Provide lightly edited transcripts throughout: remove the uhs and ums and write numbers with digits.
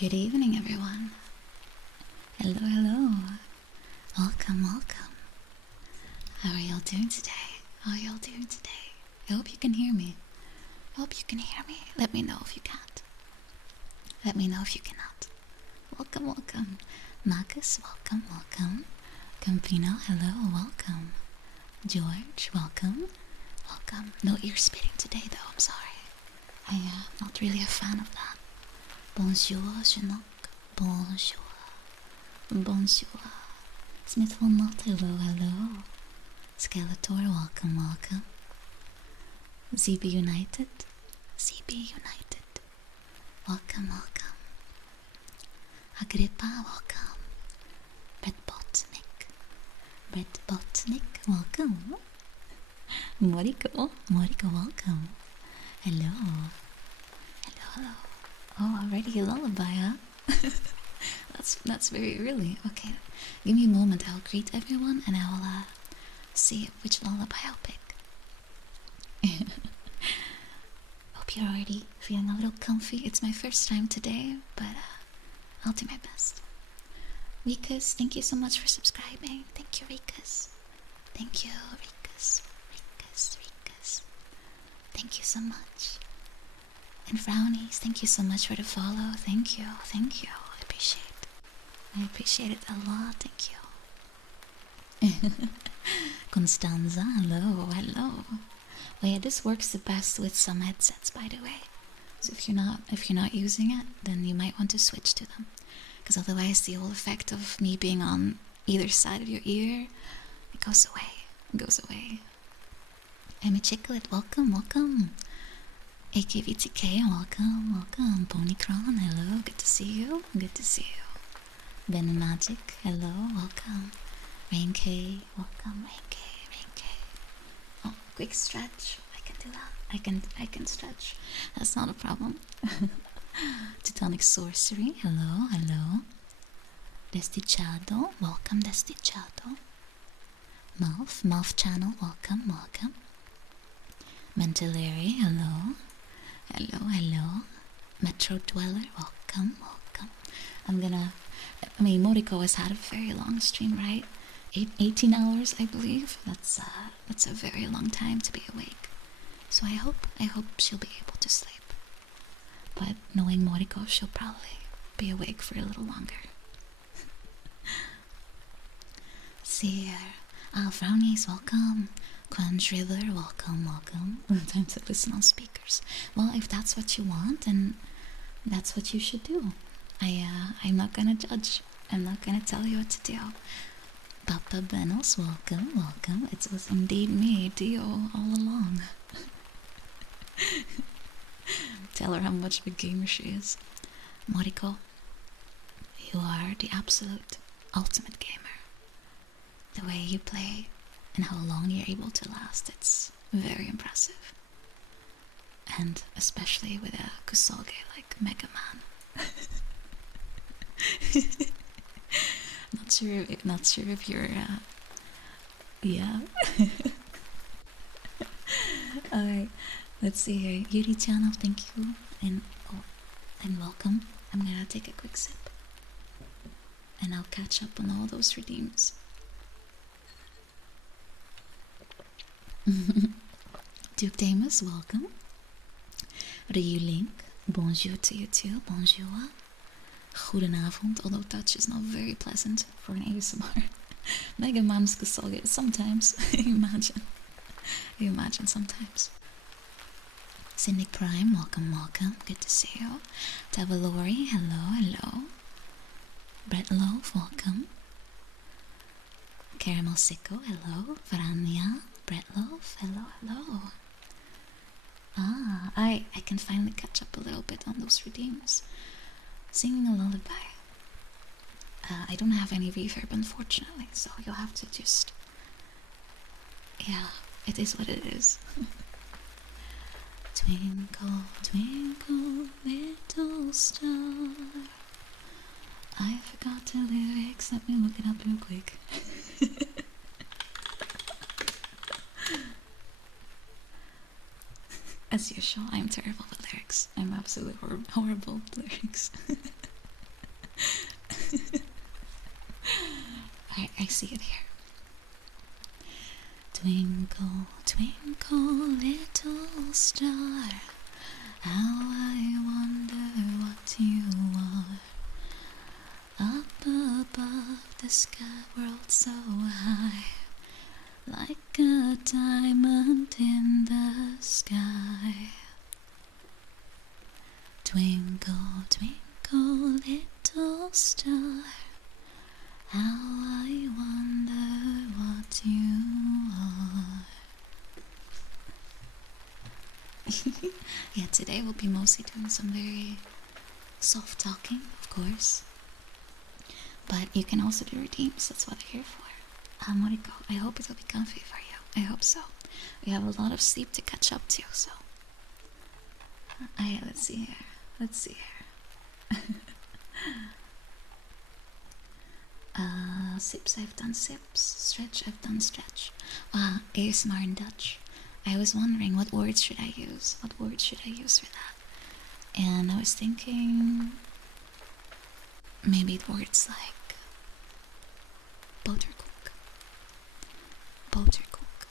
Good evening, everyone. Hello, hello. Welcome, welcome. How are y'all doing today? How are y'all doing today? I hope you can hear me. I hope you can hear me. Let me know if you can't. Let me know if you cannot. Welcome, welcome. Marcus, welcome, welcome. Campino, hello, welcome. George, welcome. Welcome. No ear spitting today, though. I'm sorry. I'm not really a fan of that. Bonjour, Chinook. Bonjour. Bonjour. Smith will not. Hello, hello. Skeletor, welcome, welcome. ZB United. ZB United. Welcome, welcome. Agrippa, welcome. Brett Botnick. Brett Botnick, welcome. Moriko, Moriko, welcome. Hello. Hello, hello. Oh, already a lullaby, huh? That's very early. Okay, give me a moment. I'll greet everyone and I'll see which lullaby I'll pick. Hope you're already feeling a little comfy. It's my first time today, but I'll do my best. Rikus, thank you so much for subscribing. Thank you, Rikus. Thank you, Rikus. Rikus, Rikus. Thank you so much. And Frownies, thank you so much for the follow. Thank you, thank you. I appreciate it. I appreciate it a lot. Thank you. Constanza, hello, hello. Well, yeah, this works the best with some headsets, by the way. So if you're not using it, then you might want to switch to them, because otherwise the whole effect of me being on either side of your ear, it goes away. It goes away. I'm a Chiclet. Welcome, welcome. AKVTK, welcome, welcome. Ponycron, hello, good to see you, good to see you. Ben and Magic, hello, welcome. Rain K, welcome, Rain K, Rain K. Oh, quick stretch, I can do that, I can stretch, that's not a problem. Teutonic Sorcery, hello, hello. Destichado, welcome, Destichado. Malf Channel, welcome, welcome. Mentillary, hello. Hello, hello. Metro Dweller, welcome, welcome. Moriko has had a very long stream, right? 18 hours, I believe. That's a very long time to be awake. So I hope she'll be able to sleep. But knowing Moriko, she'll probably be awake for a little longer. See here. Frownies, welcome. Crunch River, welcome, welcome. Sometimes I listen on speakers. Well, if that's what you want, then that's what you should do. I'm not gonna judge. I'm not gonna tell you what to do. Papa Benos, welcome, welcome. It was indeed me, Dio, all along. Tell her how much of a gamer she is. Moriko, you are the absolute ultimate gamer. The way you play and how long you're able to last, it's very impressive. And especially with a Kusoge like Mega Man. Not sure if you're yeah. Alright, let's see here. Yuri channel, thank you. And welcome. I'm gonna take a quick sip and I'll catch up on all those redeems. Duke Damus, welcome. Ryulink, bonjour to you too, bonjour. Goedenavond, although touch is not very pleasant for an ASMR. Mega Mom's Kusoge, sometimes. Imagine sometimes. Cynic Prime, welcome, welcome. Good to see you. Tavalori, hello, hello. Brett Loaf, welcome. Caramel Sicko, hello. Varania, Brett Loaf, hello, hello. I can finally catch up a little bit on those redeems. Singing a lullaby. I don't have any reverb, unfortunately, so you'll have to just... Yeah, it is what it is. Twinkle, twinkle, little star. I forgot the lyrics, let me look it up real quick. As usual, I'm terrible with lyrics. I'm absolutely horrible with lyrics. I see it here. Twinkle, twinkle, little star, how I wonder what you are. Up above the sky world so high, like a diamond in the sky. Twinkle, twinkle, little star, how I wonder what you are. Yeah, today we'll be mostly doing some very soft talking, of course. But you can also do redeems, that's what I'm here for. What do you go? I hope it'll be comfy for you. I hope so. We have a lot of sleep to catch up to, so. Let's see here. Let's see here. Sips, I've done sips. Stretch, I've done stretch. ASMR in Dutch. I was wondering what words should I use? What words should I use for that? And I was thinking maybe words like boterkoek, boterkoek,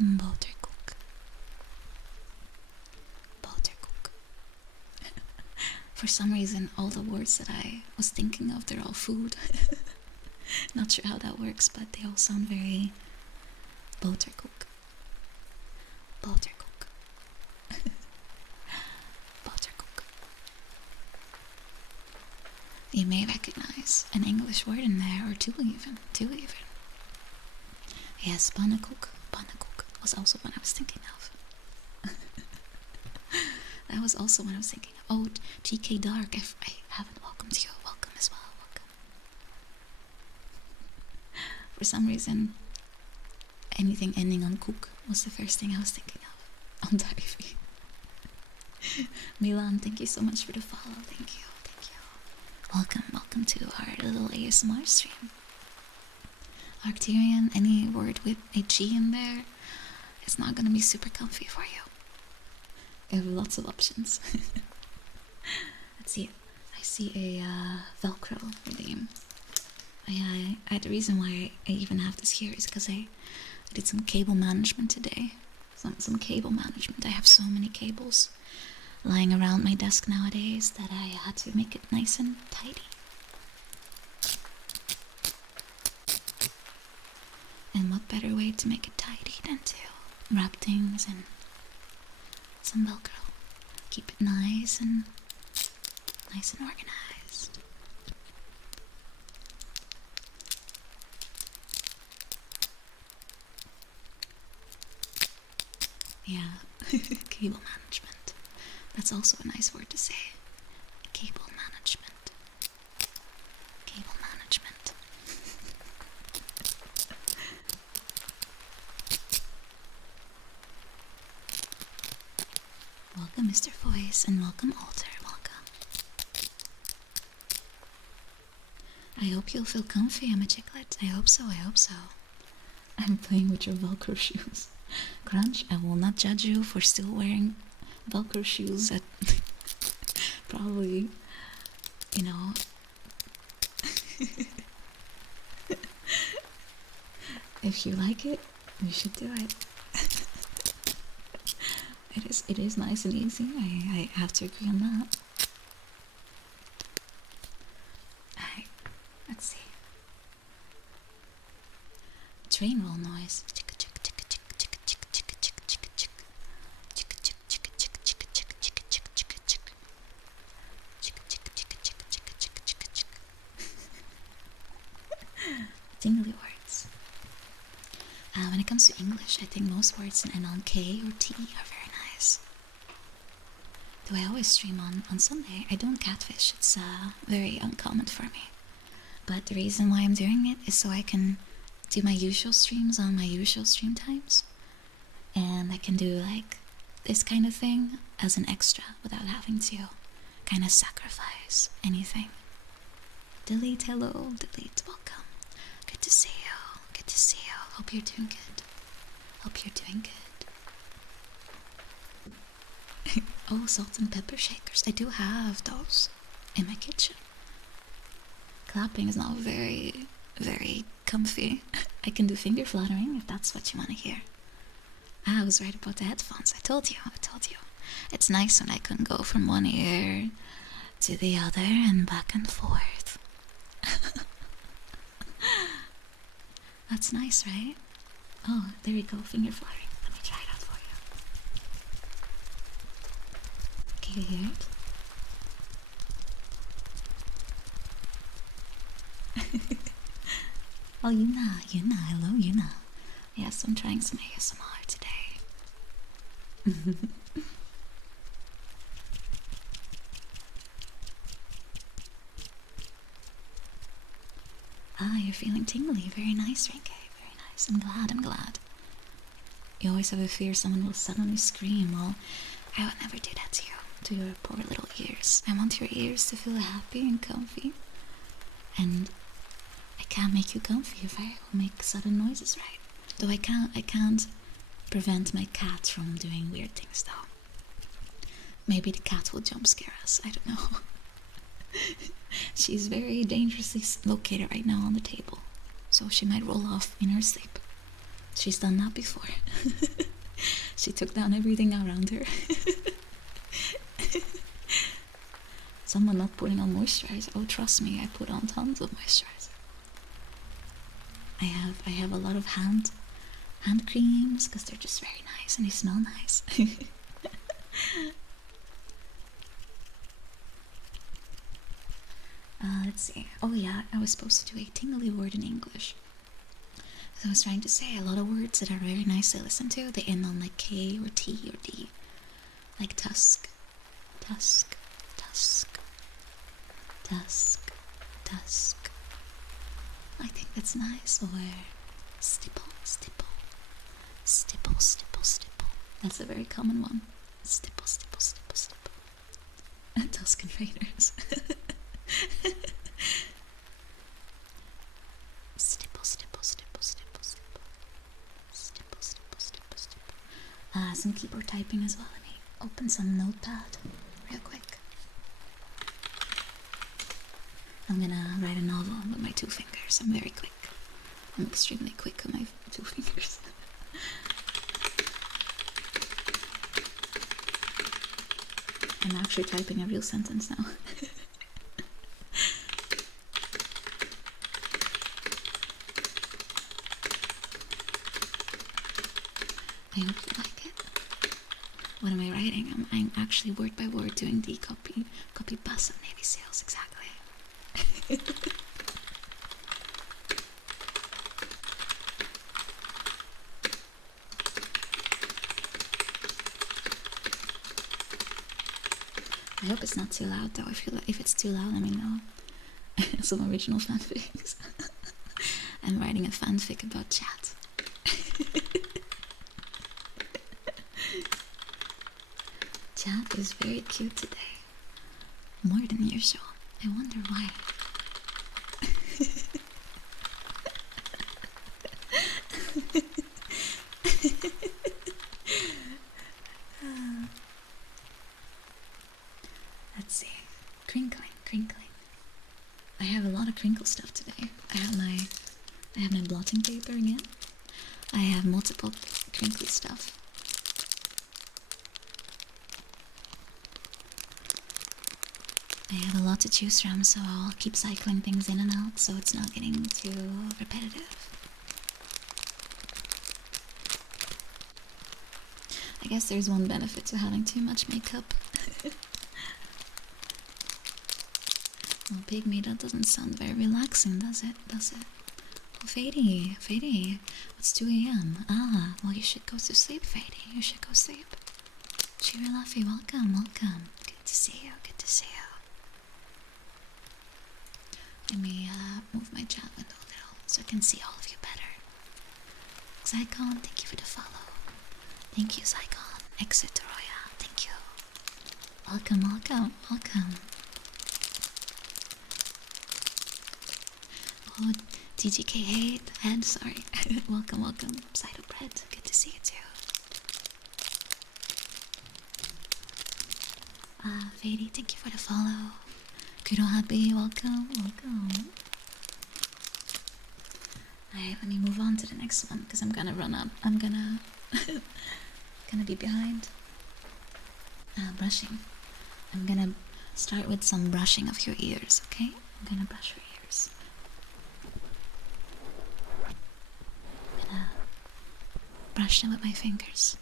boterkoek, boterkoek. For some reason, all the words that I was thinking of, they're all food. Not sure how that works, but they all sound very boterkoek. Boterkoek. Boterkoek. You may recognize an English word in there, or two even. Yes, pannenkoek. Pannenkoek was also one I was thinking of. That was also one I was thinking of. Oh, GK Dark, I haven't welcomed you. Welcome as well, welcome. For some reason, anything ending on koek was the first thing I was thinking of. On Divey. Milan, thank you so much for the follow. Thank you. Welcome to our little ASMR stream. Arcturian, any word with a G in there, it's not gonna be super comfy for you. I have lots of options. Let's see. I see a Velcro redeem. The reason why I even have this here is because I did some cable management today. Some cable management. I have so many cables lying around my desk nowadays that I had to make it nice and tidy. And what better way to make it tidy than to wrap things in some Velcro. Keep it nice and organized. Yeah, cable management. That's also a nice word to say. Cable management. Cable management. Welcome, Mr. Voice, and welcome, Alter. Welcome. I hope you'll feel comfy, I'm a chiclet. I hope so. I'm playing with your Velcro shoes. Crunch, I will not judge you for still wearing Velcro shoes at probably, you know. If you like it, you should do it. It is nice and easy. I have to agree on that. Alright, let's see. Train roll noise. Tingly words. When it comes to English, I think most words that end on K or T are very nice. Do I always stream on Sunday? I don't catfish. It's very uncommon for me. But the reason why I'm doing it is so I can do my usual streams on my usual stream times. And I can do like this kind of thing as an extra without having to kind of sacrifice anything. Delete, hello, delete, welcome. Good to see you. Good to see you. Hope you're doing good. Hope you're doing good. Oh, salt and pepper shakers. I do have those. in my kitchen. Clapping is not very, very comfy. I can do finger fluttering if that's what you want to hear. I was right about the headphones. I told you. It's nice when I can go from one ear to the other and back and forth. That's nice, right? Oh, there we go, finger fluttering. Let me try it out for you. Can you hear it? Oh, Yuna, hello Yuna. Yes, I'm trying some ASMR today. You're feeling tingly. Very nice, Rinke. Very nice. I'm glad. You always have a fear someone will suddenly scream. Well, I would never do that to your poor little ears. I want your ears to feel happy and comfy. And I can't make you comfy if I will make sudden noises, right? Though I can't prevent my cat from doing weird things, though. Maybe the cat will jump scare us. I don't know. She's very dangerously located right now on the table, so she might roll off in her sleep. She's done that before. She took down everything around her. Someone not putting on moisturizer. Oh, trust me, I put on tons of moisturizer. I have a lot of hand creams because they're just very nice and they smell nice. Let's see. Oh yeah, I was supposed to do a tingly word in English. So I was trying to say a lot of words that are very nice to listen to. They end on like K or T or D. Like tusk, tusk, tusk, tusk, tusk. I think that's nice. Or stipple, stipple, stipple, stipple, stipple. That's a very common one. Stipple, stipple, stipple, stipple. Tuscan Raiders. Stipple, stipple, stipple, stipple, stipple. Stipple, stipple, stipple, stipple. Some keyboard typing as well. Let me open some notepad real quick. I'm gonna write a novel with my 2 fingers. I'm very quick. I'm extremely quick with my 2 fingers. I'm actually typing a real sentence now. I hope you like it. What am I writing? I'm actually word by word doing the copy paste of Navy SEALs, exactly. I hope it's not too loud though. If it's too loud, let me know. Some original fanfics. I'm writing a fanfic about chat. Chat is very cute today. More than usual. I wonder why. Let's see. Crinkling. I have a lot of crinkle stuff today. I have my blotting paper again. I have multiple crinkly stuff. I have a lot to choose from, so I'll keep cycling things in and out so it's not getting too repetitive. I guess there's one benefit to having too much makeup. Well, pygmy, that doesn't sound very relaxing, does it? Well, Fady, it's 2 a.m. Ah, well, you should go to sleep, Fady. You should go sleep. Cheery Luffy, welcome. Good to see you. Let me move my chat window a little so I can see all of you better. Zycon, thank you for the follow. Thank you, Zycon. Exit Roya, thank you. Welcome. Oh, TGK head, sorry. welcome. Cyto Bread, good to see you too. Fady, thank you for the follow. Kudo happy, welcome, welcome. Alright, let me move on to the next one because I'm gonna run up. I'm gonna be behind. Brushing. I'm gonna start with some brushing of your ears, okay? I'm gonna brush your ears. I'm gonna brush them with my fingers.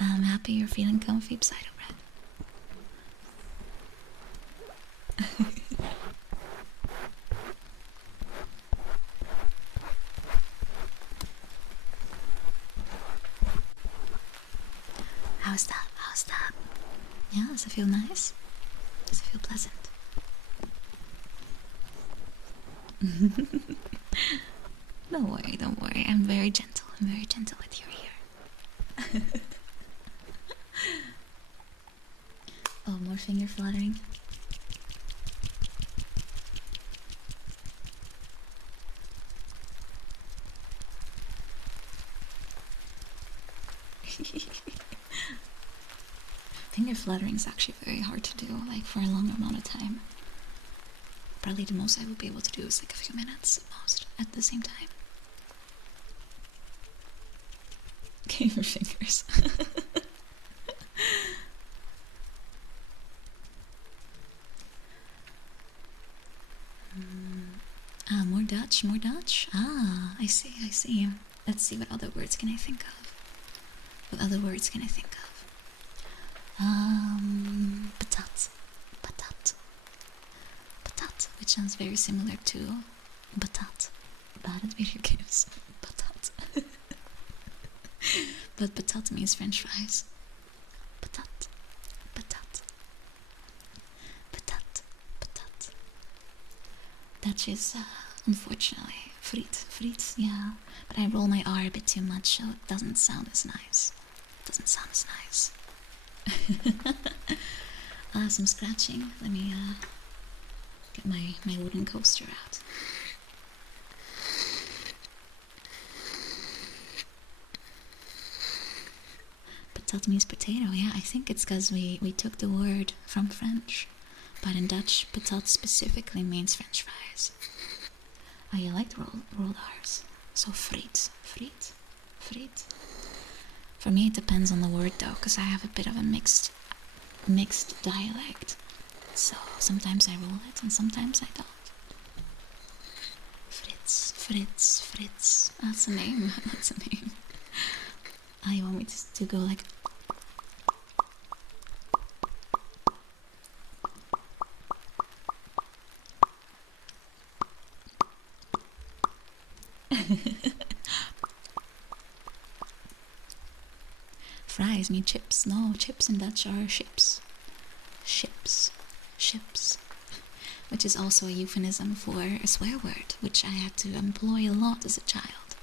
I'm happy you're feeling comfy beside a bread. How's that? How's that? Yeah, does it feel nice? Does it feel pleasant? Don't worry. I'm very gentle. I'm very gentle with your ear. Oh, more finger fluttering. Finger fluttering is actually very hard to do, like for a long amount of time. Probably the most I would be able to do is like a few minutes at most at the same time. Gamer fingers. More Dutch, more Dutch. Ah, I see. Let's see, what other words can I think of? Patat. Patat, which sounds very similar to batat. Bad at video games. Patat. But patat means French fries. Patat. Dutch is, unfortunately, friet, yeah. But I roll my R a bit too much, so it doesn't sound as nice. Some scratching. Let me, get my wooden coaster out. Patat means potato, yeah. I think it's because we took the word from French. But in Dutch, patat specifically means French fries. Oh, you like the rolled R's. So friet. For me, it depends on the word though, because I have a bit of a mixed dialect. So sometimes I roll it and sometimes I don't. Fritz. That's a name. Oh, you want me to go like... Fries mean chips. No, chips in Dutch are ships. Which is also a euphemism for a swear word, which I had to employ a lot as a child.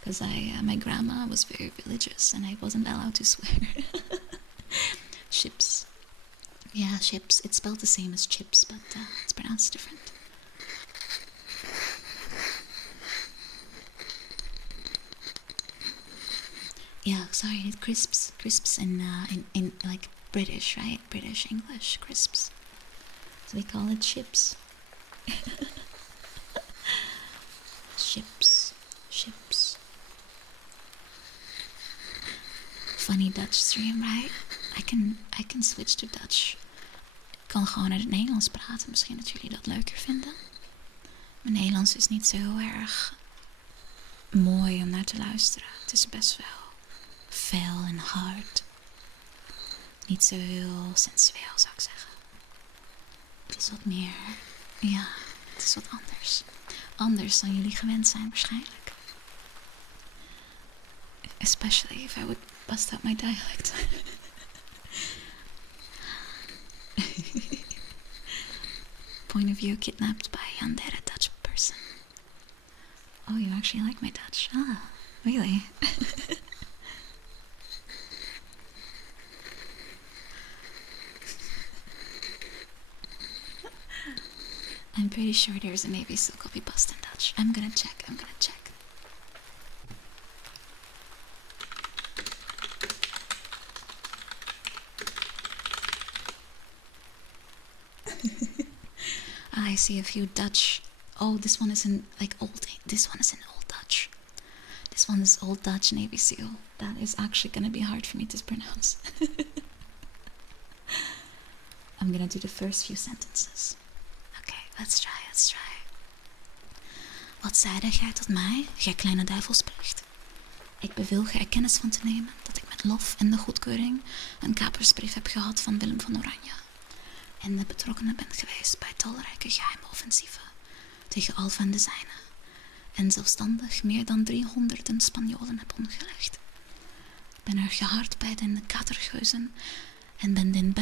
Because my grandma was very religious and I wasn't allowed to swear. Ships. Yeah, ships. It's spelled the same as chips, but it's pronounced different. Yeah, sorry, crisps in like British, right? British English, crisps. So we call it chips. Chips. Funny Dutch stream, right? I can switch to Dutch. Ik kan gewoon in het Nederlands praten, misschien dat jullie dat leuker vinden. Mijn Nederlands is niet zo heel erg mooi om naar te luisteren. Het is best wel fel en hard. Niet zo heel sensueel, zou ik zeggen. Het is wat meer... Ja, het is wat anders. Anders dan jullie gewend zijn waarschijnlijk. Especially if I would bust out my dialect. Point of view kidnapped by a yandere Dutch person. Oh, you actually like my Dutch? Ah, really? I'm pretty sure there's a Navy SEAL copy bust in Dutch. I'm gonna check. I see a few Dutch. Oh, this one is in like old. This one is in Old Dutch. This one is Old Dutch Navy SEAL. That is actually gonna be hard for me to pronounce. I'm gonna do the first few sentences. Okay, let's try. Wat zeide gij tot mij, gij kleine duivelspecht? Ik beveel gij kennis van te nemen dat ik met lof en de goedkeuring een kapersbrief heb gehad van Willem van Oranje en de betrokkenen ben geweest bij talrijke geheime offensieven tegen Alva en de zijne en zelfstandig meer dan 300 Spanjolen heb omgelegd. Ik ben er gehard bij de katergeuzen en ben de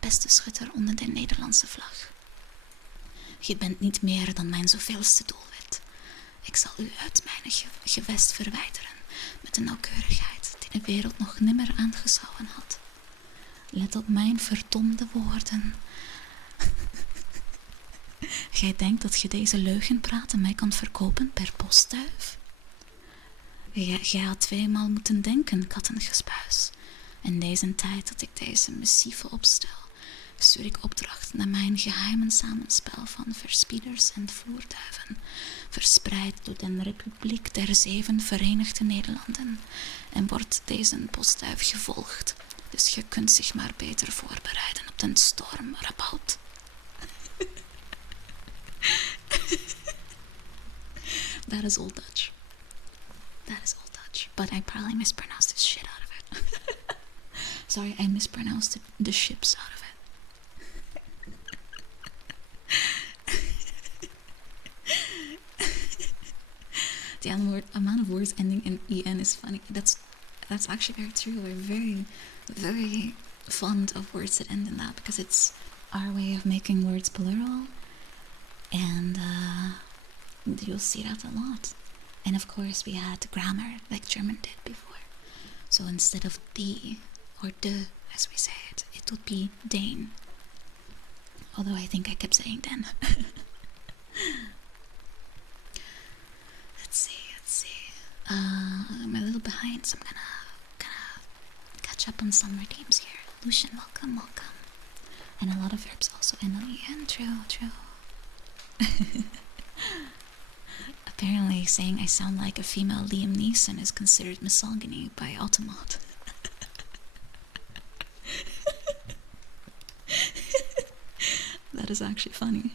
beste schutter onder de Nederlandse vlag. Je bent niet meer dan mijn zoveelste doelwit. Ik zal u uit mijn gewest verwijderen met een nauwkeurigheid die de wereld nog nimmer aangeschouwen had. Let op mijn verdomde woorden. Gij denkt dat je deze leugenpraten mij kan verkopen per postduif? Gij had 2 maal moeten denken, kattengespuis. In deze tijd dat ik deze missieve opstel, stuur ik opdracht naar mijn geheime samenspel van verspieders en voerduiven, verspreid door de Republiek der 7 Verenigde Nederlanden, en wordt deze postduif gevolgd, dus je kunt zich maar beter voorbereiden op den storm, rabout. That is Old Dutch. But I probably mispronounced the shit out of it. Sorry, I mispronounced the ships out of it. The amount of words ending in en is funny. That's actually very true. We're very, very fond of words that end in that because it's our way of making words plural, and you'll see that a lot. And of course, we had grammar like German did before. So instead of die or de, as we say it, it would be den. Although I think I kept saying den. Let's see. I'm a little behind, so I'm gonna catch up on some redeems here. Lucian, welcome. And a lot of verbs also. Emily, and true. Apparently saying I sound like a female Liam Neeson is considered misogyny by Automat. That is actually funny.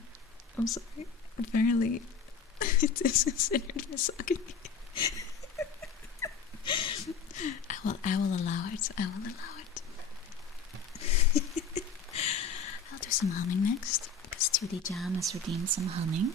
I'm sorry. Apparently it is considered misogyny. I will allow it. I'll do some humming next, because 2D Jam has redeemed some humming.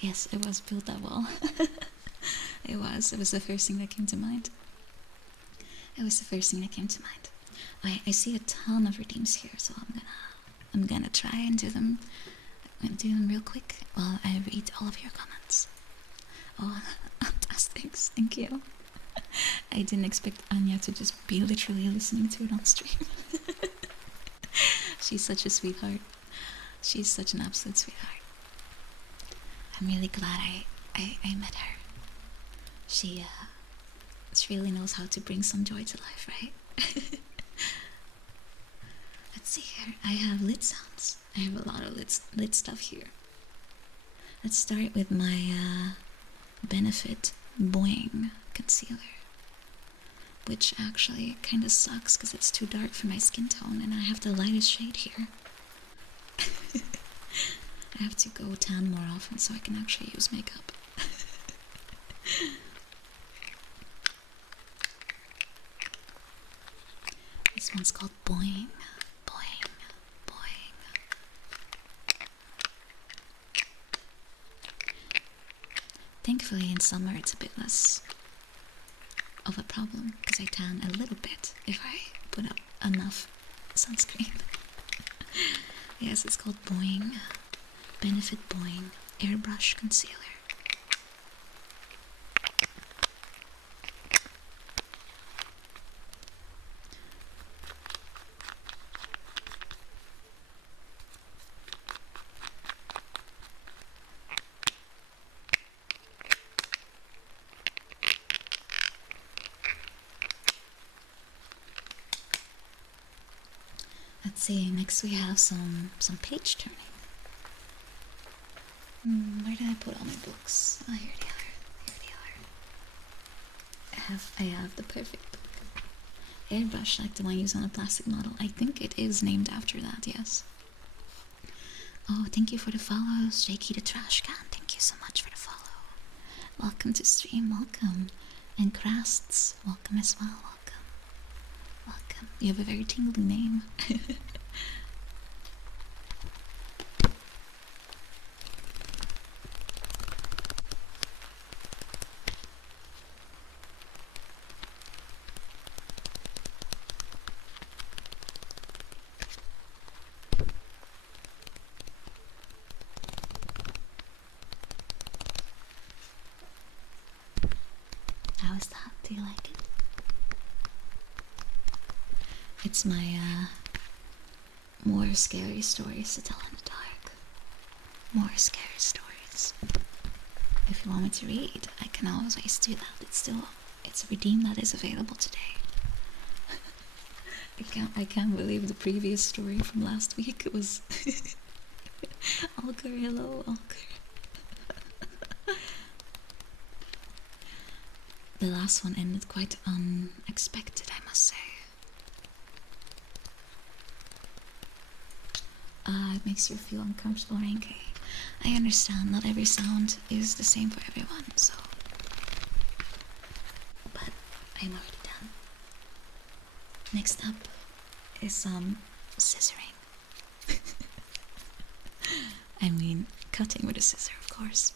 Yes, it was built that well. It was the first thing that came to mind. I see a ton of redeems here, so I'm gonna try and do them. I'm gonna do them real quick while I read all of your comments. Oh, fantastic! Thank you. I didn't expect Anya to just be literally listening to it on stream. She's such a sweetheart. She's such an absolute sweetheart. I'm really glad I met her. She really knows how to bring some joy to life, right? Let's see here. I have lit sounds. I have a lot of lit stuff here. Let's start with my Benefit Boing concealer, which actually kind of sucks because it's too dark for my skin tone and I have the lightest shade here. I have to go tan more often so I can actually use makeup. This one's called Boing. Thankfully in summer it's a bit less of a problem because I tan a little bit if I put up enough sunscreen. Yes, it's called Boing Benefit Boing Airbrush Concealer. Let's see, next we have some page turning. Where did I put all my books? Oh, here they are. Here they are. I have the perfect book. Airbrush, like the one used on a plastic model. I think it is named after that, yes. Oh, thank you for the follows. Jakey the Trash Can, thank you so much for the follow. Welcome to stream, welcome. And Crasts, welcome as well, welcome. Welcome. You have a very tingly name. How is that? Do you like it? It's my more scary stories to tell in the dark. More scary stories. If you want me to read, I can always do that. It's a redeem that is available today. I can't believe the previous story from last week. It was Alker, hello, Alker. The last one ended quite unexpected, I must say. It makes you feel uncomfortable, Renke. I understand not every sound is the same for everyone, so... But I'm already done. Next up is some scissoring. I mean, cutting with a scissor, of course.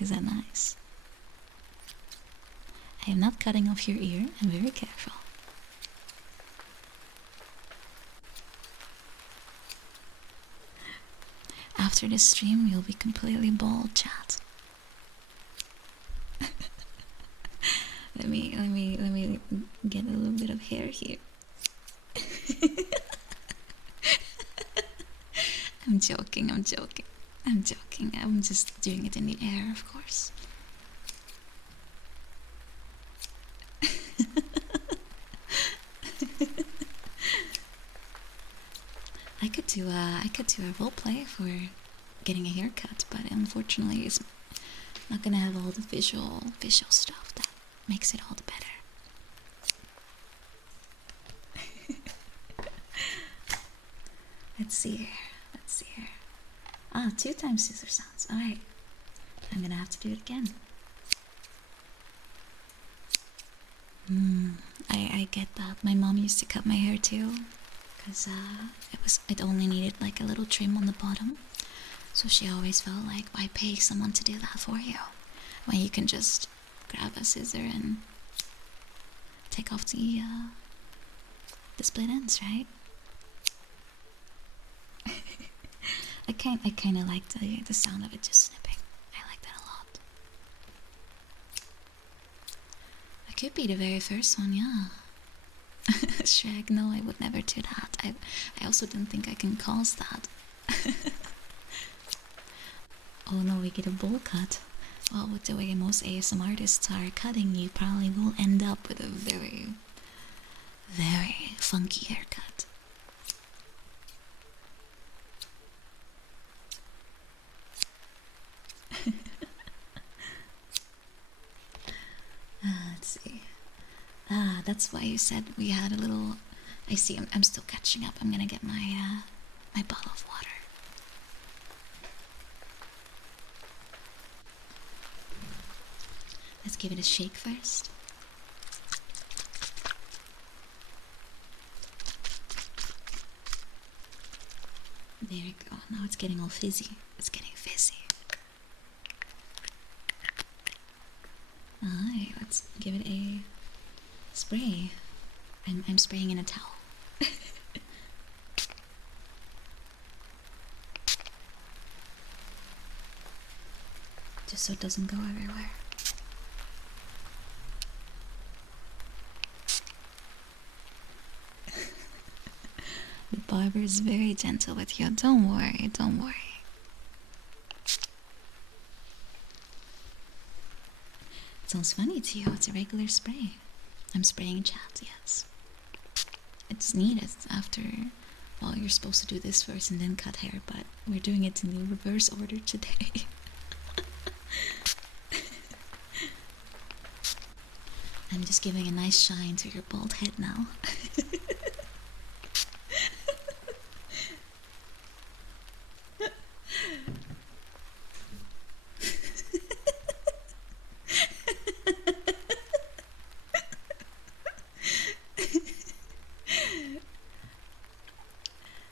Is that nice? I am not cutting off your ear, I'm very careful. After this stream, you'll be completely bald, chat. Let me get a little bit of hair here. I'm joking. I'm just doing it in the air, of course. I could do a role play for getting a haircut, but unfortunately it's not gonna have all the visual stuff that makes it all the better. Let's see here. Ah, 2 times scissor sounds. Alright. I'm gonna have to do it again. I get that. My mom used to cut my hair too, because it only needed like a little trim on the bottom. So she always felt like, why pay someone to do that for you when you can just grab a scissor and take off the split ends, right? I kind of like the sound of it just snipping. I like that a lot. I could be the very first one, yeah. Shrek, no, I would never do that. I also don't think I can cause that. Oh no, we get a bowl cut. Well, with the way most ASM artists are cutting, you probably will end up with a very, very funky haircut. Let's see. That's why you said we had a little... I see, I'm still catching up. I'm gonna get my my bottle of water. Let's give it a shake first. There we go. Now it's getting all fizzy. It's getting fizzy. Alright, let's give it a spray. I'm spraying in a towel. Just so it doesn't go everywhere. The barber is very gentle with you. Don't worry, don't worry. It sounds funny to you. It's a regular spray. I'm spraying chat, yes. It's needed after, well, you're supposed to do this first and then cut hair, but we're doing it in the reverse order today. I'm just giving a nice shine to your bald head now.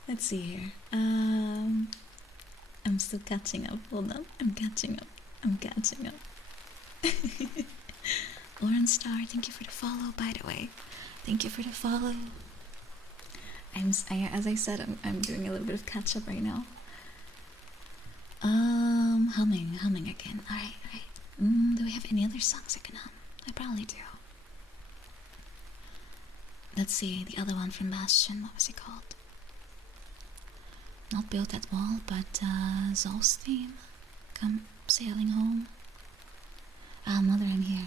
Let's see here. I'm still catching up. Hold on. I'm catching up. I'm catching up. Lauren Star, thank you for the follow, by the way. Thank you for the follow. As I said, I'm doing a little bit of catch up right now. Humming again. Alright. Do we have any other songs I can hum? I probably do. Let's see, the other one from Bastion, what was it called? Not Built That Wall, but Zol's theme. Come sailing home. Ah, Mother, I'm here.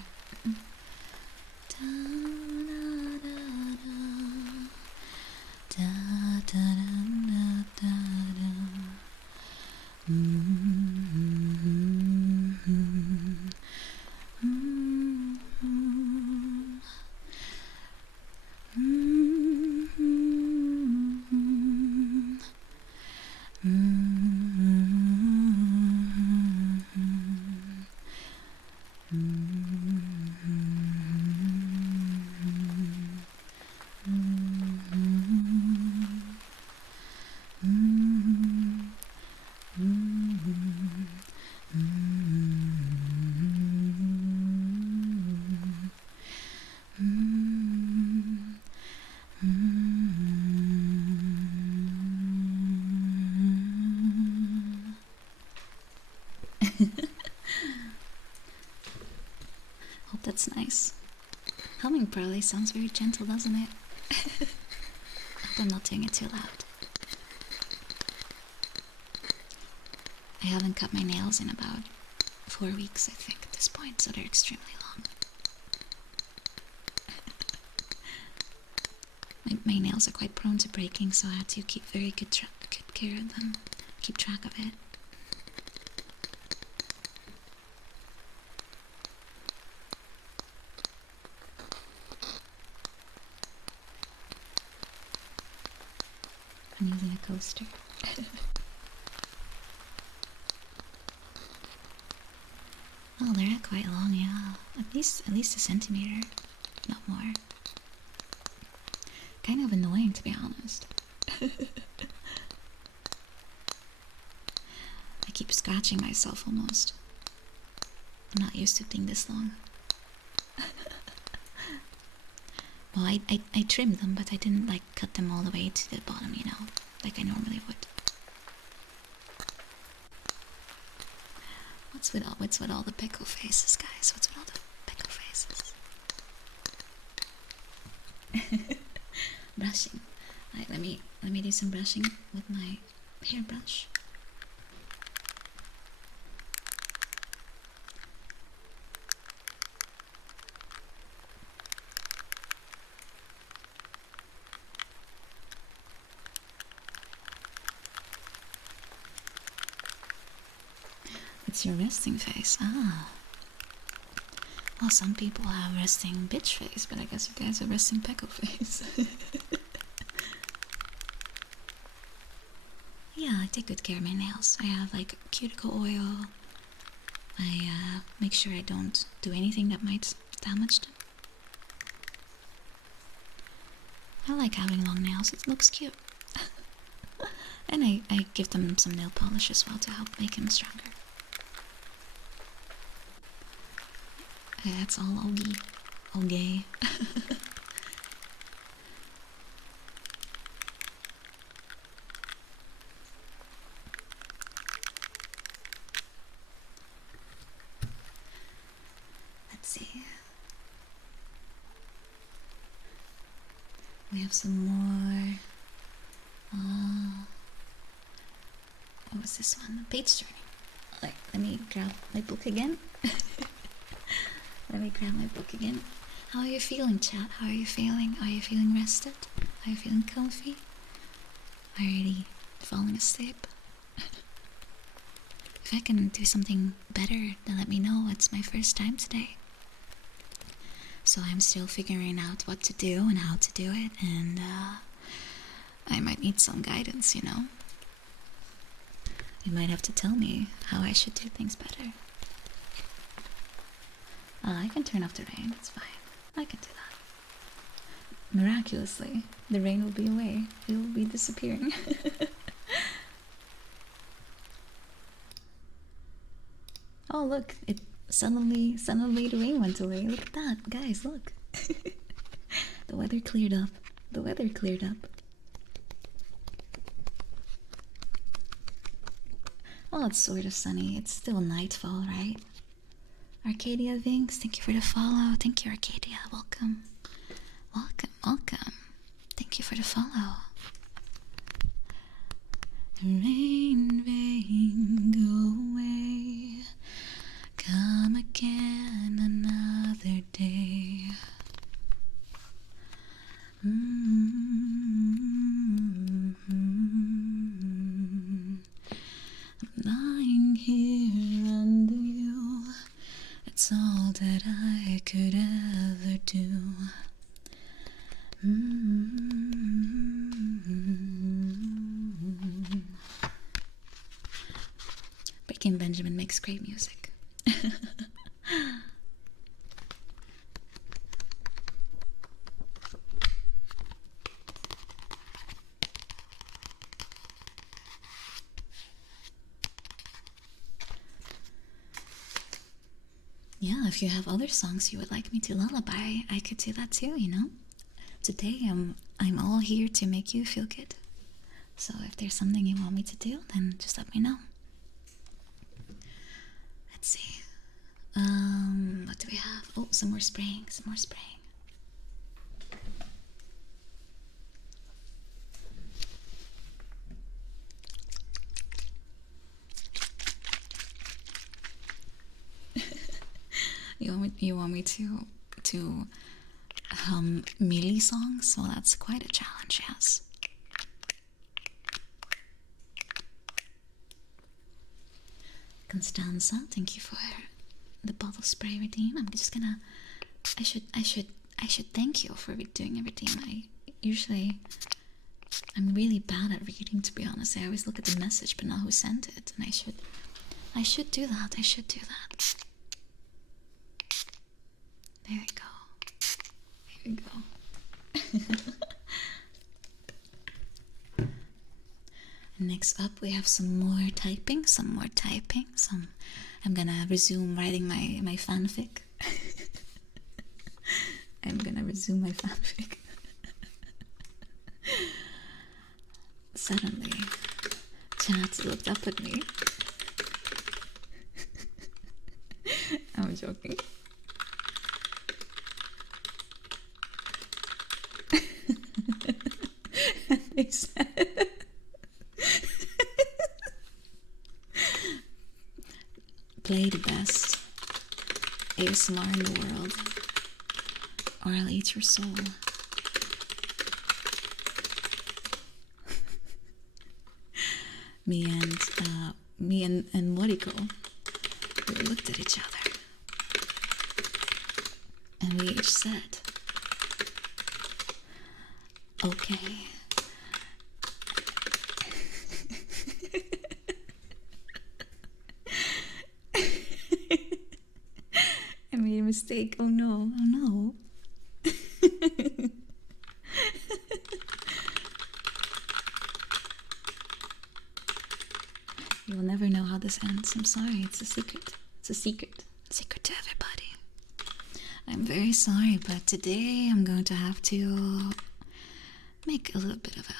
Hope that's nice. Humming probably sounds very gentle, doesn't it? I hope I'm not doing it too loud. I haven't cut my nails in about 4 weeks, I think, at this point, so they're extremely long. My nails are quite prone to breaking, so I had to keep very good care of them, keep track of it. I'm using a coaster. Oh, they're quite long, yeah. At least a centimeter, not more. Kind of annoying, to be honest. I keep scratching myself almost. I'm not used to being this long. Well, I trimmed them, but I didn't like cut them all the way to the bottom, you know, like I normally would. What's with all the pickle faces, guys? What's with all the pickle faces? Brushing. Alright, let me do some brushing with my hairbrush. It's your resting face. Ah. Well, some people have resting bitch face, but I guess you guys have resting pickle face. Yeah, I take good care of my nails. I have like cuticle oil. I make sure I don't do anything that might damage them. I like having long nails. It looks cute. And I give them some nail polish as well to help make him stronger. That's all Ogie. Okay. Let's see. We have some more. What was this one? Page turning. Alright, let me grab my book again. Let me grab my book again. How are you feeling, chat? How are you feeling? Are you feeling rested? Are you feeling comfy? Already falling asleep? If I can do something better, then let me know. It's my first time today. So I'm still figuring out what to do and how to do it, and I might need some guidance, you know? You might have to tell me how I should do things better. I can turn off the rain, it's fine. I can do that. Miraculously, the rain will be away. It will be disappearing. Oh look, it suddenly the rain went away. Look at that, guys, look. The weather cleared up. The weather cleared up. Well, it's sort of sunny. It's still nightfall, right? Arcadia Vinks, thank you for the follow. Thank you, Arcadia. Welcome. Welcome, welcome. Thank you for the follow. Rain, rain, go away. Come again another day. I'm lying here under you. It's all that I could ever do. Breaking Benjamin makes great music. Yeah, if you have other songs you would like me to lullaby, I could do that too, you know? Today I'm all here to make you feel good. So if there's something you want me to do, then just let me know. Let's see. What do we have? Oh, some more spraying, some more spraying. You want me to hum melee songs? Well, that's quite a challenge, yes. Constanza, thank you for the bottle spray redeem. I'm just gonna. I should thank you for doing a redeem. I'm really bad at reading, to be honest. I always look at the message but not who sent it, and I should do that. I should do that. There we go. There we go. Next up, we have some more typing. I'm gonna resume writing my fanfic. I'm gonna resume my fanfic. Suddenly, chat looked up at me. I'm joking. And they said, play the best ASMR in the world, or I'll eat your soul. me and Moriko, we looked at each other, and we each said, okay. I made a mistake. Oh no, oh no. sense. I'm sorry. It's a secret. It's a secret. Secret to everybody. I'm very sorry, but today I'm going to have to make a little bit of a,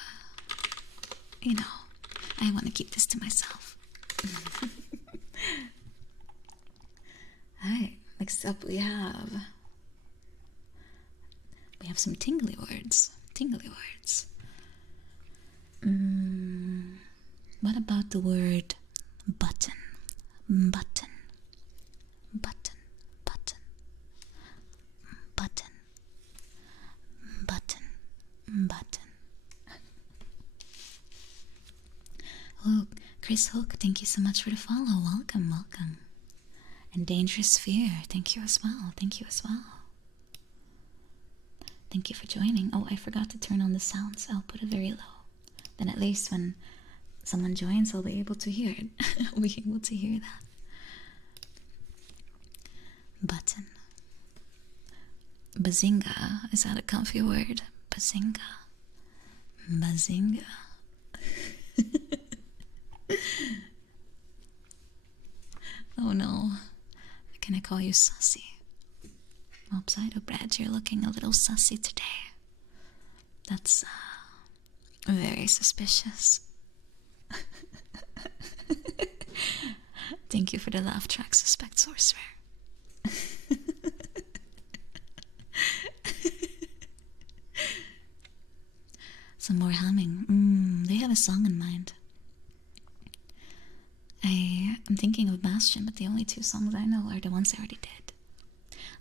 I want to keep this to myself. Alright, next up we have some tingly words. Tingly words. What about the word button? Button. Button. Button. Button. Button. Button. Oh, Chris Hook, thank you so much for the follow. Welcome, welcome. And Dangerous Fear, thank you as well. Thank you as well. Thank you for joining. Oh, I forgot to turn on the sounds. I'll put it very low. Then at least when someone joins, I'll be able to hear it. I'll be able to hear that. Button. Bazinga. Is that a comfy word? Bazinga. Bazinga. Oh no. Can I call you sussy? Upside Brad, you're looking a little sussy today. That's very suspicious. Thank you for the laugh track, Suspect Sorcerer. Some more humming. They have a song in mind. I'm thinking of Bastion, but the only two songs I know are the ones I already did.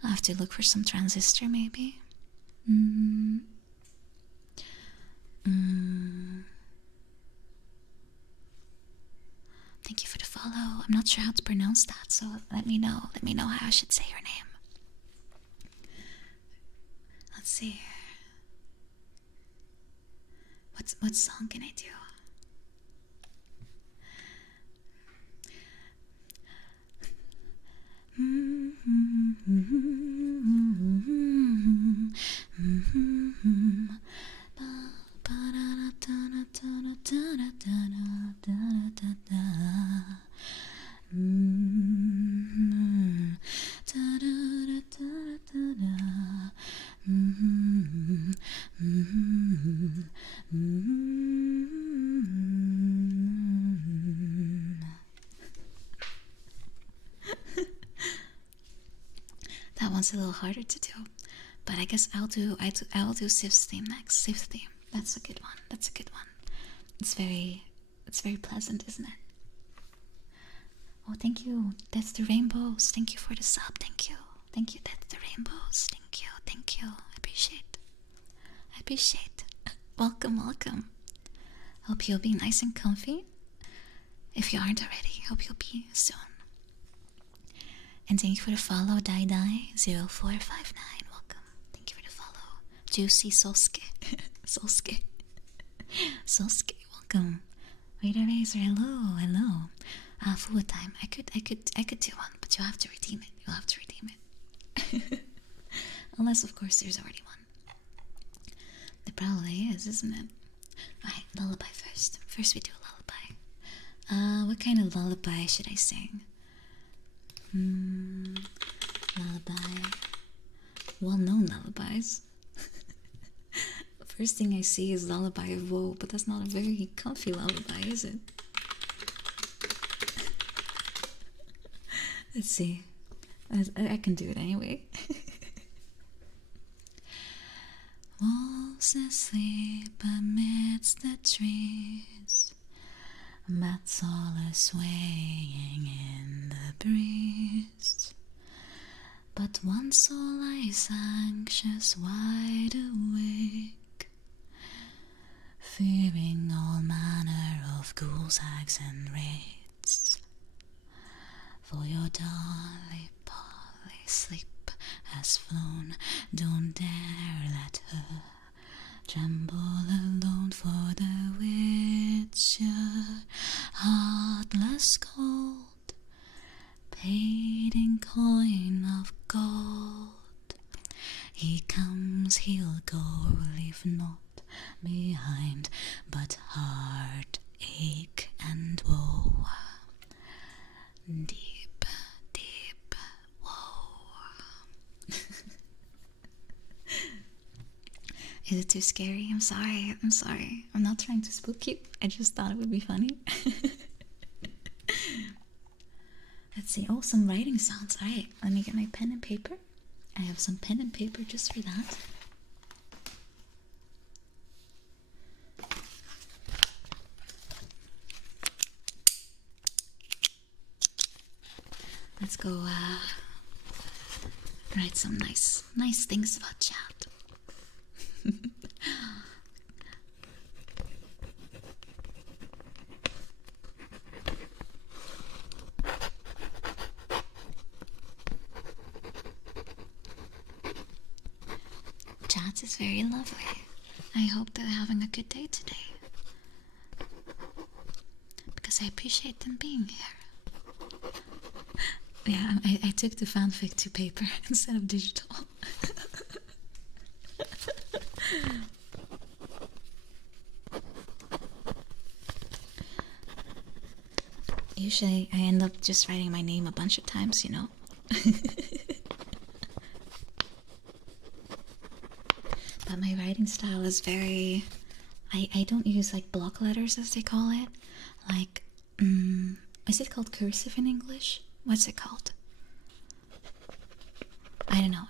I'll have to look for some Transistor, maybe. Thank you for the follow. I'm not sure how to pronounce that, so let me know. Let me know how I should say your name. Let's see. What song can I do? That one's a little harder to do, but I guess I'll do Sif's theme next. Sif's theme. That's a good one. That's a good one. It's very pleasant, isn't it? Oh, thank you. That's the Rainbows. Thank you for the sub. Thank you. Thank you. That's the Rainbows. Thank you. Thank you. I appreciate. Welcome, welcome. Hope you'll be nice and comfy. If you aren't already, hope you'll be soon. And thank you for the follow, DaiDai0459. Welcome. Thank you for the follow. Juicy Sosuke. Sosuke, welcome. Raider Razor, hello. Full time. I could do one, but you'll have to redeem it. Unless, of course, there's already one. There probably is, isn't it? Alright, lullaby first. First we do a lullaby. What kind of lullaby should I sing? Lullaby. Well-known lullabies. The first thing I see is Lullaby of Woe, but that's not a very comfy lullaby, is it? Let's see. I can do it anyway. Wolves asleep amidst the trees, bats all are swaying in the breeze, but one soul lies anxious, wide awake, fearing all manner of ghouls, hags, and wraiths. For your dolly Polly sleep has flown, don't dare let her tremble alone, for the witcher, heartless cold, paid in coin of gold. He comes, he'll go, leave naught behind but heartache and woe. Is it too scary? I'm sorry. I'm sorry. I'm not trying to spook you. I just thought it would be funny. Let's see. Oh, some writing sounds. Alright, let me get my pen and paper. I have some pen and paper just for that. Let's go write some nice things about chat. Chat is very lovely. I hope they're having a good day today. Because I appreciate them being here. Yeah, I took the fanfic to paper instead of digital. Usually I end up just writing my name a bunch of times, you know? But my writing style is very... I don't use like block letters as they call it. Like, is it called cursive in English? What's it called? I don't know.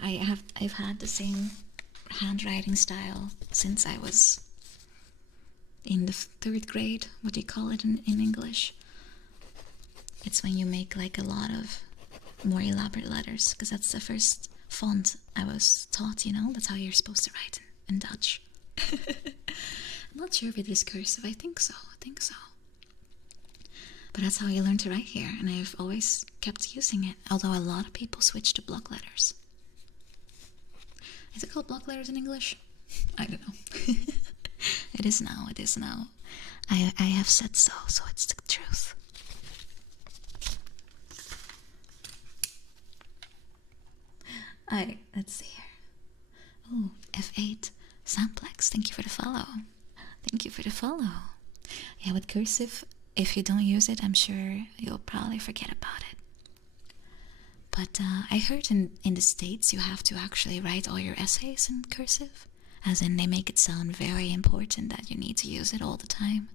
I've had the same handwriting style since I was in the 3rd grade. What do you call it in English? It's when you make like a lot of more elaborate letters, because that's the first font I was taught, you know? That's how you're supposed to write in Dutch. I'm not sure if it is cursive. I think so. But that's how you learn to write here, and I've always kept using it, although a lot of people switch to block letters. Is it called block letters in English? I don't know. It is now. I have said so it's the truth. Alright, let's see here. Oh, F8 Samplex, thank you for the follow. Yeah, with cursive, if you don't use it, I'm sure you'll probably forget about it. But I heard in the States you have to actually write all your essays in cursive. As in, they make it sound very important that you need to use it all the time.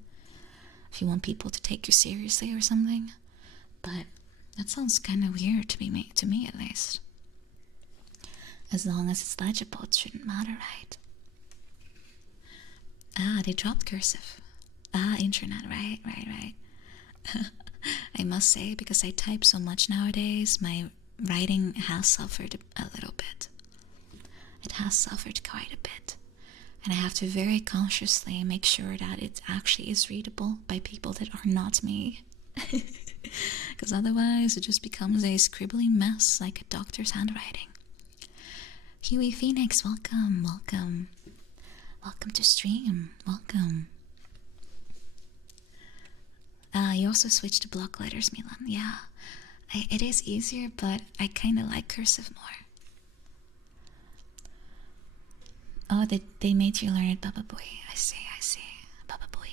If you want people to take you seriously or something. But that sounds kind of weird to me at least. As long as it's legible, it shouldn't matter, right? Ah, they dropped cursive. Ah, internet, right. I must say, because I type so much nowadays, my writing has suffered a little bit. It has suffered quite a bit. And I have to very consciously make sure that it actually is readable by people that are not me. Because otherwise it just becomes a scribbly mess like a doctor's handwriting. Huey Phoenix, welcome. Welcome to stream. Welcome. You also switched to block letters, Milan. Yeah, it is easier, but I kind of like cursive more. Oh, they made you learn it, Baba Boy. I see. Baba Boy.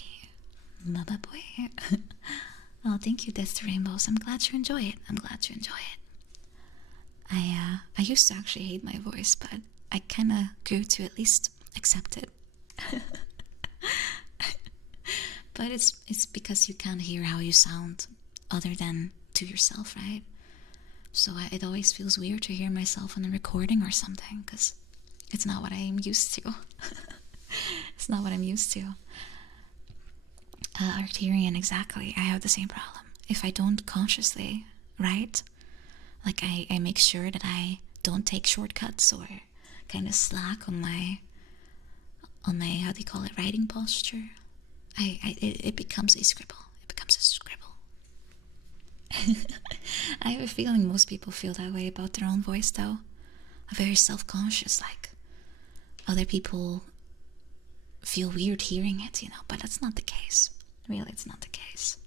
Oh, thank you, Death to Rainbows. I'm glad you enjoy it. I used to actually hate my voice, but I kind of grew to at least accept it. But it's because you can't hear how you sound other than to yourself, right? So it always feels weird to hear myself on a recording or something, because it's not what I'm used to. Arterian, exactly. I have the same problem. If I don't consciously write, like I make sure that I don't take shortcuts or kind of slack on my how do you call it, writing posture, it becomes a scribble. I have a feeling most people feel that way about their own voice, though. Very self-conscious, like other people feel weird hearing it, you know, but that's not the case. Really, it's not the case.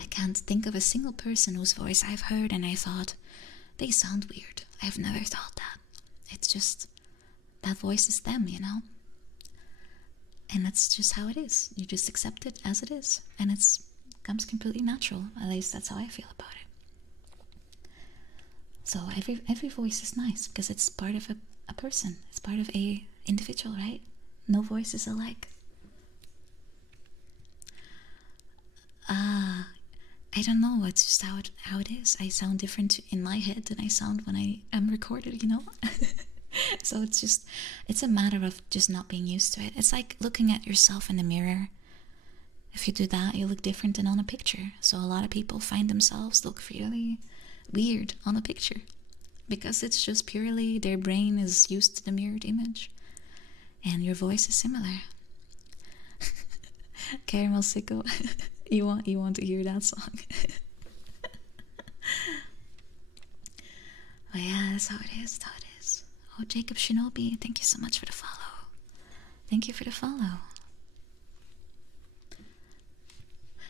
I can't think of a single person whose voice I've heard and I thought, they sound weird. I've never thought that. It's just, that voice is them, you know? And that's just how it is. You just accept it as it is. And it comes completely natural. At least that's how I feel about it. So every voice is nice because it's part of a person. It's part of a individual, right? No voices alike. I don't know. It's just how it is. I sound different in my head than I sound when I am recorded. So it's a matter of just not being used to it. It's like looking at yourself in the mirror. If you do that, you look different than on a picture. So a lot of people find themselves look really weird on a picture because it's just purely their brain is used to the mirrored image, and your voice is similar. Caramel Sicko, you want to hear that song? But yeah, that's how it is. That's how it is. Oh, Jacob Shinobi, thank you so much for the follow. Thank you for the follow.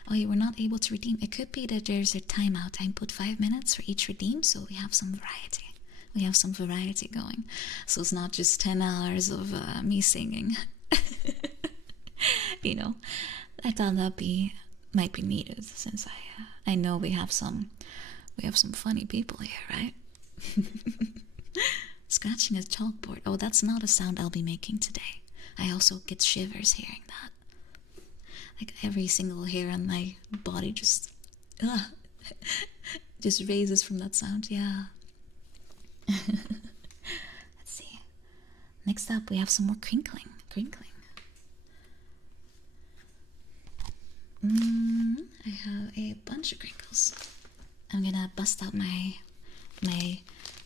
Oh, you were not able to redeem. It could be that there's a timeout. I put 5 minutes for each redeem, so we have some variety. We have some variety going. So it's not just 10 hours of me singing. I thought might be needed since I know we have some funny people here, right? Scratching a chalkboard. Oh, that's not a sound I'll be making today. I also get shivers hearing that. Like every single hair on my body just raises from that sound. Yeah. Let's see. Next up, we have some more crinkling. I have a bunch of crinkles. I'm gonna bust out my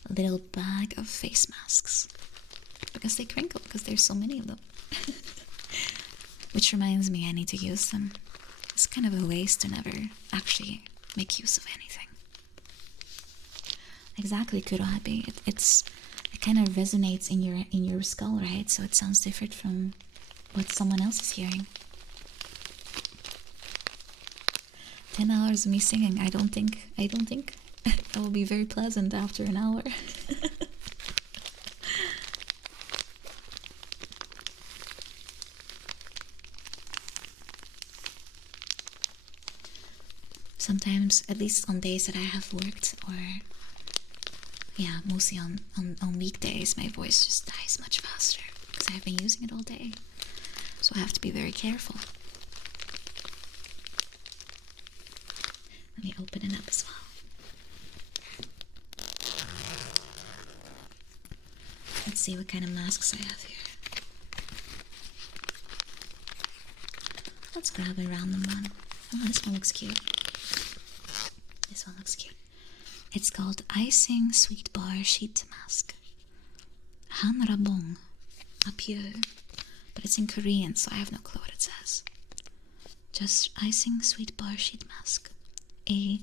little bag of face masks because they crinkle, because there's so many of them. Which reminds me, I need to use them. It's kind of a waste to never actually make use of anything. Exactly, Kurohabi. It kind of resonates in your skull, right? So it sounds different from what someone else is hearing. 10 hours of me singing. I don't think that will be very pleasant after an hour. Sometimes, at least on days that I have worked, or yeah, mostly on weekdays, my voice just dies much faster because I've been using it all day. So I have to be very careful. Let me open it up as well. Let's see what kind of masks I have here. Let's grab a random one. Oh, this one looks cute. This one looks cute. It's called Icing Sweet Bar Sheet Mask. Hanrabong Apyo. But it's in Korean, so I have no clue what it says. Just Icing Sweet Bar Sheet Mask. A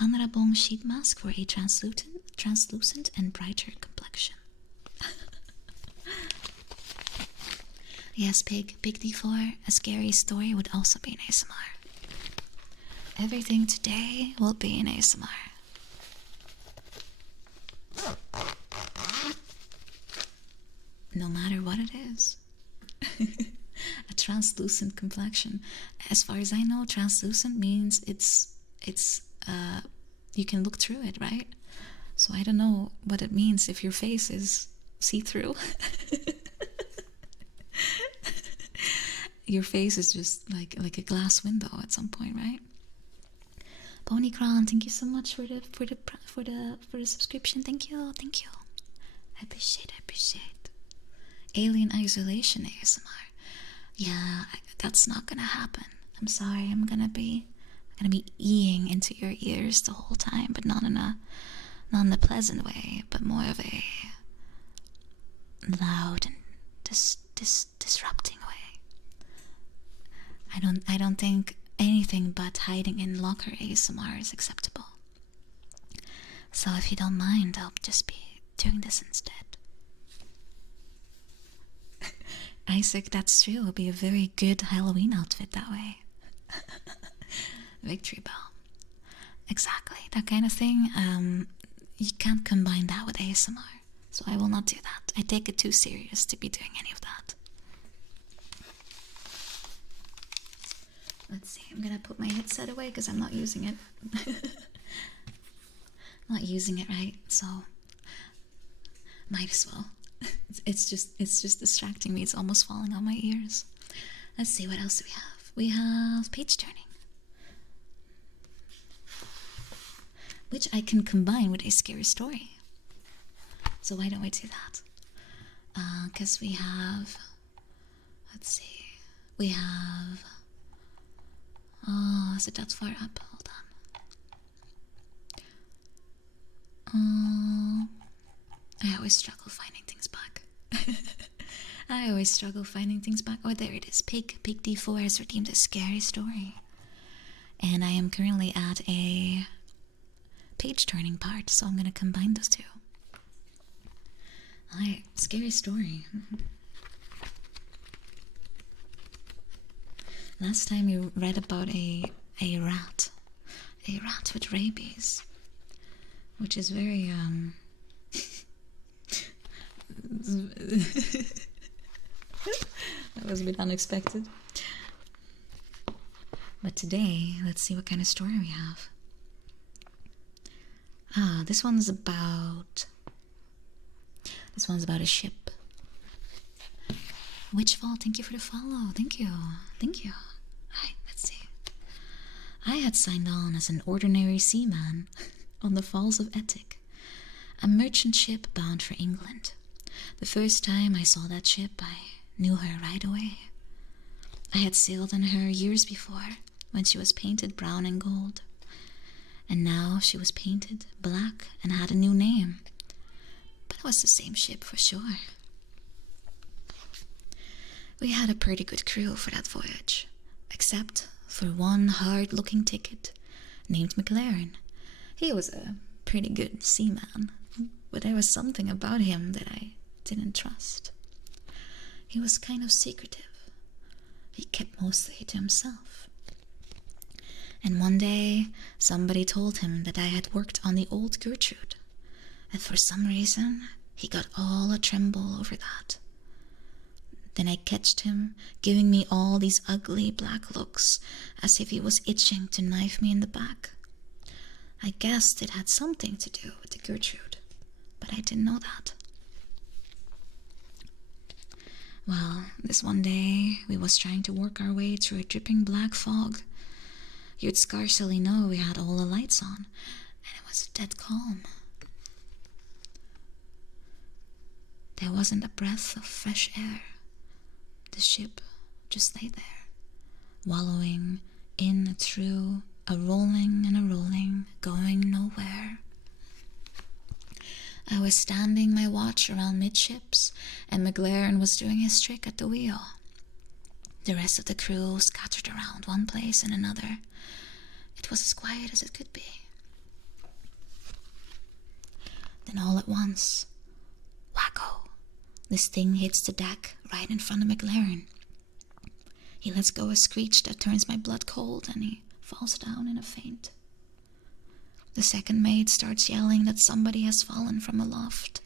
Hanrabong sheet mask for a translucent and brighter complexion. Yes, Big D4, a scary story would also be an ASMR. Everything today will be an ASMR. No matter what it is. A translucent complexion. As far as I know, translucent means it's you can look through it, right? So I don't know what it means if your face is see-through. Your face is just like a glass window at some point, right? Ponycron, thank you so much for the subscription. Thank you. I appreciate. Alien Isolation ASMR. Yeah, that's not gonna happen. I'm sorry. I'm gonna be eeing into your ears the whole time, but not in a pleasant way, but more of a loud and disrupting way. I don't think anything but hiding in locker ASMR is acceptable. So if you don't mind, I'll just be doing this instead. Isaac, that's true. It'll be a very good Halloween outfit that way. Victory bell. Exactly. That kind of thing. You can't combine that with ASMR. So I will not do that. I take it too serious to be doing any of that. Let's see. I'm gonna put my headset away because I'm not using it. Not using it right, so might as well It's just distracting me. It's almost falling on my ears. Let's see, what else do we have? We have page turning, which I can combine with a scary story. So why don't we do that? Because we have, let's see, we have, oh, is it that far up? Hold on. I always struggle finding things back. I always struggle finding things back. Oh, there it is. Pig D4 has redeemed a scary story. And I am currently at a page turning part, so I'm going to combine those two. Alright, scary story. Last time we read about a rat with rabies, which is very that was a bit unexpected. But today, let's see what kind of story we have. This one's about a ship. Witchfall, thank you for the follow. Thank you. Alright, let's see. I had signed on as an ordinary seaman on the Falls of Ettrick, a merchant ship bound for England. The first time I saw that ship, I knew her right away. I had sailed on her years before, when she was painted brown and gold. And now she was painted black and had a new name. But it was the same ship for sure. We had a pretty good crew for that voyage, except for one hard-looking ticket named McLaren. He was a pretty good seaman, but there was something about him that I didn't trust. He was kind of secretive. He kept mostly to himself. And one day, somebody told him that I had worked on the old Gertrude, and for some reason, he got all a tremble over that. Then I catched him, giving me all these ugly black looks, as if he was itching to knife me in the back. I guessed it had something to do with the Gertrude, but I didn't know that. Well, this one day, we was trying to work our way through a dripping black fog. You'd scarcely know we had all the lights on, and it was dead calm. There wasn't a breath of fresh air. The ship just lay there, wallowing in and through, a rolling and a rolling, going nowhere. I was standing my watch around midships, and McLaren was doing his trick at the wheel. The rest of the crew scattered around one place and another. It was as quiet as it could be. Then all at once, wacko! This thing hits the deck right in front of McLaren. He lets go a screech that turns my blood cold, and he falls down in a faint. The second mate starts yelling that somebody has fallen from aloft.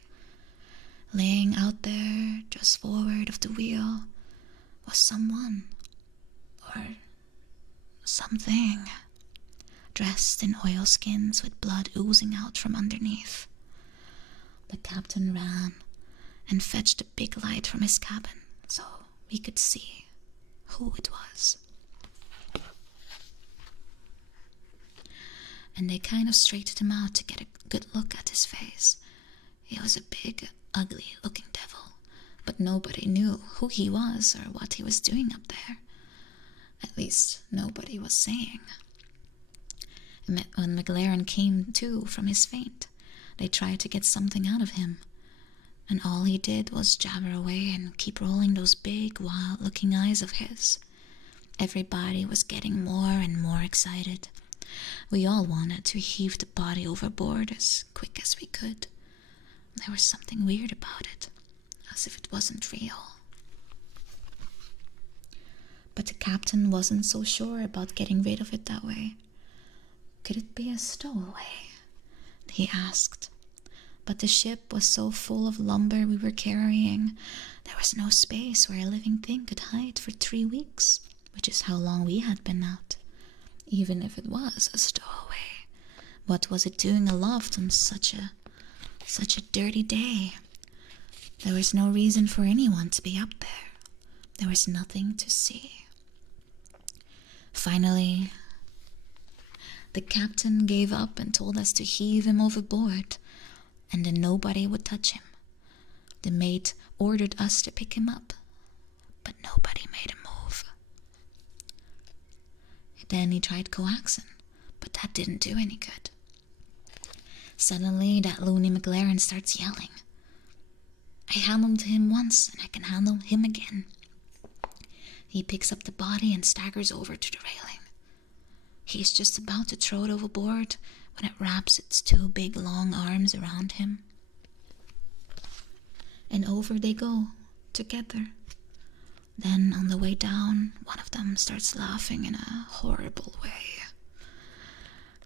Laying out there, just forward of the wheel, was someone, or something, dressed in oilskins with blood oozing out from underneath. The captain ran and fetched a big light from his cabin so we could see who it was. And they kind of straightened him out to get a good look at his face. He was a big, ugly-looking devil, but nobody knew who he was or what he was doing up there. At least, nobody was saying. When McLaren came to from his faint, they tried to get something out of him, and all he did was jabber away and keep rolling those big, wild-looking eyes of his. Everybody was getting more and more excited. We all wanted to heave the body overboard as quick as we could. There was something weird about it, as if it wasn't real. But the captain wasn't so sure about getting rid of it that way. Could it be a stowaway? He asked. But the ship was so full of lumber we were carrying, there was no space where a living thing could hide for 3 weeks, which is how long we had been out. Even if it was a stowaway, what was it doing aloft on such a dirty day? There was no reason for anyone to be up there. There was nothing to see. Finally, the captain gave up and told us to heave him overboard, and then nobody would touch him. The mate ordered us to pick him up, but nobody made a move. Then he tried coaxing, but that didn't do any good. Suddenly, that loony McLaren starts yelling. I handled him once, and I can handle him again. He picks up the body and staggers over to the railing. He's just about to throw it overboard when it wraps its two big long arms around him. And over they go, together. Then on the way down, one of them starts laughing in a horrible way.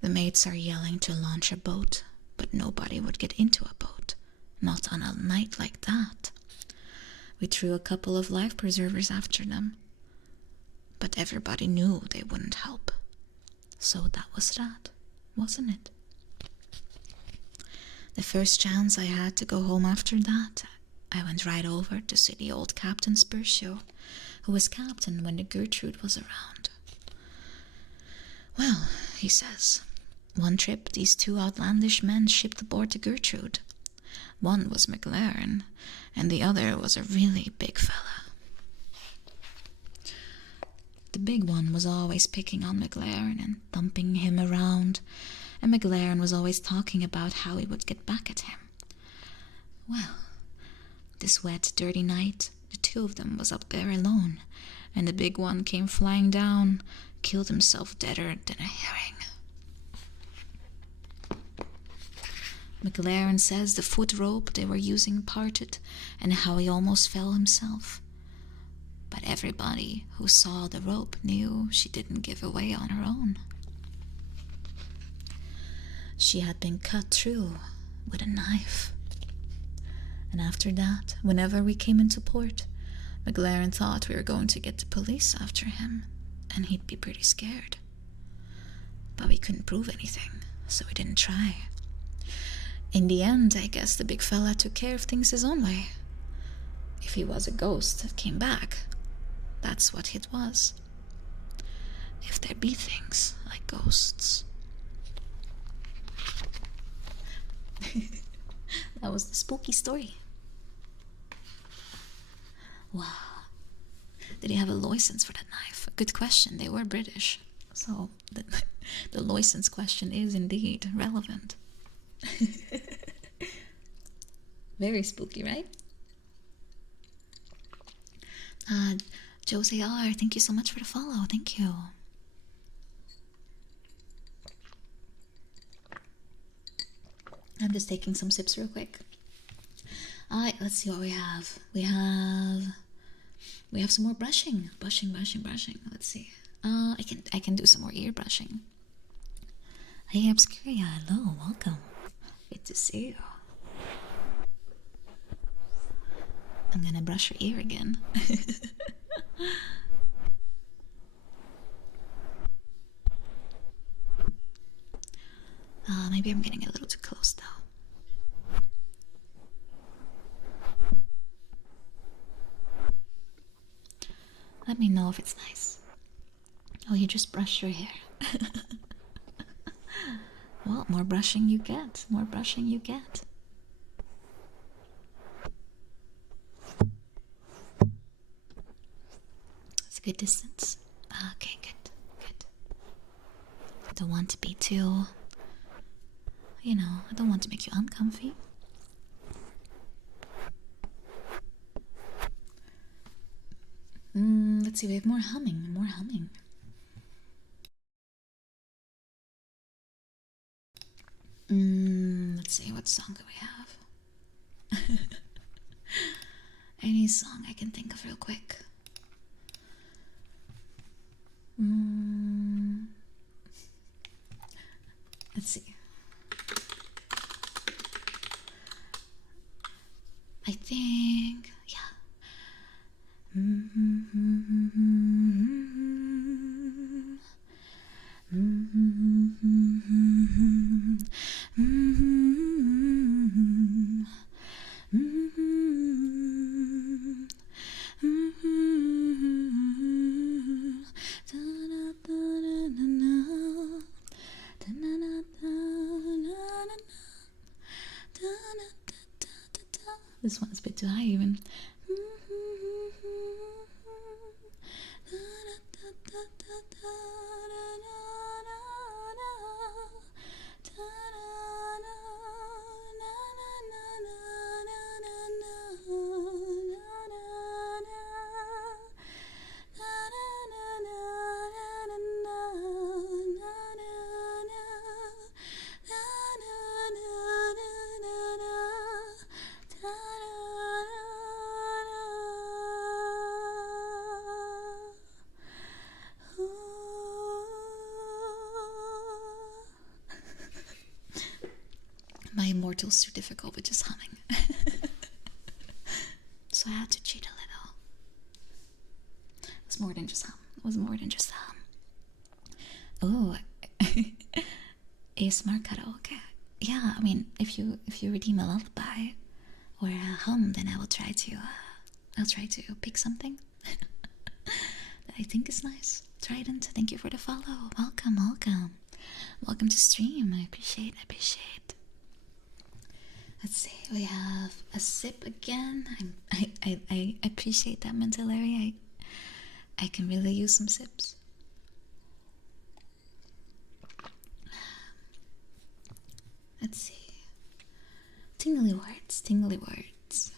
The mates are yelling to launch a boat, but nobody would get into a boat, not on a night like that. We threw a couple of life preservers after them, but everybody knew they wouldn't help. So that was that, wasn't it? The first chance I had to go home after that, I went right over to see the old Captain Spursio, who was captain when the Gertrude was around. Well, he says, one trip these two outlandish men shipped aboard the Gertrude. One was McLaren, and the other was a really big fella. The big one was always picking on McLaren and thumping him around, and McLaren was always talking about how he would get back at him. Well, this wet, dirty night, the two of them was up there alone, and the big one came flying down, killed himself deader than a herring. McLaren says the foot rope they were using parted, and how he almost fell himself. But everybody who saw the rope knew she didn't give away on her own. She had been cut through with a knife. And after that, whenever we came into port, McLaren thought we were going to get the police after him, and he'd be pretty scared. But we couldn't prove anything, so we didn't try. In the end, I guess the big fella took care of things his own way. If he was a ghost that came back, that's what it was. If there be things like ghosts. That was the spooky story. Wow. Did he have a license for that knife? Good question. They were British. So the license question is indeed relevant. Very spooky, right? Jose R, thank you so much for the follow. Thank you. I'm just taking some sips real quick. Alright, let's see what we have. We have some more brushing. Brushing. Let's see. I can do some more ear brushing. Hey Obscuria, hello, welcome. Good to see you. I'm gonna brush your ear again. Maybe I'm getting a little too close though. Let me know if it's nice. Oh, you just brush your hair. Well, more brushing you get. More brushing you get. It's a good distance. Okay, good. I don't want to be too... I don't want to make you uncomfy. Let's see, we have more humming. Let's see, what song do we have? Any song I can think of real quick. Let's see. I think, yeah. This one's a bit too high even. My immortal's too difficult with just humming. So I had to cheat a little. It's more than just hum. It was more than just a hum. Oh, ASMR karaoke. Yeah, I mean, if you redeem a lullaby or a hum, then I'll try to pick something that I think is nice. Trident, thank you for the follow. Welcome, welcome. Welcome to stream. I appreciate. Let's see, we have a sip again. I appreciate that, Mental Larry. I can really use some sips. Let's see. Tingly words.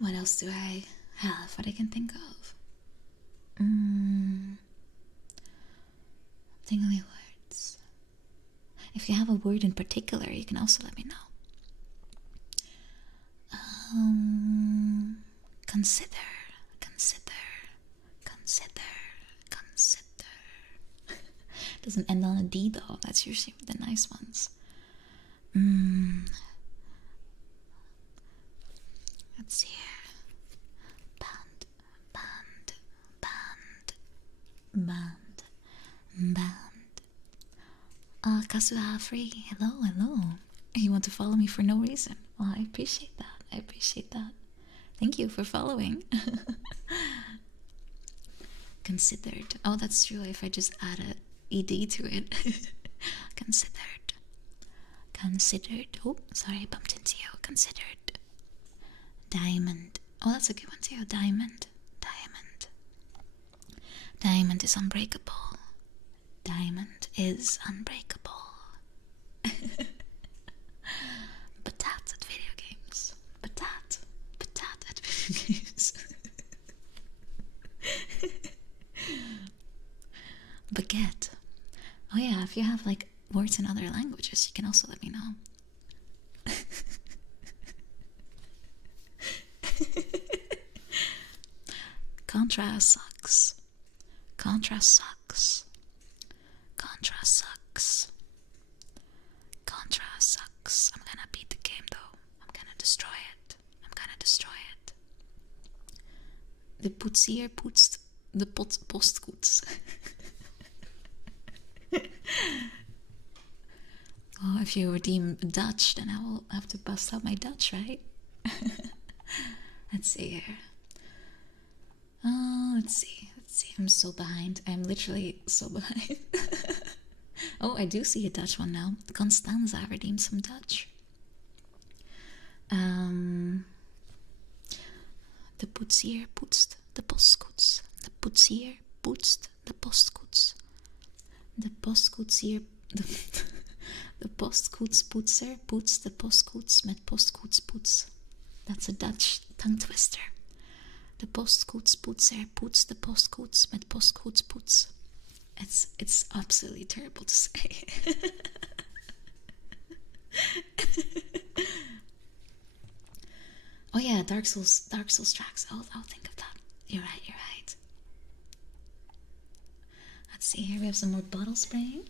What else do I have? What I can think of? Tingly words. If you have a word in particular, you can also let me know. Consider. Doesn't end on a D though. That's usually the nice ones. Let's see here. Band. Kasuha free. Hello. You want to follow me for no reason? Well, I appreciate that. Thank you for following. Considered. Oh, that's true. If I just add a ed to it. Considered. Oh, sorry, I bumped into you. Considered. Diamond. Oh, that's a good one too. Diamond is unbreakable. Diamond is unbreakable. Batat at video games. Batat at video games. Baguette. Oh yeah, if you have like words in other languages, you can also let me know. Contrast sucks. I'm gonna beat the game though. I'm gonna destroy it. De poetsier poetst de postkoets. Oh, if you redeem Dutch, then I will have to bust out my Dutch, right? Let's see here. Oh, let's see. I'm so behind. I'm literally so behind. Oh, I do see a Dutch one now. Constanza redeemed some Dutch. De poetsier poetst de postkoets. De poetsier poetst de postkoets. De postkoetsier... De postkoetspoetser poetst de postkoets met postkoetspoets. That's a Dutch tongue twister. De postkoetspoetser poetst de postkoets met postkoetspoets. It's absolutely terrible to say. Oh yeah, Dark Souls tracks. I'll think of that. You're right. Let's see here. We have some more bottle spraying.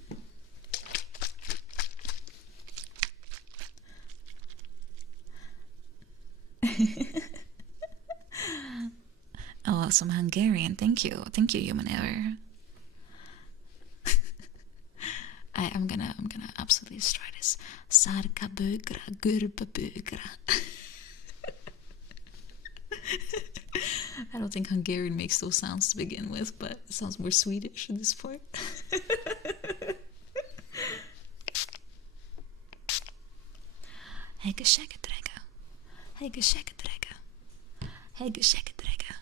Oh, some Hungarian. Thank you, human error. I'm gonna absolutely destroy this. Sarka bögra, gurba bögra. I don't think Hungarian makes those sounds to begin with, but it sounds more Swedish at this point. Hege shagga dragga. Hegesekkedrega. Hegesekkedrega.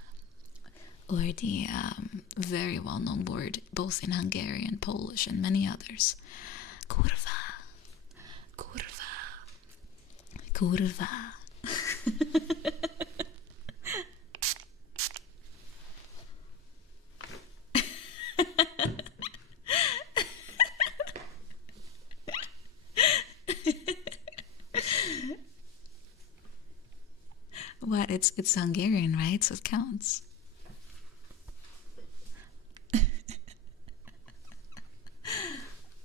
Or the very well-known word both in Hungarian, Polish, and many others. Kurva. Kurva. Kurva. What? It's Hungarian, right? So it counts.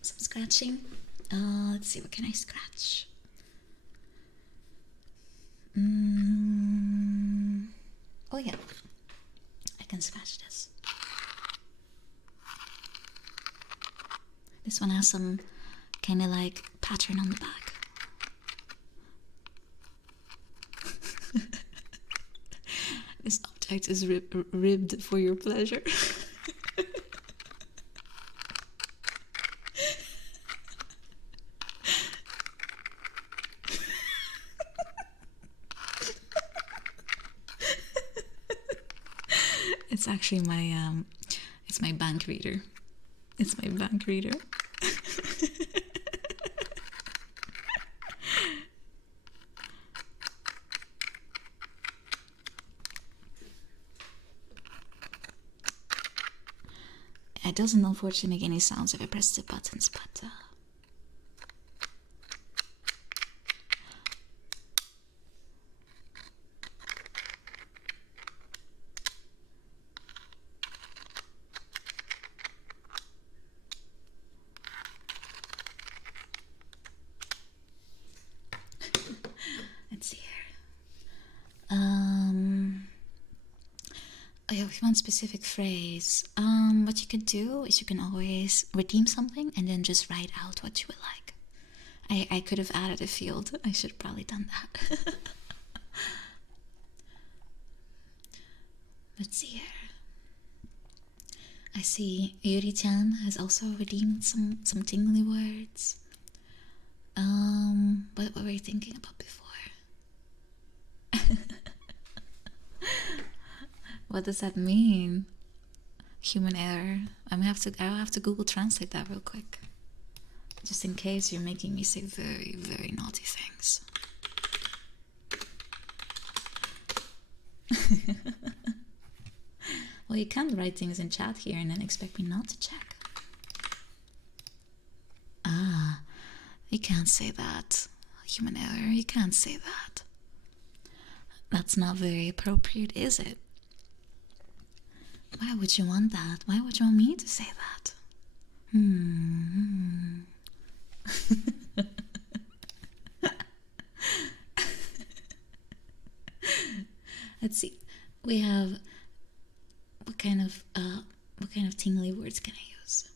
Some scratching. Let's see, what can I scratch? Oh yeah, I can scratch this. This one has some kind of like pattern on the back. This object is ribbed for your pleasure. It's actually it's my bank reader. It's my bank reader. It doesn't unfortunately make any sounds if I press the buttons, but let's see here. With one specific phrase, what you could do is you can always redeem something and then just write out what you would like. I could have added a field. I should have probably done that. Let's see here. I see Yuri-chan has also redeemed some tingly words. What were you thinking about before? What does that mean? Human error. I'll have to Google Translate that real quick. Just in case you're making me say very, very naughty things. Well, you can't write things in chat here and then expect me not to check. Ah, you can't say that. Human error, you can't say that. That's not very appropriate, is it? Why would you want that? Why would you want me to say that? Let's see. We have what kind of tingly words can I use?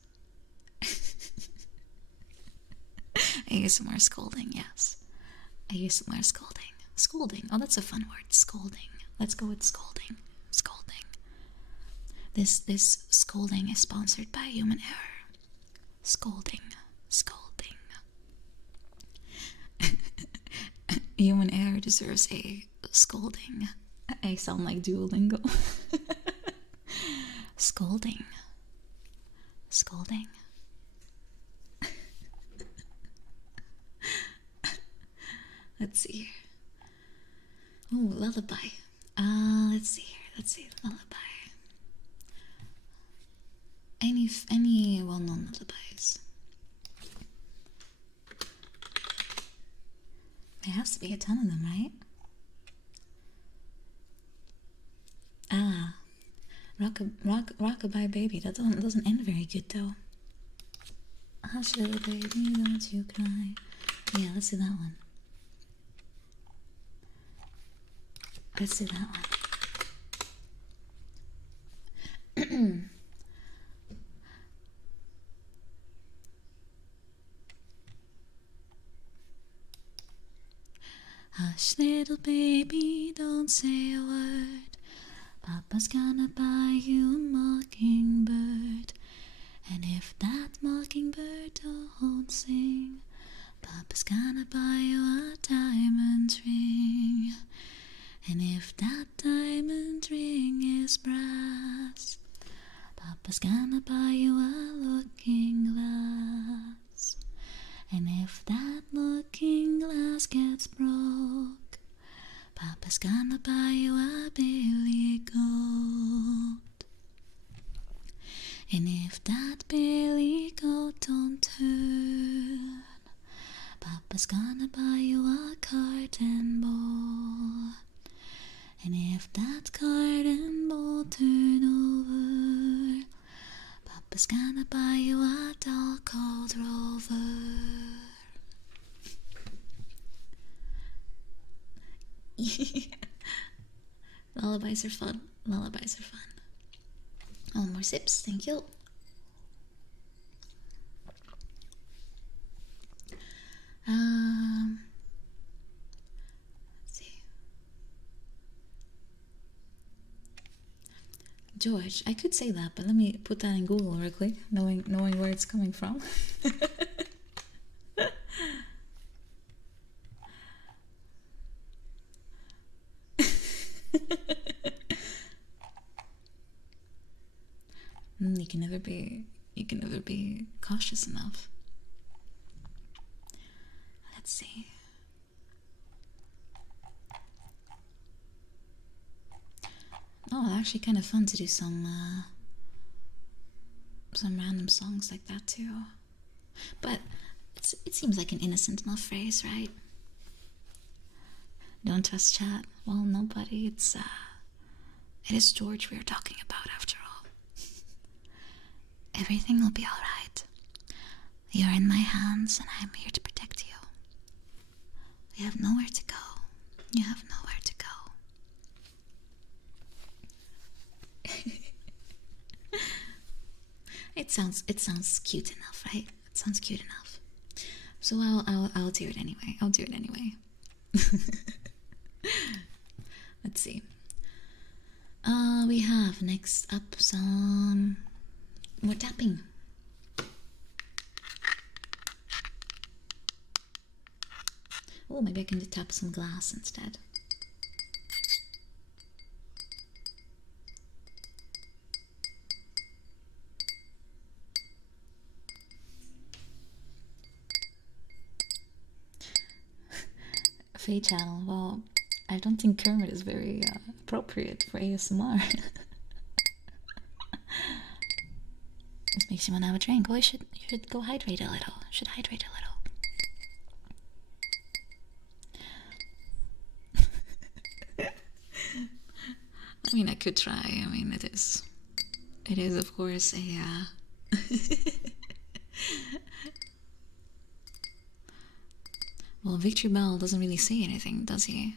ASMR scolding, yes. ASMR scolding. Scolding. Oh, that's a fun word. Scolding. Let's go with scolding. Scolding. This scolding is sponsored by Human Error. Scolding. Scolding. Human Error deserves a scolding. I sound like Duolingo. Scolding. Scolding. Let's see here. Oh, lullaby. Let's see here. Let's see. Lullaby. Any well-known lullabies? There has to be a ton of them, right? Ah, Rockabye Baby. That doesn't end very good though. Hush, little baby, don't you cry. Yeah, let's do that one. Let's do that one. Hush, little baby, don't say a word. Papa's gonna buy you a mockingbird. And if that mockingbird don't sing, Papa's gonna buy you a diamond ring. And if that diamond ring is brass, Papa's gonna buy you a looking glass. And if that looking glass gets broke, Papa's gonna buy you a billy goat. And if that billy goat don't turn, Papa's gonna buy you a garden ball. And if that garden ball turn over, Papa's gonna buy you a doll called Rover. Lullabies are fun. Lullabies are fun. Oh, more sips, thank you. Let's see. George, I could say that, but let me put that in Google real quick, knowing where it's coming from. You can never be cautious enough. Let's see. Oh, actually kind of fun to do some random songs like that too. But it seems like an innocent enough phrase, right? Don't trust chat. Well, nobody. It is George we are talking about after all. Everything will be alright. You're in my hands and I'm here to protect you. You have nowhere to go. You have nowhere to go. It sounds cute enough, right? It sounds cute enough. So I'll do it anyway. I'll do it anyway. Let's see. We have next up some more tapping. Oh, maybe I can tap some glass instead. Faye channel. Well, I don't think Kermit is very appropriate for ASMR. This makes you want to have a drink. Well, you should go hydrate a little. Should hydrate a little. I mean, I could try. I mean, it is of course a well, Victor Bell doesn't really say anything, does he?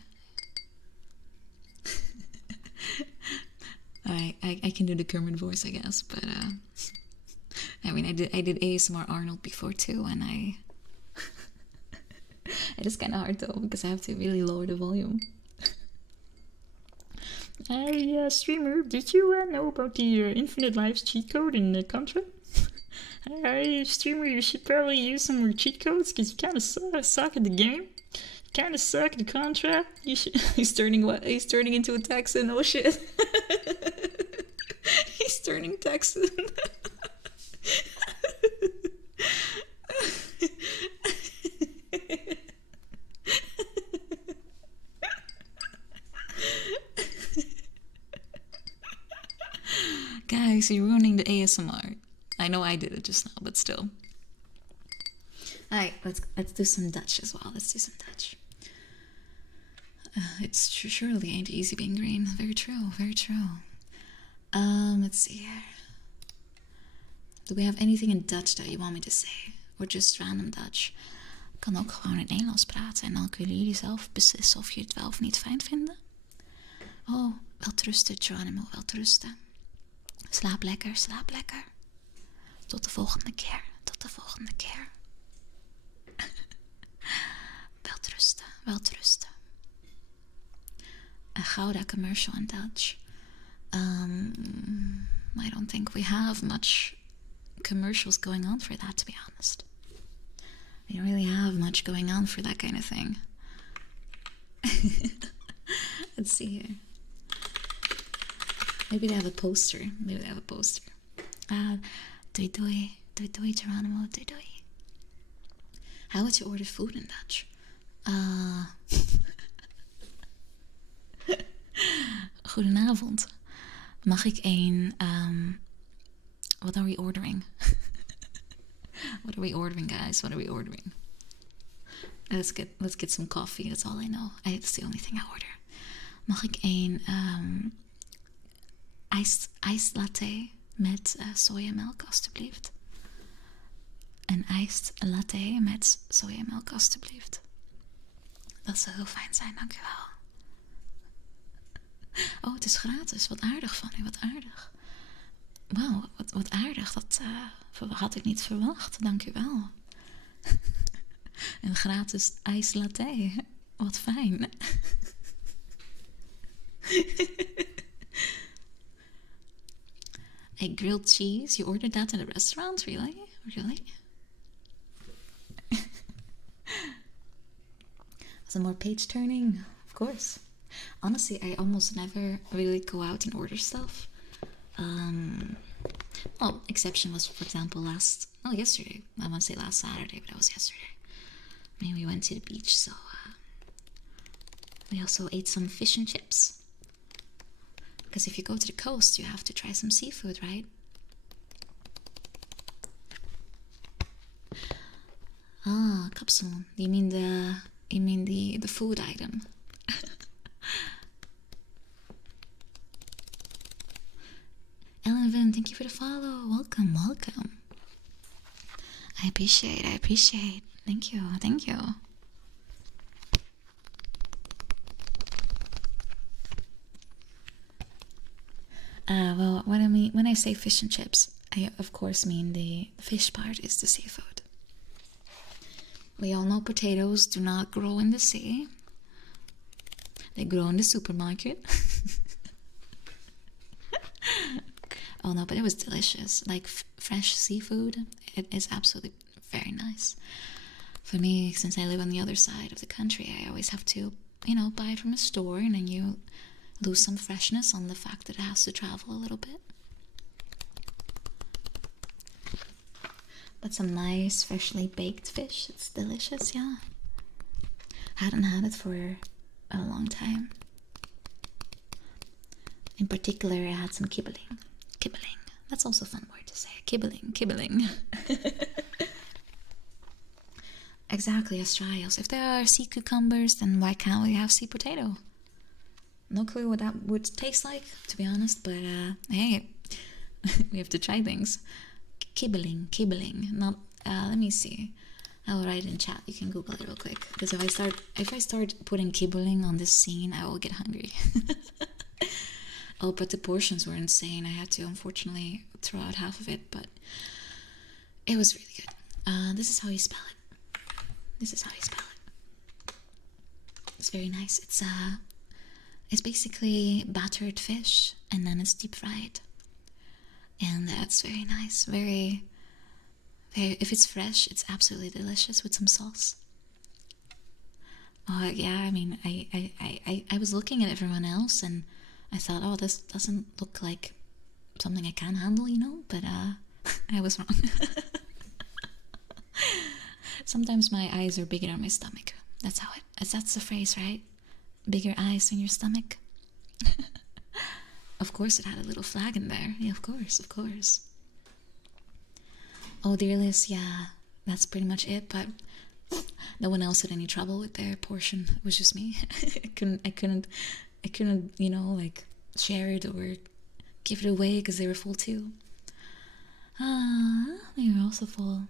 Alright, I can do the Kermit voice, I guess, but I mean, I did ASMR Arnold before too, and it is kind of hard though because I have to really lower the volume. Hey, streamer, did you know about the infinite lives cheat code in Contra? Hey, streamer, you should probably use some more cheat codes because you kind of suck at the game. You kind of suck at the Contra. You should. He's turning into a Texan. Oh shit. He's turning Texan. Guys, you're ruining the ASMR. I know I did it just now, but still. Alright, let's do some Dutch as well. Let's do some Dutch. It's surely ain't easy being green. Very true, very true. Let's see here. Do we have anything in Dutch that you want me to say? Or just random Dutch? Ik kan ook gewoon in het Nederlands praten en dan kunnen jullie zelf beslissen of je het wel of niet fijn vinden. Oh, welterusten, Geronimo, welterusten. Slaap lekker, slaap lekker. Tot de volgende keer, tot de volgende keer. Welterusten, welterusten. A Gouda commercial in Dutch. I don't think we have much commercials going on for that, to be honest. We don't really have much going on for that kind of thing. Let's see here. Maybe they have a poster. Doei doei. Doei doei, Geronimo. Doei doei. How would you order food in Dutch? Goedenavond. Mag ik een... what are we ordering? What are we ordering, guys? What are we ordering? Let's get some coffee. That's all I know. It's the only thing I order. Mag ik een iced latte met sojamelk, alstublieft? Een iced latte met sojamelk, alstublieft. Dat zou heel fijn zijn, dankjewel. Oh, het is gratis. Wat aardig van u, wat aardig. Wauw, wat aardig. Dat had ik niet verwacht, dankjewel. Een gratis iced latte. Wat fijn. A grilled cheese? You ordered that at a restaurant? Really? Really? Some more page turning, of course. Honestly, I almost never really go out and order stuff. Well, exception was, for example, yesterday. I want to say last Saturday, but that was yesterday. I mean, we went to the beach, so we also ate some fish and chips. Because if you go to the coast, you have to try some seafood, right? Ah, kapsalon. You mean the food item? Ellen, thank you for the follow. Welcome. I appreciate. Thank you. Well, when I say fish and chips, I of course mean the fish part is the seafood. We all know potatoes do not grow in the sea. They grow in the supermarket. Oh no, but it was delicious. Like fresh seafood, it is absolutely very nice. For me, since I live on the other side of the country, I always have to, buy it from a store, and then you lose some freshness on the fact that it has to travel a little bit. But some nice, freshly baked fish. It's delicious, yeah. Hadn't had it for a long time. In particular, I had some kibbeling. That's also a fun word to say. Kibbeling. Exactly, Australians. If there are sea cucumbers, then why can't we have sea potato? No clue what that would taste like, to be honest, but hey, we have to try things. Kibbeling. Not. Let me see. I'll write it in chat. You can Google it real quick. Because if I start putting kibbeling on this scene, I will get hungry. Oh, but the portions were insane. I had to, unfortunately, throw out half of it, but it was really good. This is how you spell it. It's very nice. It's basically battered fish, and then it's deep fried. And that's very nice. Very, very, if it's fresh, it's absolutely delicious with some sauce. Yeah, I mean, I was looking at everyone else, and I thought, oh, this doesn't look like something I can handle, but I was wrong. Sometimes my eyes are bigger than my stomach. That's the phrase, right? Bigger eyes than your stomach. Of course it had a little flag in there. Yeah, of course. Oh, dear Liz, yeah, that's pretty much it, but no one else had any trouble with their portion. It was just me. I couldn't, like, share it or give it away because they were full too. They were also full.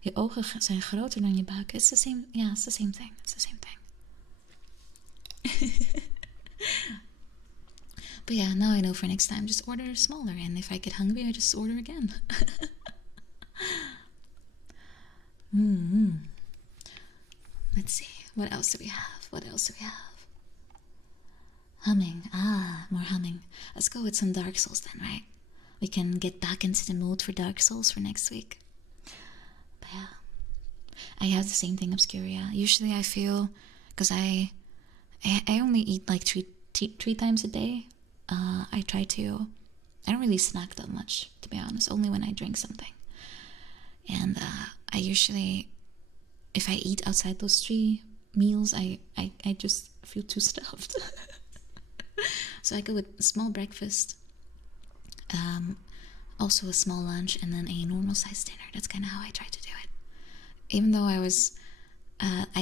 Je ogen zijn groter dan je buik. It's the same, yeah, it's the same thing. But yeah, now I know for next time, just order smaller, and if I get hungry, I just order again. Let's see, what else do we have? Humming, more humming. Let's go with some Dark Souls then, right? We can get back into the mood for Dark Souls for next week. But yeah, I have the same thing, Obscuria. Usually I feel, because I only eat like three three times a day. I try to. I don't really snack that much, to be honest. Only when I drink something. And I usually, if I eat outside those 3 meals, I just feel too stuffed. So I go with a small breakfast, also a small lunch, and then a normal sized dinner. That's kind of how I try to do it. Even though I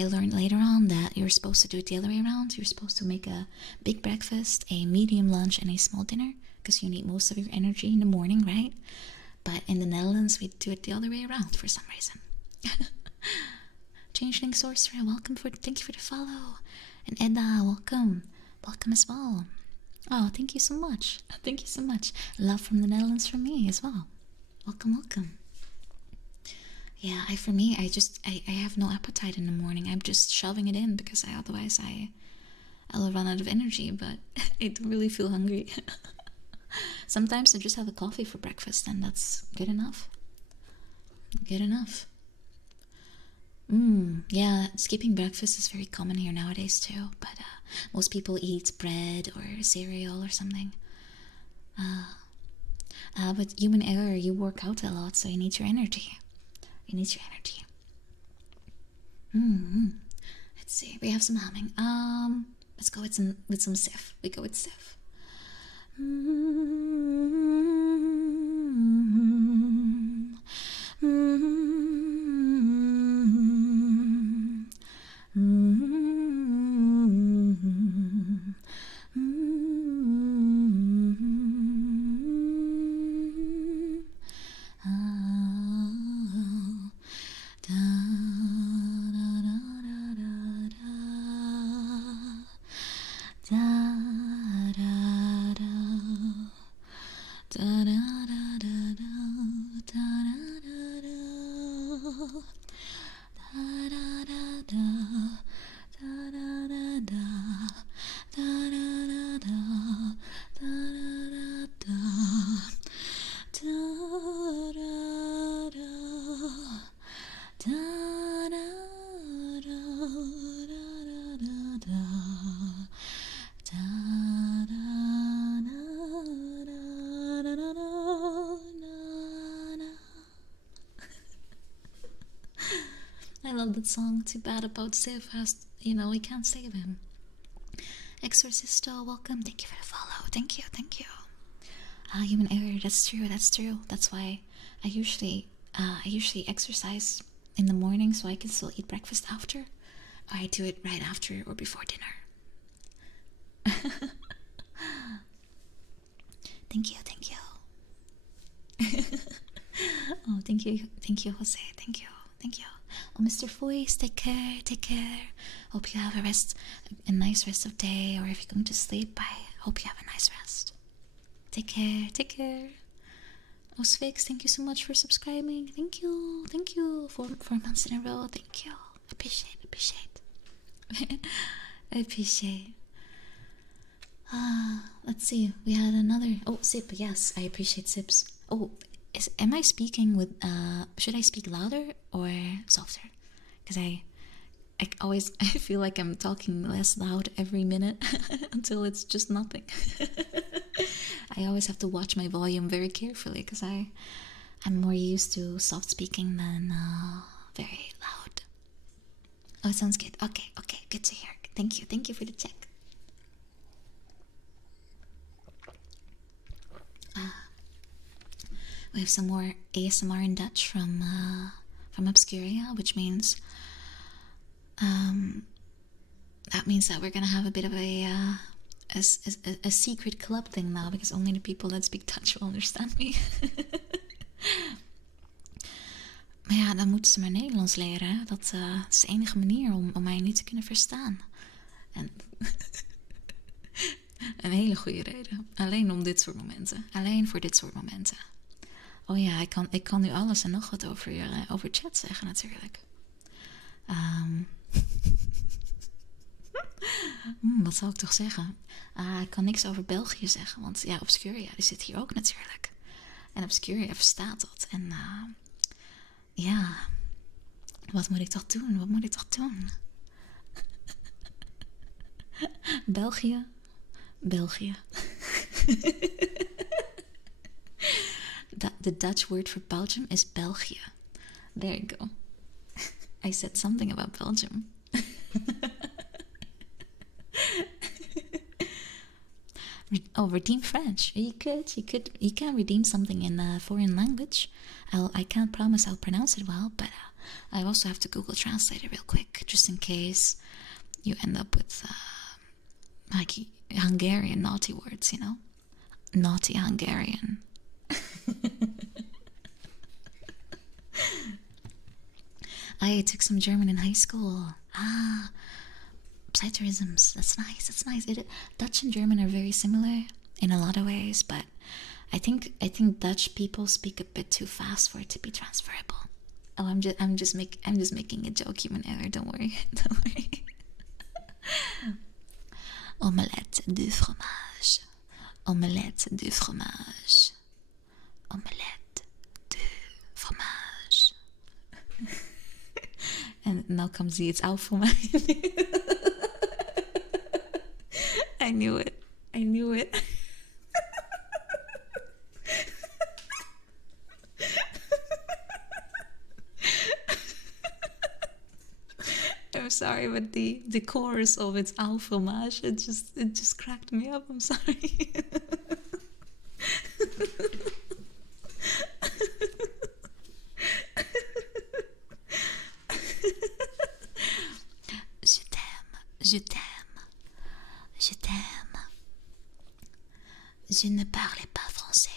learned later on that you're supposed to do it the other way around. You're supposed to make a big breakfast, a medium lunch, and a small dinner, because you need most of your energy in the morning, right? But in the Netherlands, we do it the other way around for some reason. Changeling Sorcerer, thank you for the follow. And Edda, welcome as well. Oh, thank you so much. Thank you so much. Love from the Netherlands from me as well. Welcome. Yeah, for me, I have no appetite in the morning. I'm just shoving it in because otherwise I'll run out of energy, but I don't really feel hungry. Sometimes I just have a coffee for breakfast and that's good enough. Yeah, skipping breakfast is very common here nowadays too, but most people eat bread or cereal or something. But human error, you work out a lot, so you need your energy. Let's see, we have some humming. Let's go with some Sif. We go with Sif. I love that song. Too bad about Sif. We can't save him. Exorcisto, welcome. Thank you for the follow. Thank you. Human error. That's true. That's why I usually exercise in the morning so I can still eat breakfast after. Or I do it right after or before dinner. Thank you. Oh, thank you, Jose. Thank you. Oh, Mr. Voice, take care. Hope you have a nice rest of day, or if you're going to sleep, I hope you have a nice rest. Take care. Oh, Sphinx, thank you so much for subscribing. Thank you. 4 months in a row. Thank you. Appreciate. I appreciate. Let's see. We had another. Oh, Sip. Yes, I appreciate Sips. Oh, am I speaking with? Should I speak louder or softer? Because I feel like I'm talking less loud every minute until it's just nothing. I always have to watch my volume very carefully because I'm more used to soft speaking than very loud. Oh, it sounds good. Okay, good to hear. Thank you for the check. We have some more ASMR in Dutch from Obscuria, which means that means that we're gonna have a bit of a secret club thing now, because only the people that speak Dutch will understand me. Maar ja, dan moeten ze maar Nederlands leren. Dat is de enige manier om mij niet te kunnen verstaan. En een hele goede reden. Alleen om dit soort momenten. Alleen voor dit soort momenten. Oh ja, ik kan nu alles en nog wat over chat zeggen natuurlijk. Wat zal ik toch zeggen? Ik kan niks over België zeggen, want ja, Obscuria die zit hier ook natuurlijk. En Obscuria verstaat dat. En ja, wat moet ik toch doen? België, België. The Dutch word for Belgium is België. There you go. I said something about Belgium. Oh, redeem French. You can redeem something in a foreign language. I can't promise I'll pronounce it well, but I also have to Google Translate it real quick, just in case you end up with like Hungarian naughty words, you know? Naughty Hungarian. I took some German in high school. Psycherisms. That's nice. That's nice. Dutch and German are very similar in a lot of ways, but I think Dutch people speak a bit too fast for it to be transferable. Oh, I'm just making a joke, human error. Don't worry. Don't worry. Omelette de fromage. Omelette de fromage. Omelette de fromage. And now comes the it's out for my. I knew it. I knew it. I'm sorry, but the chorus of it's au fromage, it just cracked me up. I'm sorry. Je t'aime, je t'aime. Je ne parlais pas français.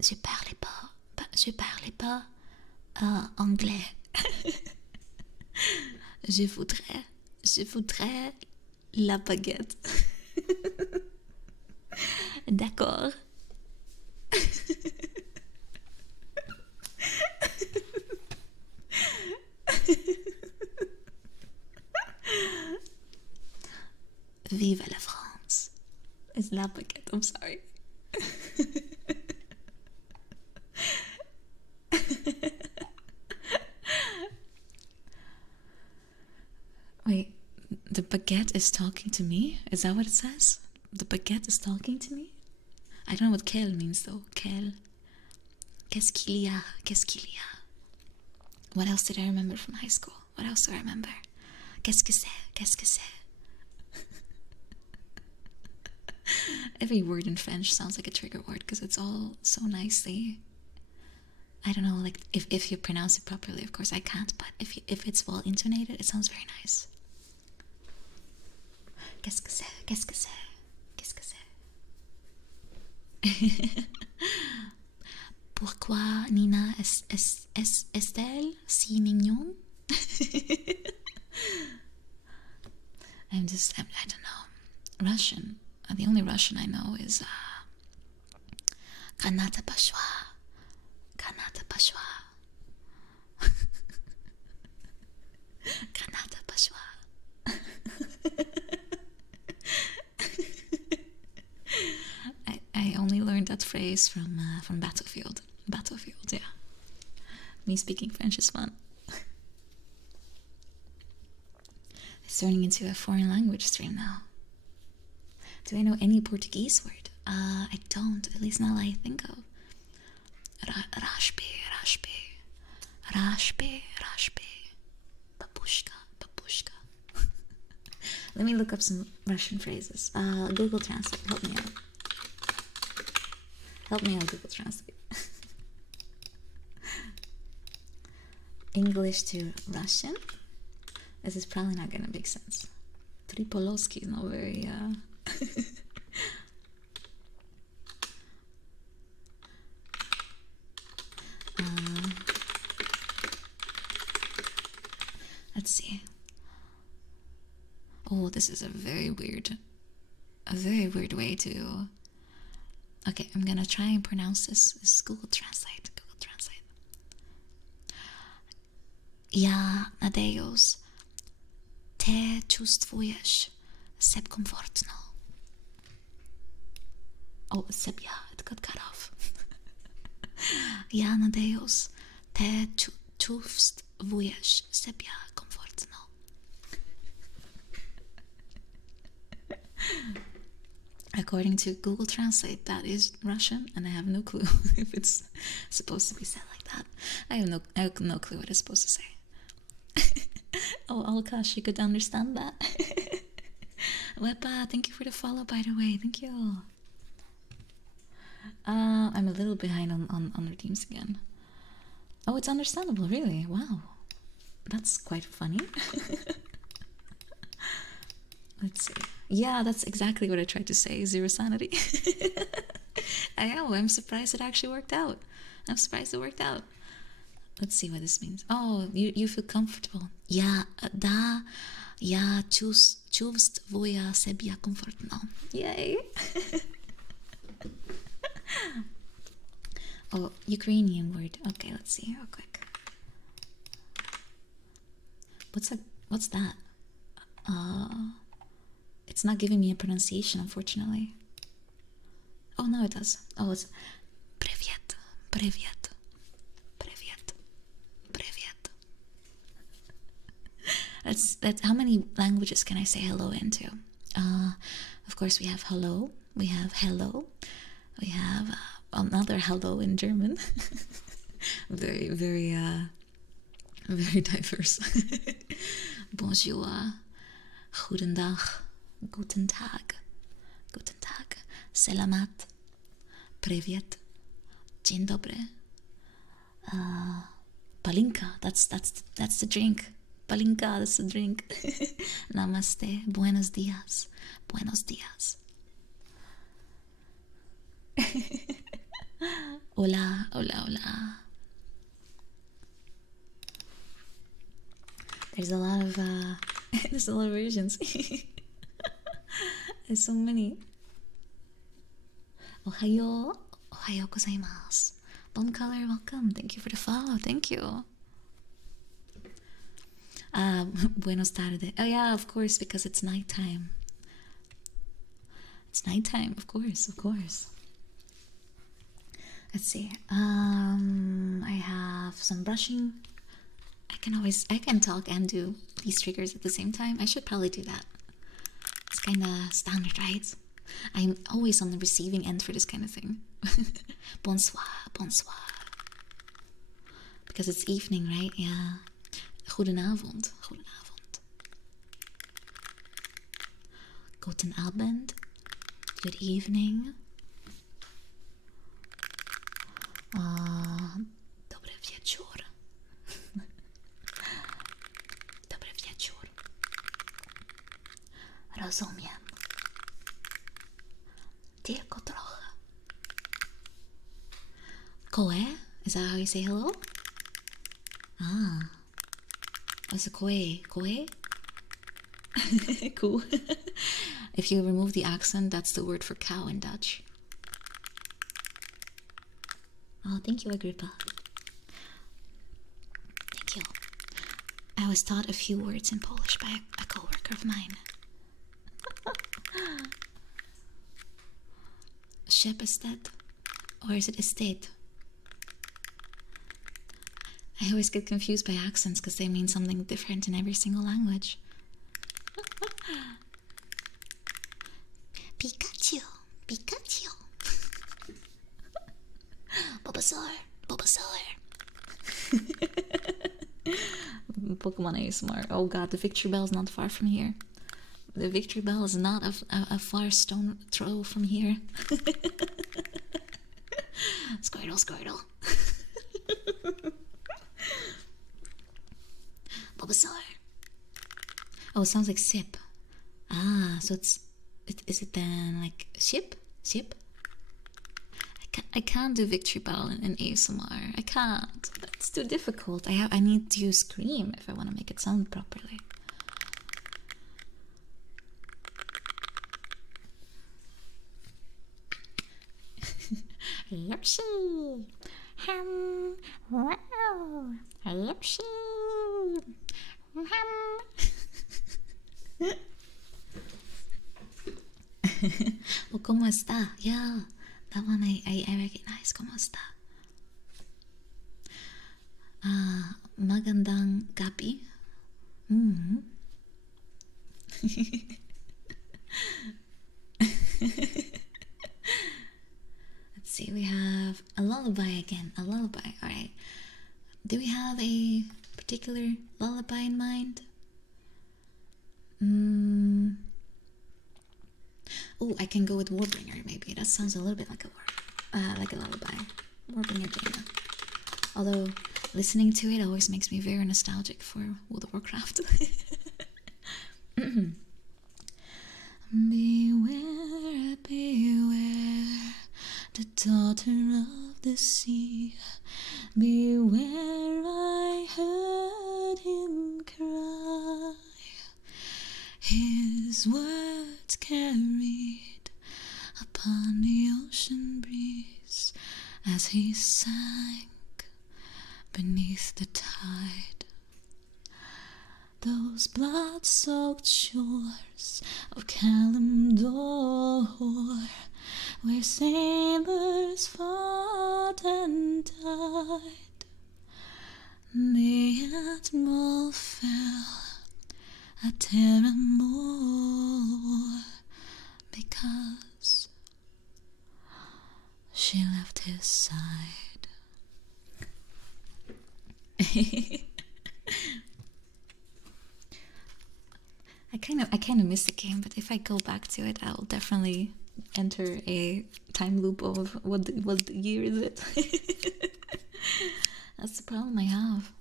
Je parlais pas anglais. Je voudrais la baguette. D'accord. Vive la France. It's la baguette, I'm sorry. Wait, the baguette is talking to me? Is that what it says? The baguette is talking to me? I don't know what quel means though. Quel. Qu'est-ce qu'il y a? Qu'est-ce qu'il y a? What else did I remember from high school? What else do I remember? Qu'est-ce que c'est? Qu'est-ce que c'est? Every word in French sounds like a trigger word because it's all so nicely. I don't know, like if you pronounce it properly, of course I can't, but if it's well intonated, it sounds very nice. Qu'est-ce que c'est? Qu'est-ce que c'est? Qu'est-ce que c'est? Pourquoi Nina est-elle si mignonne? I don't know. Russian. The only Russian I know is Granata Pashwa. Granata Pashwa. Granata Pashwa. I only learned that phrase from Battlefield. Battlefield, yeah. Me speaking French is fun. It's turning into a foreign language stream now. Do I know any Portuguese word? I don't, at least not that I think of. Rashpe. Babushka. Let me look up some Russian phrases. Google Translate, help me out. Help me out, Google Translate. English to Russian? This is probably not gonna make sense. Tripolowski is not very, let's see. Oh, this is a very weird way to. Okay, I'm gonna try and pronounce this. This is Google Translate. Google Translate. Ja, Nadeus, te чувствуешь себя комфортно. Oh, себя, it got cut off. Ja, Nadeus, te чувствуешь себя комфортно. According to Google Translate, that is Russian, and I have no clue if it's supposed to be said like that. I have no clue what it's supposed to say. Oh, Alkash, you could understand that. Wepa, thank you for the follow, by the way. Thank you. I'm a little behind on redeems again. Oh, it's understandable, really. Wow. That's quite funny. Let's see. Yeah, that's exactly what I tried to say. Zero sanity. I know. I'm surprised it actually worked out. I'm surprised it worked out. Let's see what this means. Oh, you feel comfortable. Yeah, da, я чувствую себя комфортно. Yay. Oh, Ukrainian word. Okay, let's see real quick. What's that? It's not giving me a pronunciation, unfortunately. Oh, no, it does. Oh, it's Привет, привет, привет, привет. That's how many languages can I say hello into? Of course, we have hello, we have hello, we have another hello in German. Very, very, very diverse. Bonjour, goedendag, guten Tag, selamat, привет, dzień dobry, palinka. That's the drink. Palinka, that's the drink. Namaste, buenos dias, buenos dias. Hola, hola, hola. There's a lot of there's a lot of versions. There's so many. Ohayo, ohayo gozaimasu. Bone color, welcome. Thank you for the follow. Thank you. Buenos tardes. Oh yeah, of course, because it's nighttime. It's nighttime, of course, of course. Let's see. I have some brushing. I can talk and do these triggers at the same time. I should probably do that. It's kind of standard, right? I'm always on the receiving end for this kind of thing. Bonsoir, bonsoir. Because it's evening, right? Yeah. Goedenavond, goedenavond. Guten Abend. Good evening. Dobry wieczór. Dobry wieczór. Rozumiem. Tylko trochę. Koe? Is that how you say hello? Ah. What's a koe? Koe? Cool. If you remove the accent, that's the word for cow in Dutch. Oh, thank you, Agrippa. Thank you. I was taught a few words in Polish by a co-worker of mine. Shep estate? Or is it estate? I always get confused by accents because they mean something different in every single language. Pikachu, Pikachu. Bulbasaur, Bulbasaur. Pokemon ASMR. Oh god, the victory bell is not far from here. The victory bell is not a far stone throw from here. Squirtle, Squirtle. Bulbasaur. Oh, it sounds like sip. Ah, so is it then like ship? Ship? I can't do victory bell in ASMR. I can't. That's too difficult. I need to scream if I want to make it sound properly. Yoshi. Wow. Yoshi. Well, ¿cómo está? Yeah, that one I recognize. ¿Cómo está? Magandang gabi. lullaby again. A lullaby. Alright. Do we have a particular lullaby in mind? Oh, I can go with Warbringer maybe. That sounds a little bit like a lullaby. Warbringer Dana. Although listening to it always makes me very nostalgic for World of Warcraft. Beware, beware, the daughter of the sea. Beware, I heard him cry. His words carried upon the ocean breeze as he sank beneath the tide. Those blood-soaked shores of Kalimdor, where sailors fought and died, the admiral fell at Terramore because she left his side. I kind of miss the game, but if I go back to it, I'll definitely enter a time loop of what year is it? That's the problem I have.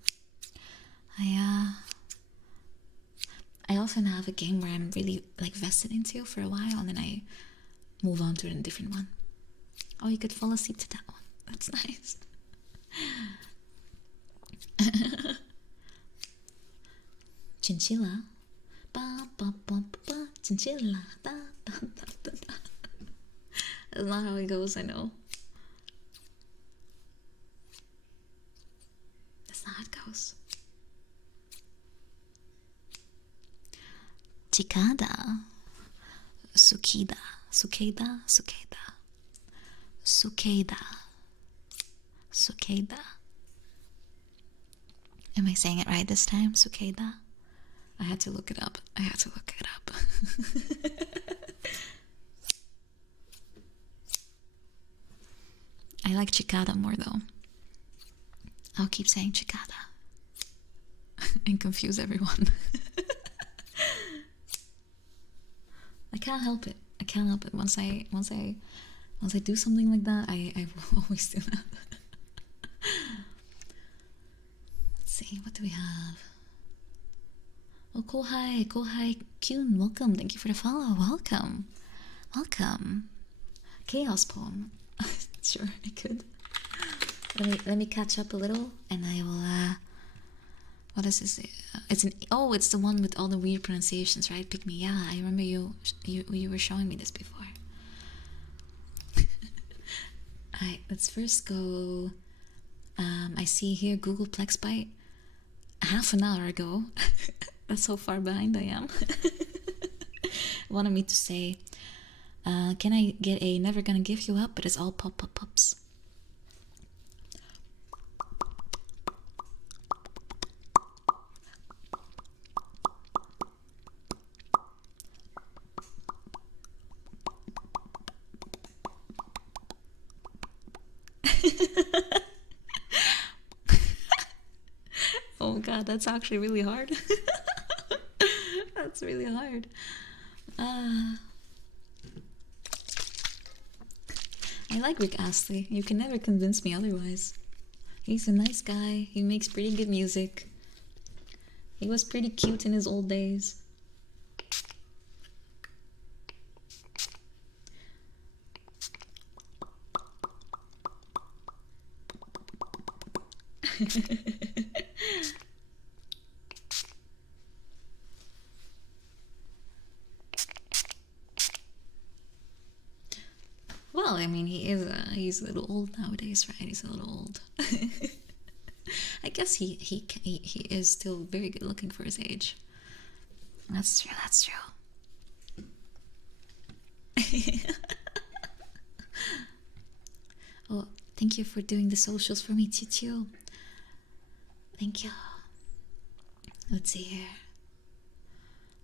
I often have a game where I'm really like vested into for a while, and then I move on to a different one. Oh, you could fall asleep to that one. That's nice. Chinchilla. Ba ba ba ba chinchilla. Da, da, da, da, da. That's not how it goes, I know. That's not how it goes. Cicada. Sukida. Sukeda. Sukeda. Sukeda. Sukeda. Am I saying it right this time? Sukeda? I had to look it up. I like cicada more though. I'll keep saying cicada and confuse everyone. I can't help it. Once I do something like that, I will always do that. Let's see, what do we have? Oh, Kohai Kyun, welcome. Thank you for the follow. Welcome. Chaos poem. Sure, I could. Let me catch up a little, and I will. What is this? It's the one with all the weird pronunciations, right? Pick me. Yeah, I remember you were showing me this before. Alright, let's first go. I see here Google Plex Byte half an hour ago. That's how far behind I am. Wanted me to say, can I get a never gonna give you up, but it's all pops. Oh god, that's actually really hard. That's really hard. I like Rick Astley. You can never convince me otherwise. He's a nice guy. He makes pretty good music. He was pretty cute in his old days. Well, I mean, he's a little old nowadays, right? He's a little old. I guess he is still very good looking for his age. That's true. Oh, thank you for doing the socials for me, Chicho. Thank you. Let's see here.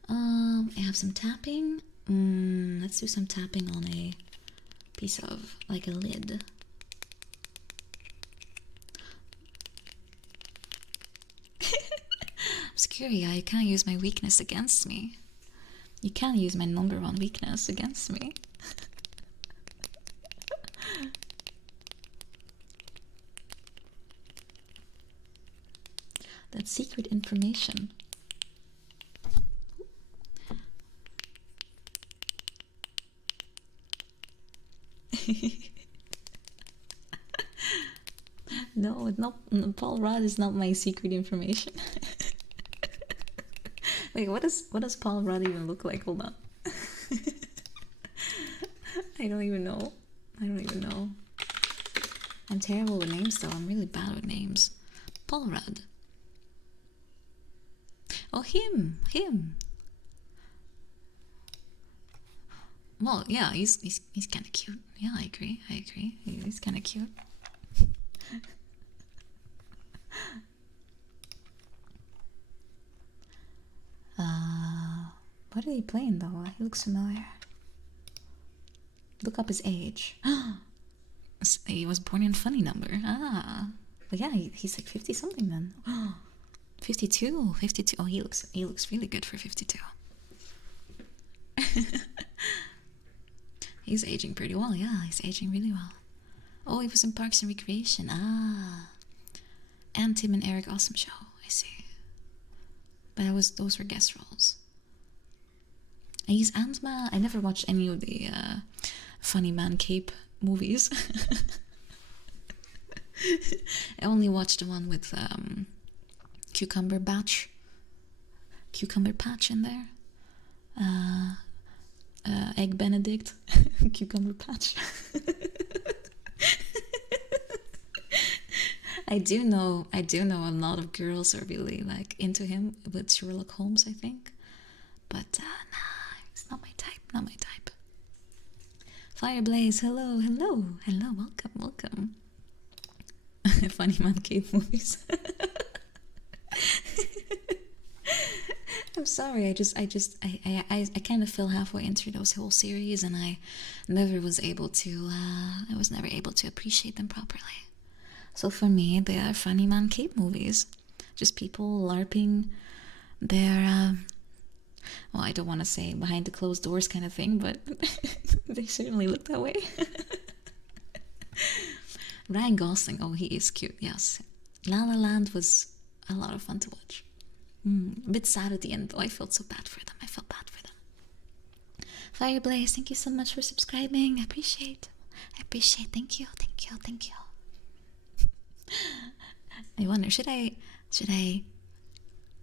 I have some tapping. Let's do some tapping on a piece of, like, a lid. Curia, you can't use my weakness against me. You can't use my #1 weakness against me. That's secret information. No, it's not. Paul Rudd is not my secret information. Wait, what does Paul Rudd even look like? Hold on. I don't even know. I'm terrible with names though. I'm really bad with names. Paul Rudd. Oh, him. Well, yeah, he's kind of cute. Yeah, I agree. He's kind of cute. What are they playing though? He looks familiar. Look up his age. He was born in funny number. But yeah, he's like 50 something then. 52. Oh, he looks really good for 52. He's aging pretty well. Yeah, he's aging really well. Oh, he was in Parks and Recreation. And Tim and Eric Awesome Show. I see. But those were guest roles. He's Ant-Man. I never watched any of the Funny Man Cape movies. I only watched the one with Cucumber Patch in there. Egg Benedict. Cucumber Patch. I do know a lot of girls are really like into him with Sherlock Holmes, I think. But nah, it's not my type. Fireblaze, hello, welcome. Funny Man Cave movies. I'm sorry, I kind of fell halfway into those whole series, and I was never able to appreciate them properly. So for me, they are Funny Man Cape movies. Just people LARPing their, well, I don't want to say behind the closed doors kind of thing, but they certainly look that way. Ryan Gosling, oh, he is cute, yes. La La Land was a lot of fun to watch. A bit sad at the end, though. I felt so bad for them. Fireblaze, thank you so much for subscribing. I appreciate. Thank you. I wonder, should I?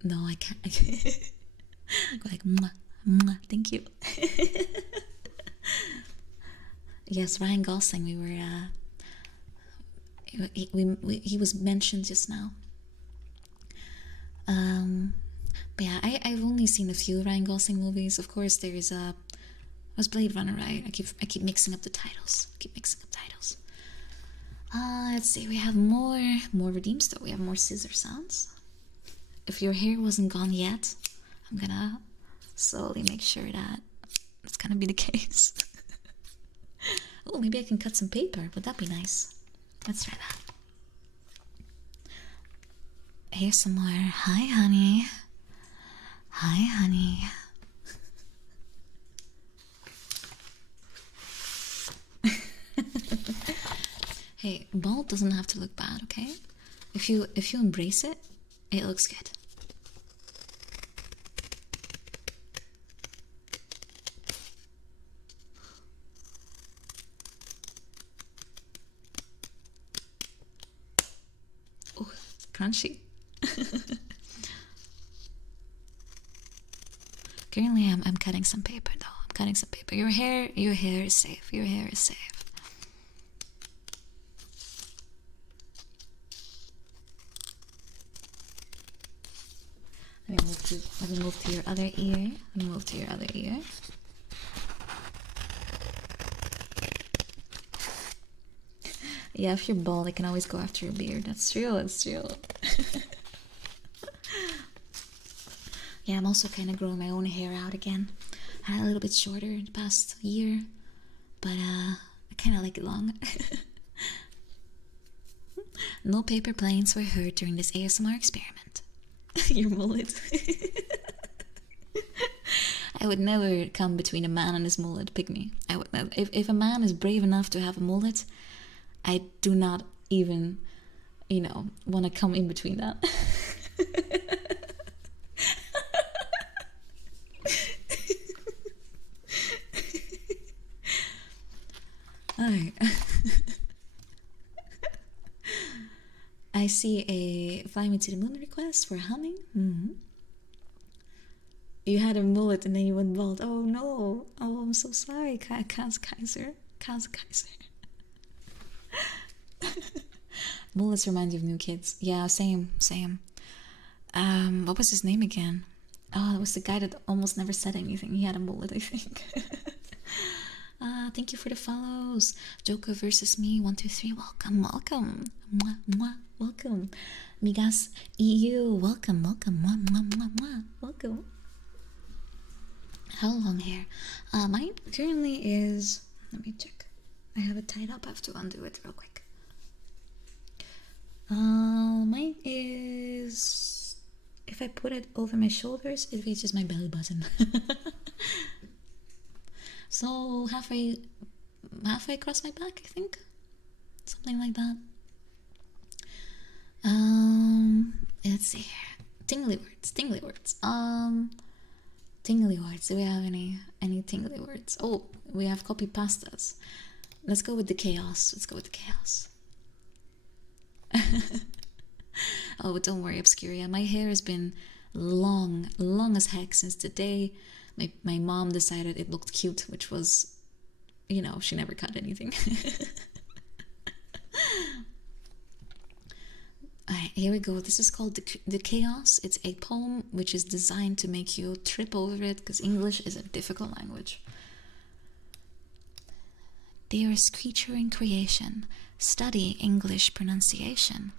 No, I can't. Go like mwah, thank you. Yes, Ryan Gosling. We were. He was mentioned just now. But yeah, I've only seen a few Ryan Gosling movies. Of course, there is was Blade Runner, right? I keep mixing up the titles. Let's see. We have more redeems though. We have more scissor sounds. If your hair wasn't gone yet, I'm gonna slowly make sure that it's gonna be the case. Oh, maybe I can cut some paper. Would that be nice? Let's try that. Here's some more. Hi, honey. Hey, bald doesn't have to look bad, okay? If you embrace it, it looks good. Oh, crunchy. Currently, I'm cutting some paper though. Your hair is safe. Let me move to your other ear. Yeah, if you're bald, I can always go after your beard. That's true. Yeah, I'm also kind of growing my own hair out again. I had a little bit shorter in the past year, but I kind of like it long. No paper planes were heard during this ASMR experiment. Your mullet. I would never come between a man and his mullet, pick me. I would never. If a man is brave enough to have a mullet, I do not even, want to come in between that. Alright. I see a fly me to the moon request for humming. You had a mullet and then you went bald. Oh no. Oh, I'm so sorry, Kaiser. Mullets remind you of new kids. Yeah, same. What was his name again? Oh, it was the guy that almost never said anything. He had a mullet, I think. Thank you for the follows. Joker versus me, 1, 2, 3. Welcome. Mwah, mwah, welcome. Migas EU, welcome. Mwah, mwah, mwah, mwah. Welcome. How long hair? Mine currently is. Let me check. I have it tied up. I have to undo it real quick. Mine is. If I put it over my shoulders, it reaches my belly button. So halfway across my back, I think, something like that. Let's see here. Tingly words. Tingly words. Do we have any tingly words? Oh, we have copy pastas. Let's go with the chaos. Oh, don't worry, Obscuria. My hair has been long as heck since the day my mom decided it looked cute, which was, she never cut anything. Alright, here we go. This is called the Chaos. It's a poem which is designed to make you trip over it, because English is a difficult language. Dearest creature in creation, study English pronunciation.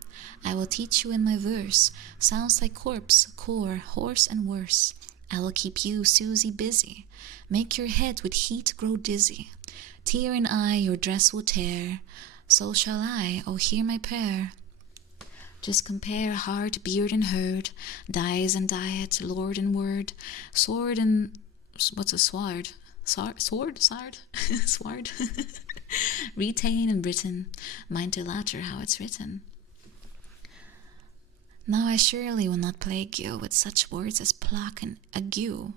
I will teach you in my verse. Sounds like corpse, core, horse, and worse. I will keep you, Susie, busy. Make your head with heat grow dizzy. Tear in eye your dress will tear. So shall I, oh hear my prayer. Just compare heart, beard, and herd, dyes and diet, lord and word, sword and... what's a sword? Sword? Sword? Retain and written, mind the latter how it's written. Now I surely will not plague you with such words as plaque and ague,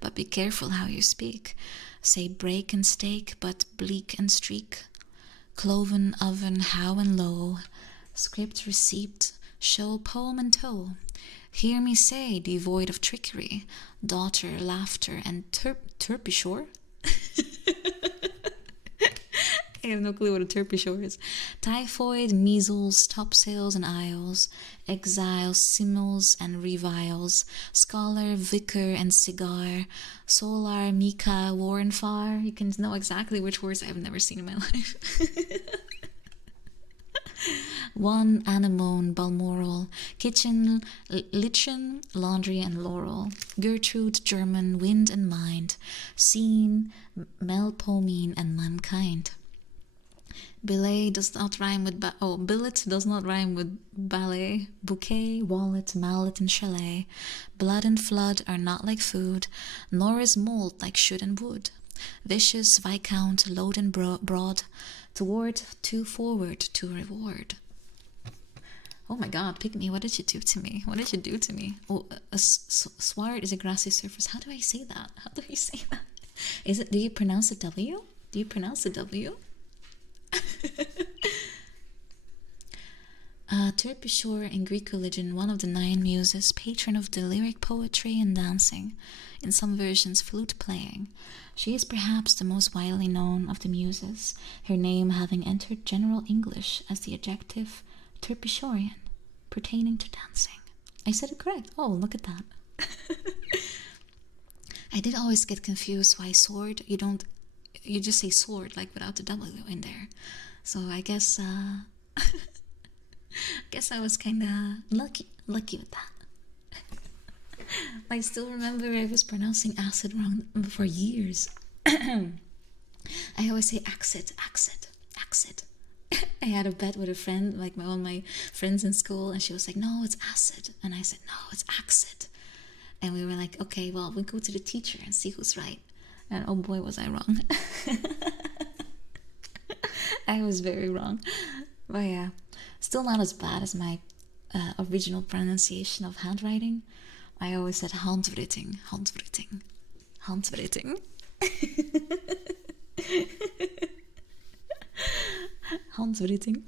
but be careful how you speak. Say break and stake, but bleak and streak. Cloven oven, how and low. Script receipt, show poem and toe. Hear me say, devoid of trickery, daughter, laughter, and terpsichore. I have no clue what a terpsichore is. Typhoid, measles, topsails and isles, exiles, simils and reviles, scholar, vicar and cigar, solar, mica, war and far. You can know exactly which words I've never seen in my life. One, anemone, balmoral, kitchen, lichen, laundry and laurel, Gertrude, German, wind and mind, scene, melpomene and mankind. Billet does not rhyme with billet does not rhyme with ballet. Bouquet, wallet, mallet, and chalet. Blood and flood are not like food, nor is mold like should and would. Vicious, viscount, load and broad, toward, to forward, to reward. Oh my god, pick me, what did you do to me? Oh, a sward is a grassy surface. How do I say that? Is it, do you pronounce the W? Terpsichore in Greek religion, one of the 9 muses, patron of the lyric poetry and dancing, in some versions flute playing. She is perhaps the most widely known of the muses, her name having entered general English as the adjective terpsichorean, pertaining to dancing. I said it correct. Oh, look at that. I did always get confused why sword, you just say sword, like without the W in there. So I guess I was kind of lucky with that. I still remember I was pronouncing acid wrong for years. I always say acid. I I had a bet with a friend, like one of my friends in school, and she was like, "No, it's acid," and I said, "No, it's acid." And we were like, "Okay, well, we go to the teacher and see who's right." And oh boy, was I wrong. I was very wrong. But yeah, still not as bad as my original pronunciation of handwriting. I always said handwriting, handwriting, handwriting. Handwriting.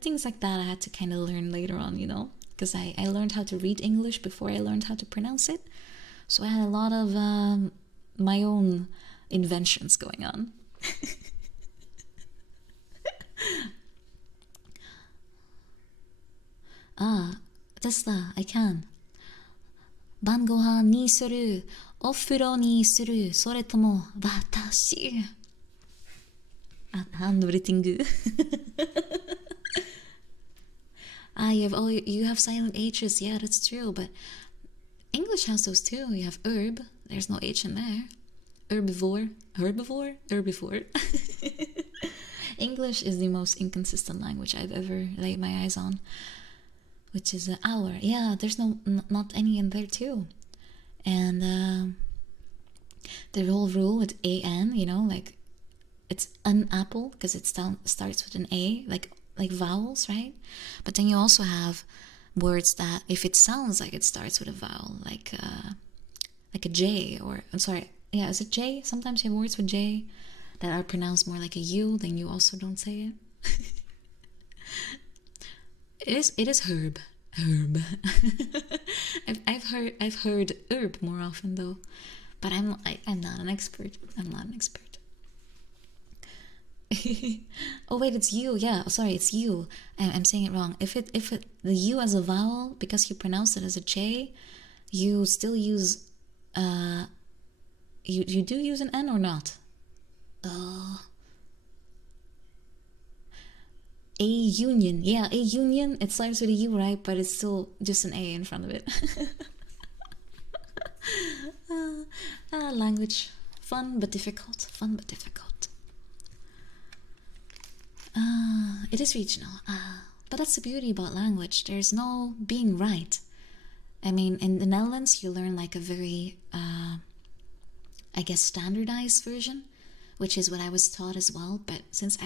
Things like that I had to kind of learn later on, you know, because I learned how to read English before I learned how to pronounce it. So I had a lot of my own inventions going on. Ah, Tesla, I can. 晩ご飯にする、お風呂にする、それとも私。あ、ハンドリティング。Ah, you have silent H's. Yeah, that's true. But English has those too. You have herb. There's no H in there. Herbivore. Herbivore? Herbivore. English is the most inconsistent language I've ever laid my eyes on, which is hour. Yeah, there's not any in there too. And the whole rule with an, you know, like it's an apple because it starts with an a, like vowels, right? But then you also have words that if it sounds like it starts with a vowel, like a J, or I'm sorry, yeah, is it J? Sometimes you have words with J that are pronounced more like a U, then you also don't say it. It is herb. Herb. I've heard herb more often though, but I'm not an expert. I'm not an expert. Oh wait, it's you. Yeah, sorry, it's you. I'm saying it wrong. If the U as a vowel, because you pronounce it as a J, you still use you do use an N or not? A union. Yeah, a union. It starts with a U, right? But it's still just an A in front of it. Language. Fun but difficult. Fun but difficult. It is regional. But that's the beauty about language. There's no being right. I mean, in the Netherlands, you learn like a very, I guess, standardized version, which is what I was taught as well. But since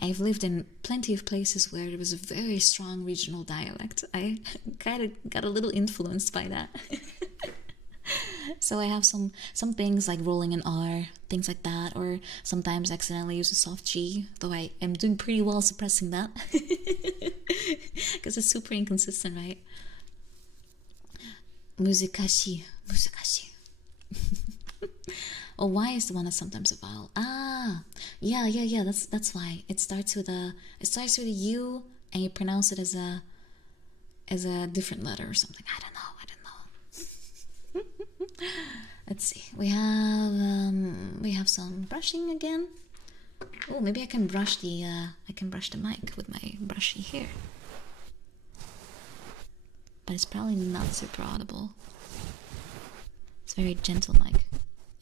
I've lived in plenty of places where there was a very strong regional dialect, I kind of got a little influenced by that. So I have some things like rolling an R, things like that, or sometimes accidentally use a soft G, though I am doing pretty well suppressing that. Because it's super inconsistent, right? Muzikashi. Oh, Y is the one that's sometimes a vowel. Yeah. That's why it starts with a U, and you pronounce it as a different letter or something. I don't know. Let's see. We have some brushing again. Oh, maybe I can brush the mic with my brushy hair. But it's probably not super audible. It's very gentle mic.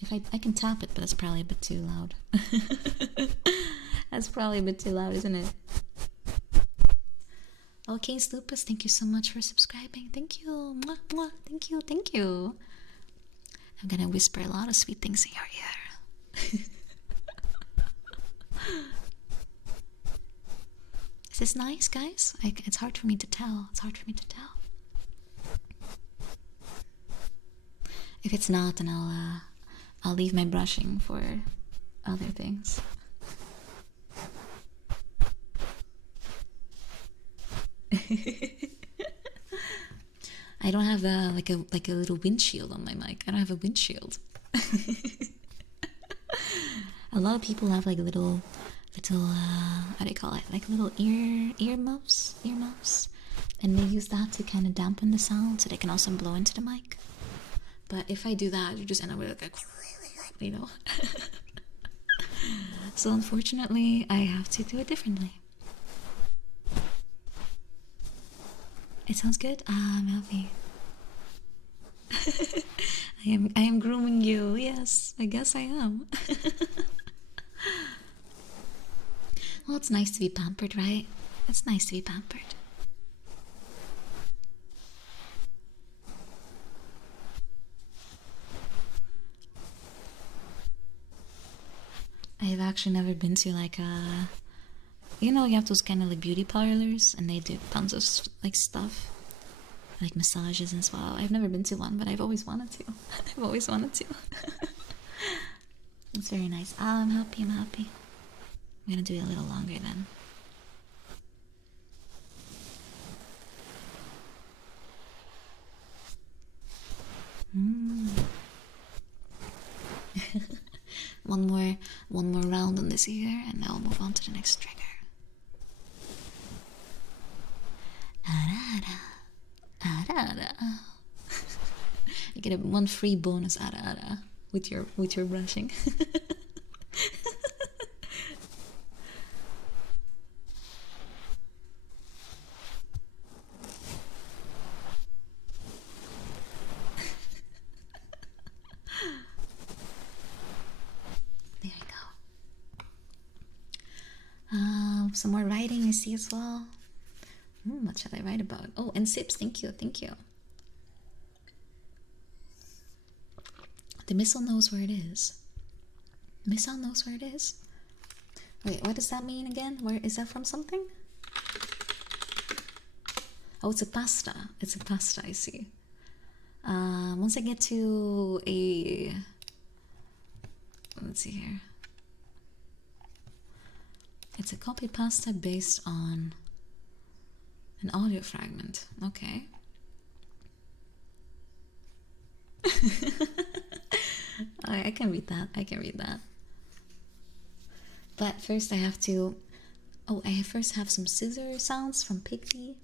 If I can tap it, but that's probably a bit too loud. That's probably a bit too loud, isn't it? Okay, Lupus, thank you so much for subscribing. Thank you. Mwah, mwah. Thank you. I'm gonna whisper a lot of sweet things in your ear. Is this nice, guys? It's hard for me to tell. If it's not, then I'll leave my brushing for other things. I don't have like a little windshield on my mic. I don't have a windshield. A lot of people have like little how do you call it? Like little earmuffs, and they use that to kind of dampen the sound, so they can also blow into the mic. But if I do that, you just end up with like a, you know. So unfortunately, I have to do it differently. It sounds good. I'm happy. I am grooming you. Yes, I guess I am. Well, it's nice to be pampered, right? It's nice to be pampered. I've actually never been to like a, you know, you have those kind of like beauty parlors and they do tons of like stuff, like massages and spa. I've never been to one, but I've always wanted to. I've always wanted to. It's very nice. Ah, I'm happy, I'm happy. I'm gonna do it a little longer then. one more round on this ear, and now I'll move on to the next trigger. Arara, arara. You get one free bonus arara with your brushing. There we go. Some more writing I see as well. What should I write about? Oh, and sips. Thank you, thank you. The missile knows where it is. Missile knows where it is. Wait, what does that mean again? Where is that from? Something? Oh, it's a pasta. It's a pasta. I see. Once I get to a, let's see here. It's a copy pasta based on an audio fragment. Okay. I can read that. I can read that. But first I have to... Oh, I first have some scissor sounds from Pig D4.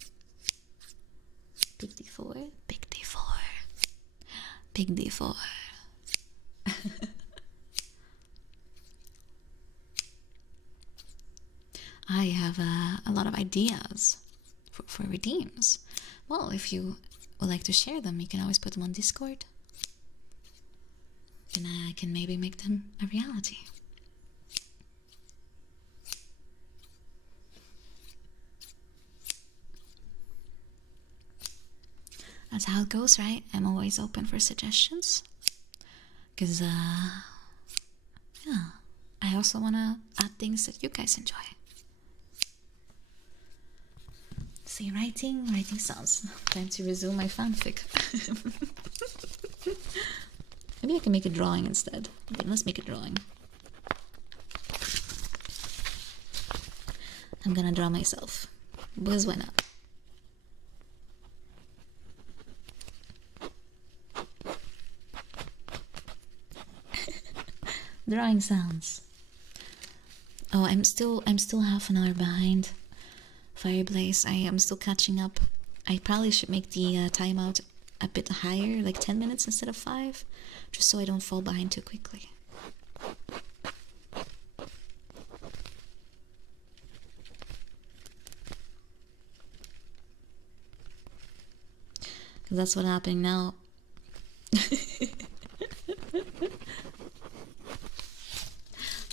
Pig D4. Pig D4. I have a lot of ideas for redeems. Well, if you would like to share them, you can always put them on Discord. And I can maybe make them a reality. That's how it goes, right? I'm always open for suggestions. Because, yeah, I also want to add things that you guys enjoy. See, writing sounds. Time to resume my fanfic. Maybe I can make a drawing instead. Okay, let's make a drawing. I'm gonna draw myself. Because why not? Drawing sounds. Oh, I'm still half an hour behind Fireblaze. I am still catching up. I probably should make the timeout a bit higher, like 10 minutes instead of 5, just so I don't fall behind too quickly. Because that's what's happening now.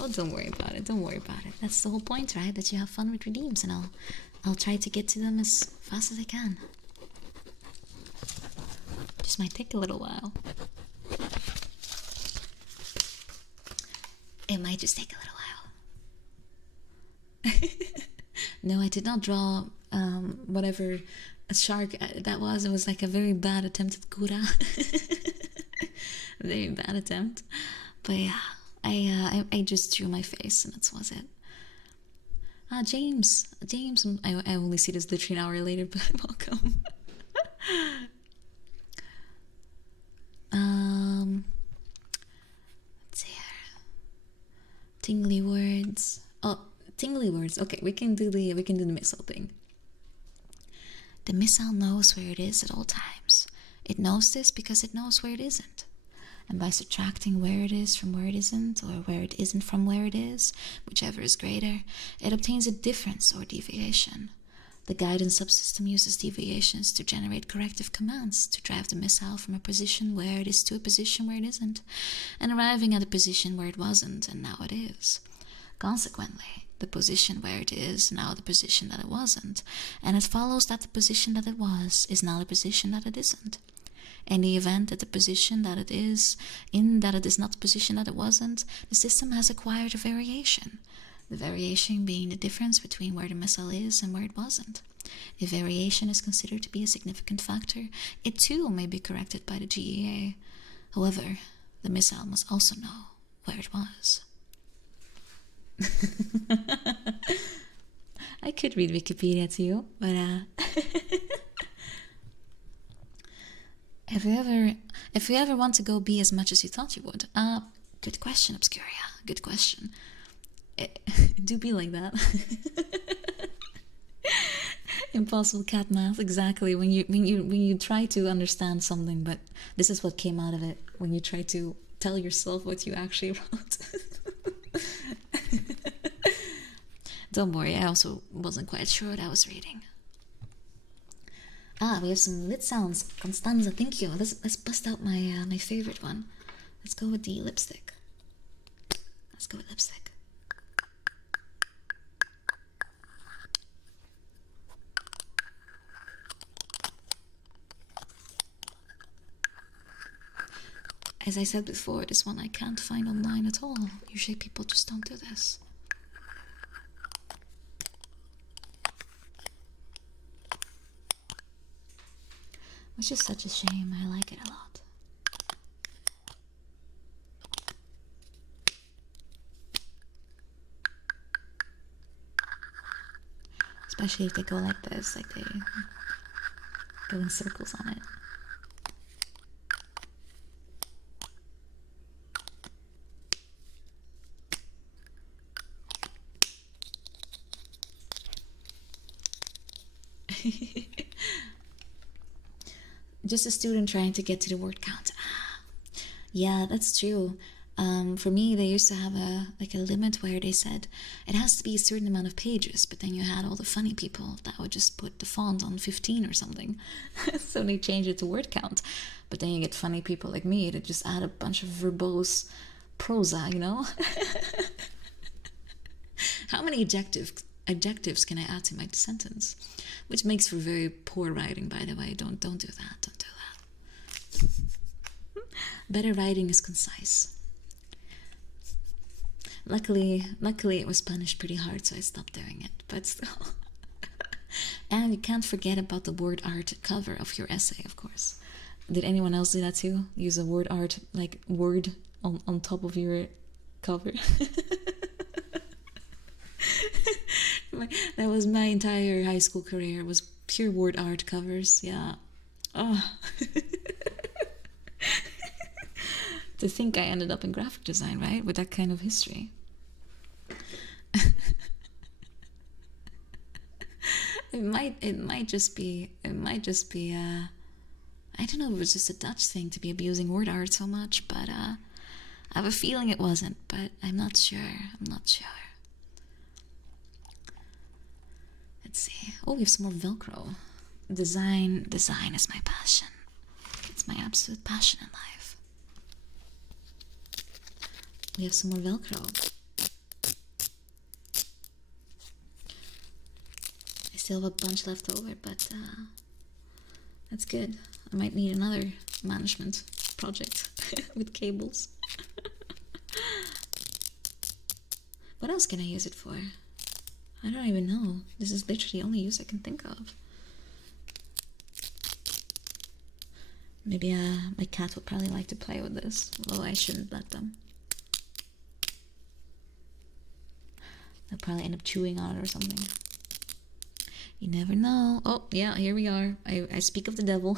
Oh, don't worry about it. Don't worry about it. That's the whole point, right? That you have fun with redeems, and I'll try to get to them as fast as I can. Just might take a little while. It might just take a little while. No, I did not draw whatever a shark that was. It was like a very bad attempt at kura. Very bad attempt. But yeah, I just drew my face and that was it. James, I only see this literally an hour later, but welcome. Let's see here. Tingly words. Oh, tingly words. Okay, we can do the missile thing. The missile knows where it is at all times. It knows this because it knows where it isn't. And by subtracting where it is from where it isn't, or where it isn't from where it is, whichever is greater, it obtains a difference or deviation. The guidance subsystem uses deviations to generate corrective commands to drive the missile from a position where it is to a position where it isn't, and arriving at a position where it wasn't and now it is. Consequently, the position where it is now the position that it wasn't, and it follows that the position that it was is now the position that it isn't. In the event that the position that it is in, that it is not the position that it wasn't, the system has acquired a variation. The variation being the difference between where the missile is and where it wasn't. If variation is considered to be a significant factor, it too may be corrected by the GEA. However, the missile must also know where it was. I could read Wikipedia to you, but if you ever want to go be as much as you thought you would, good question, Obscuria. Good question. Do be like that. Impossible cat math, exactly. When you try to understand something, but this is what came out of it when you try to tell yourself what you actually wrote. Don't worry, I also wasn't quite sure what I was reading. We have some lit sounds. Constanza, thank you. Let's bust out my my favorite one. Let's go with the lipstick. Let's go with lipstick. As I said before, this one I can't find online at all. Usually people just don't do this. Which is such a shame. I like it a lot. Especially if they go like this, like they go in circles on it. Just a student trying to get to the word count. Yeah, that's true. For me, they used to have a limit where they said it has to be a certain amount of pages, but then you had all the funny people that would just put the font on 15 or something. So they changed it to word count. But then you get funny people like me that just add a bunch of verbose prosa, you know? How many adjectives can I add to my sentence? Which makes for very poor writing, by the way. Don't do that. Don't do that. Better writing is concise. Luckily it was punished pretty hard, so I stopped doing it. But still. And you can't forget about the word art cover of your essay, of course. Did anyone else do that too? Use a word art, like word on top of your cover? That was my entire high school career, was pure word art covers. Yeah. Oh. To think I ended up in graphic design, right? With that kind of history. It might just be I don't know, it was just a Dutch thing to be abusing word art so much, but I have a feeling it wasn't, but I'm not sure. Let's see. Oh, we have some more Velcro. Design is my passion. It's my absolute passion in life. We have some more Velcro. I still have a bunch left over, but that's good. I might need another management project with cables. What else can I use it for? I don't even know. This is literally the only use I can think of. Maybe my cat would probably like to play with this, although I shouldn't let them. They'll probably end up chewing on it or something. You never know. Oh, yeah, here we are. I speak of the devil.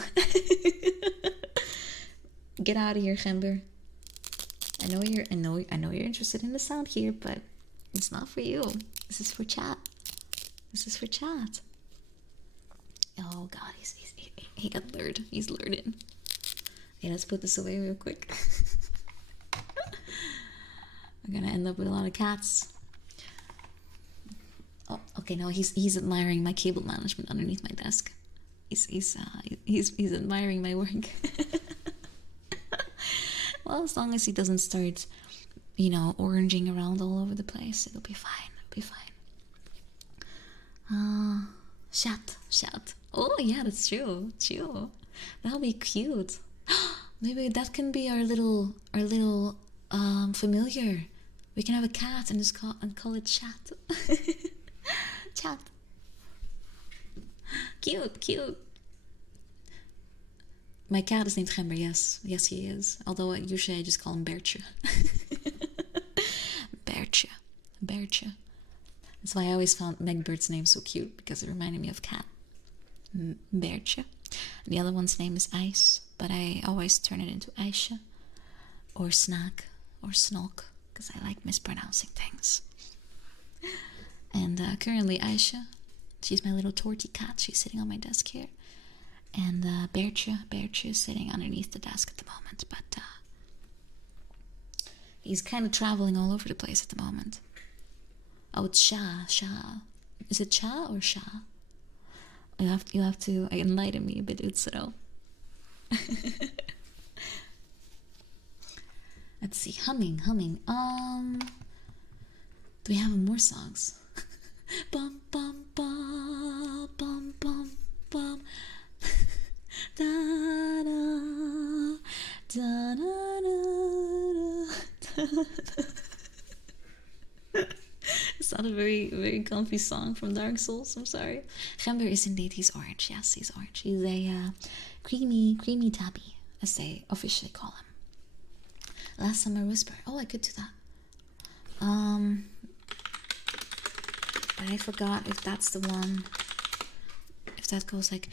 Get out of here, Gember. I know you're interested in the sound here, but it's not for you. This is for chat. Oh god, he got lured. He's lured in. Okay, let's put this away real quick. We're gonna end up with a lot of cats. Oh, okay, no, he's admiring my cable management underneath my desk. He's admiring my work. Well, as long as he doesn't start, oranging around all over the place, it'll be fine. Chat. Oh yeah, that's true. That'll be cute. Maybe that can be our little familiar. We can have a cat and just call it Chat. Chat. Cute. My cat is named Gember. Yes, he is. Although usually I just call him Bertje. Bertje. That's why I always found Megbird's name so cute, because it reminded me of cat. Bertje. The other one's name is Ice, but I always turn it into Aisha or Snack or Snog, because I like mispronouncing things. And currently Aisha, she's my little torty cat. She's sitting on my desk here. And Bertje is sitting underneath the desk at the moment, but he's kind of traveling all over the place at the moment. Oh, it's Sha. Is it Sha or Sha? You have to enlighten me a bit, Utsuro. Let's see, humming. Do we have more songs? Bum bum bum bum bum bum. Da da da da da. It's not a very comfy song from Dark Souls. I'm sorry. Gember is indeed, he's orange. Yes, he's orange. He's a creamy tabby, as they officially call him. Last Summer Whisper. Oh, I could do that. But I forgot if that's the one. If that goes like.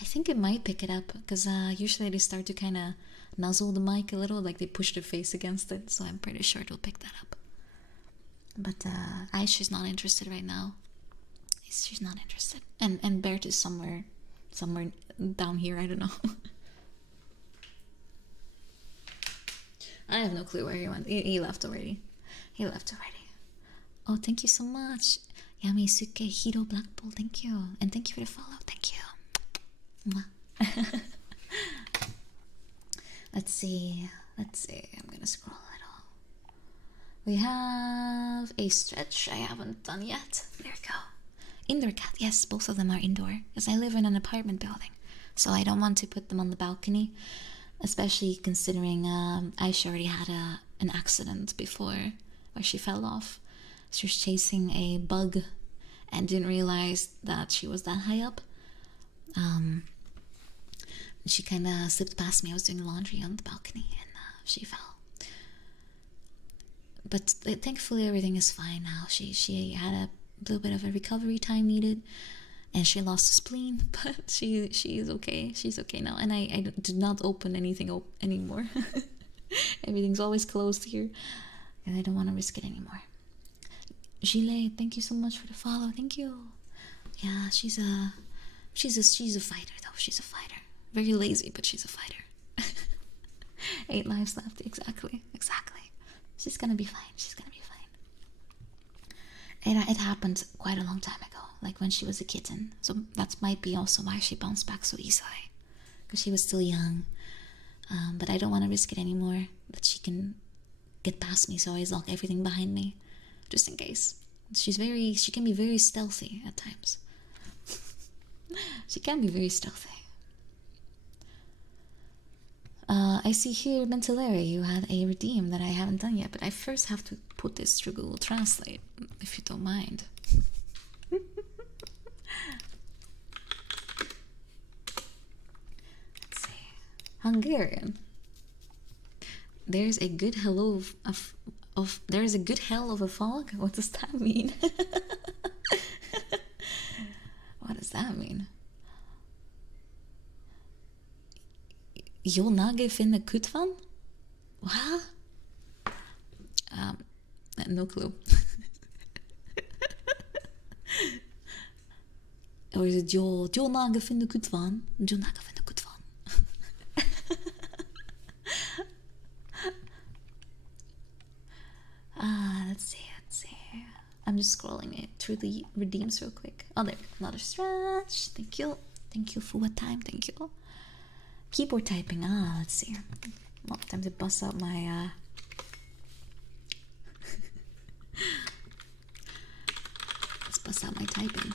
I think it might pick it up, because usually they start to kind of nuzzle the mic a little, like they push their face against it, so I'm pretty sure it'll pick that up. But Aisha's not interested right now. She's not interested. And Bert is somewhere down here, I don't know. I have no clue where he went. He left already. Oh, thank you so much. Yamisuke Hiro Black Bull, thank you. And thank you for the follow, thank you. Let's see. I'm gonna scroll a little. We have a stretch I haven't done yet. There we go. Indoor cat. Yes, both of them are indoor, because I live in an apartment building, so I don't want to put them on the balcony, especially considering Aisha already had an accident before where she fell off. She was chasing a bug and didn't realize that she was that high up. She kind of slipped past me. I was doing laundry on the balcony, and she fell. But thankfully everything is fine now. She had a little bit of a recovery time needed, and she lost a spleen, but she is okay. She's okay now, and I did not open anything anymore. Everything's always closed here, and I don't want to risk it anymore. Gile, thank you so much for the follow. Thank you. Yeah, she's a fighter though. She's a fighter. Very lazy, but she's a fighter. 8 lives left. Exactly. She's gonna be fine. It happened quite a long time ago, like when she was a kitten. So that might be also why she bounced back so easily, because she was still young. But I don't want to risk it anymore, that she can get past me, so I always lock everything behind me, just in case. She can be very stealthy at times. She can be very stealthy. I see here, Mentalary, you had a redeem that I haven't done yet, but I first have to put this through Google Translate, if you don't mind. Let's see. Hungarian. There's a good hello there's a good hell of a fog? What does that mean? What does that mean? Jonage finne kut van? What? No clue. Or is it Jo Naga finna kutvan? Jo Naga finna kutvan. Let's see. I'm just scrolling it through the redeems real quick. Oh, there. Another stretch. Thank you. Thank you for what time? Thank you. Keyboard typing. Let's see. Well, time to bust out my let's bust out my typing.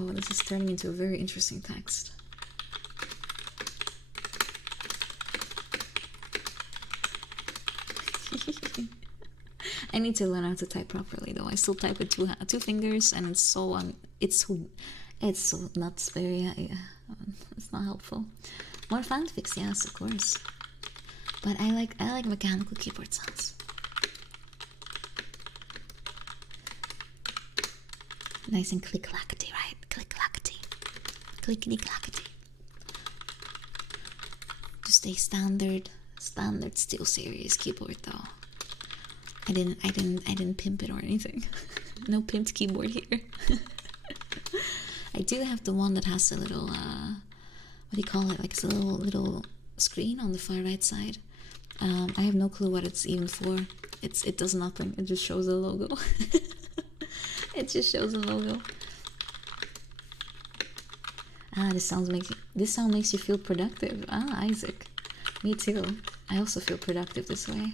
Oh, this is turning into a very interesting text. I need to learn how to type properly, though. I still type with two fingers, and it's so not very it's not helpful. More fanfics, yes, of course. But I like mechanical keyboard sounds. Nice and click-clackety, right? Click-clackety. Clickety-clackety. Just a standard SteelSeries keyboard, though. I didn't pimp it or anything. No pimped keyboard here. I do have the one that has a little what do you call it? Like it's a little screen on the far right side. I have no clue what it's even for. It does nothing. It just shows a logo. It just shows a logo. This sound makes you feel productive. Isaac. Me too. I also feel productive this way.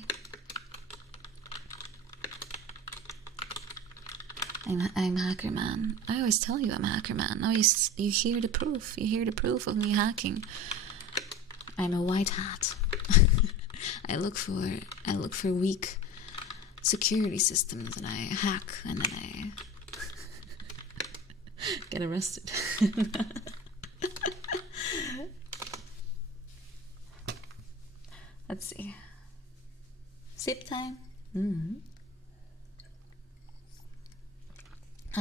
I'm hacker man. I always tell you I'm hacker man. Oh, you hear the proof. You hear the proof of me hacking. I'm a white hat. I look for weak security systems, and I hack, and then I get arrested. Let's see. Sip time.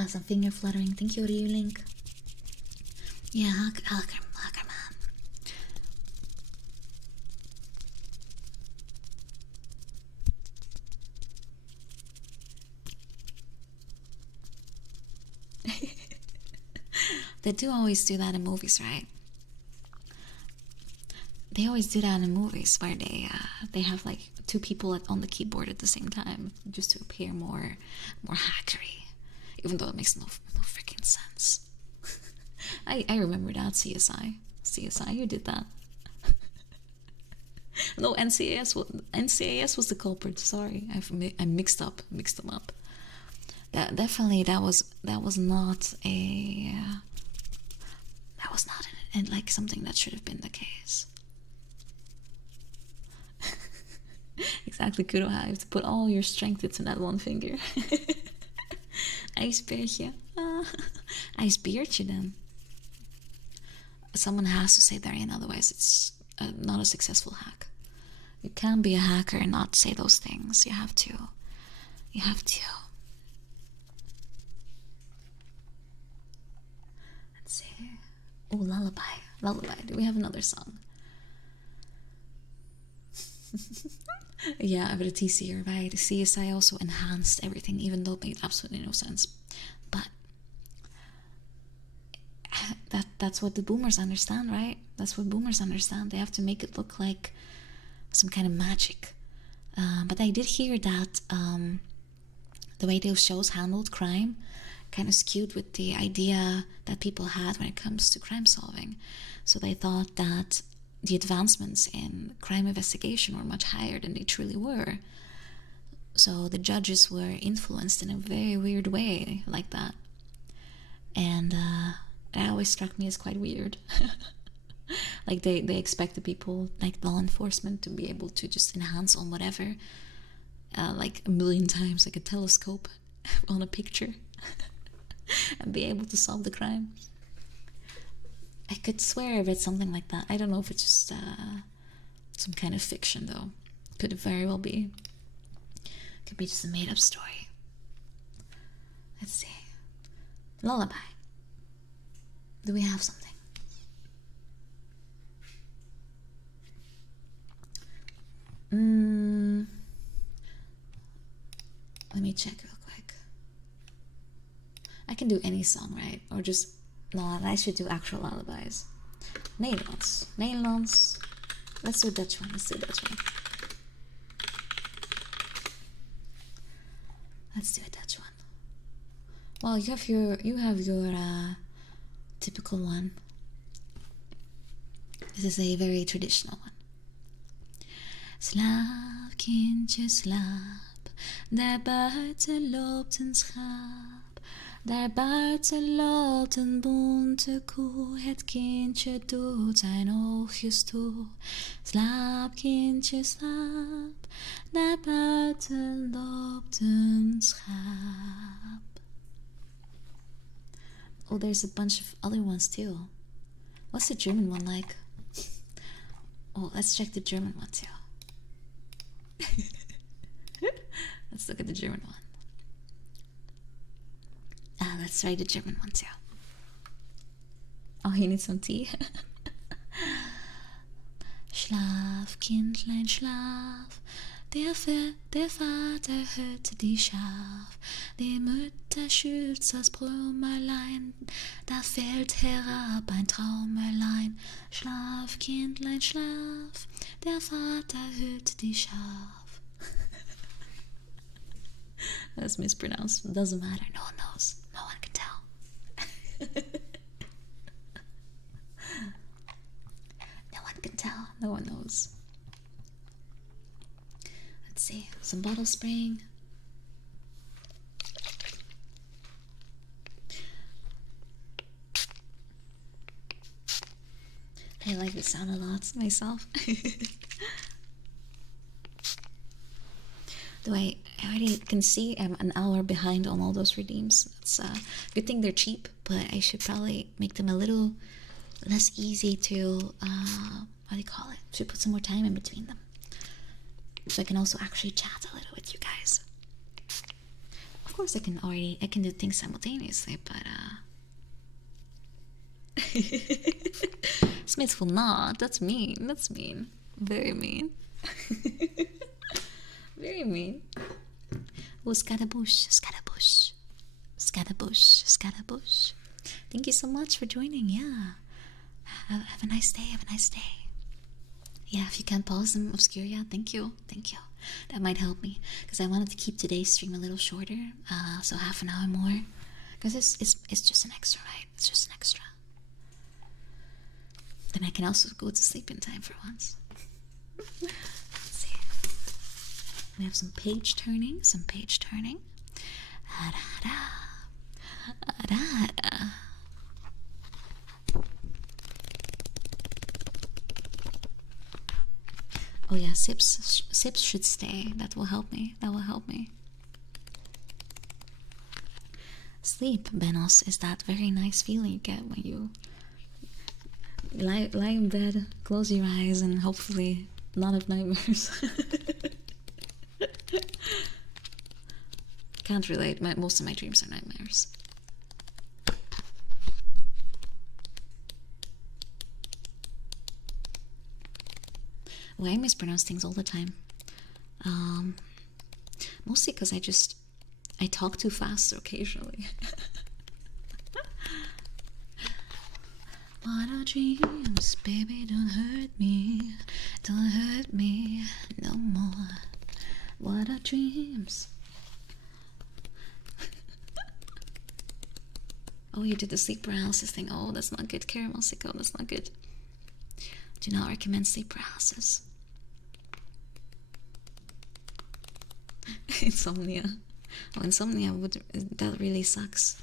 Some finger fluttering. Thank you to you, Link. Yeah, hacker man. They do always do that in movies, right? They always do that in movies where they have like two people on the keyboard at the same time, just to appear more hackery, even though it makes no freaking sense. I remember that CSI who did that. No, NCIS was the culprit. Sorry, I mixed them up. That definitely that was not like something that should have been the case. Exactly, Kudo. You have to put all your strength into that one finger. IJsbeertje. IJsbeertje then. Someone has to say therein, otherwise it's not a successful hack. You can't be a hacker and not say those things. You have to. Let's see. Oh, lullaby. Do we have another song? Yeah, but a TCR, right? The CSI also enhanced everything, even though it made absolutely no sense. But that's what the boomers understand, right? That's what boomers understand. They have to make it look like some kind of magic. But I did hear that the way those shows handled crime kind of skewed with the idea that people had when it comes to crime solving. So they thought that the advancements in crime investigation were much higher than they truly were. So the judges were influenced in a very weird way like that. And that always struck me as quite weird. Like they expect the people, like law enforcement, to be able to just enhance on whatever, like a million times, like a telescope on a picture, and be able to solve the crime. I could swear I read something like that. I don't know if it's just some kind of fiction, though. Could very well be. Could be just a made-up story. Let's see. Lullaby. Do we have something? Let me check real quick. I can do any song, right? Or just... No, I should do actual lullabies. Nederlands. Nederlands. Let's do Dutch one. Let's do Dutch one. Let's do a Dutch one. Well, you have your typical one. This is a very traditional one. Slaap, kindje, slaap. Daar buiten loopt een schaap. Daar buiten loopt een bonte koe. Het kindje doet zijn oogjes toe. Slaap, kindje, slaap. Daar buiten loopt een schaap. Oh, there's a bunch of other ones too. What's the German one like? Oh, let's check the German one too. Let's look at the German one. Let's try the German one too. Oh, you need some tea? Schlaf, Kindlein, schlaf. Der Vater hörte die Schaf. Die Mutter schützt das Brümmerlein. Da fällt herab ein Traumerlein. Schlaf, Kindlein, schlaf. Der Vater hörte die Schaf. That's mispronounced. Doesn't matter. No one knows. No one can tell. No one can tell. No one knows. Let's see. Some bottle spraying. I like the sound a lot myself. I already can see I'm an hour behind on all those redeems. It's a good thing they're cheap, but I should probably make them a little less easy to, what do you call it? Should put some more time in between them. So I can also actually chat a little with you guys. Of course I can do things simultaneously, but, Smith will not. That's mean. That's mean. Very mean. Very mean. Oh, Scatterbush, Scatterbush. Scatterbush, Scatterbush. Thank you so much for joining, yeah. Have a nice day, have a nice day. Yeah, if you can pause them obscure, yeah, thank you, thank you. That might help me, because I wanted to keep today's stream a little shorter, so half an hour more. Because it's just an extra, right? It's just an extra. Then I can also go to sleep in time for once. Let's see. We have some page turning, some page turning. Oh yeah, sips should stay. That will help me. That will help me. Sleep, Benos, is that very nice feeling you get when you lie in bed, close your eyes, and hopefully not have nightmares. Can't relate. Most of my dreams are nightmares. Well, I mispronounce things all the time. Mostly because I talk too fast occasionally. What are dreams, baby? Don't hurt me no more. What are dreams? Oh, you did the sleep paralysis thing. Oh, that's not good. Caramel sicko, that's not good. Do not recommend sleep paralysis. Insomnia. Oh, insomnia that really sucks.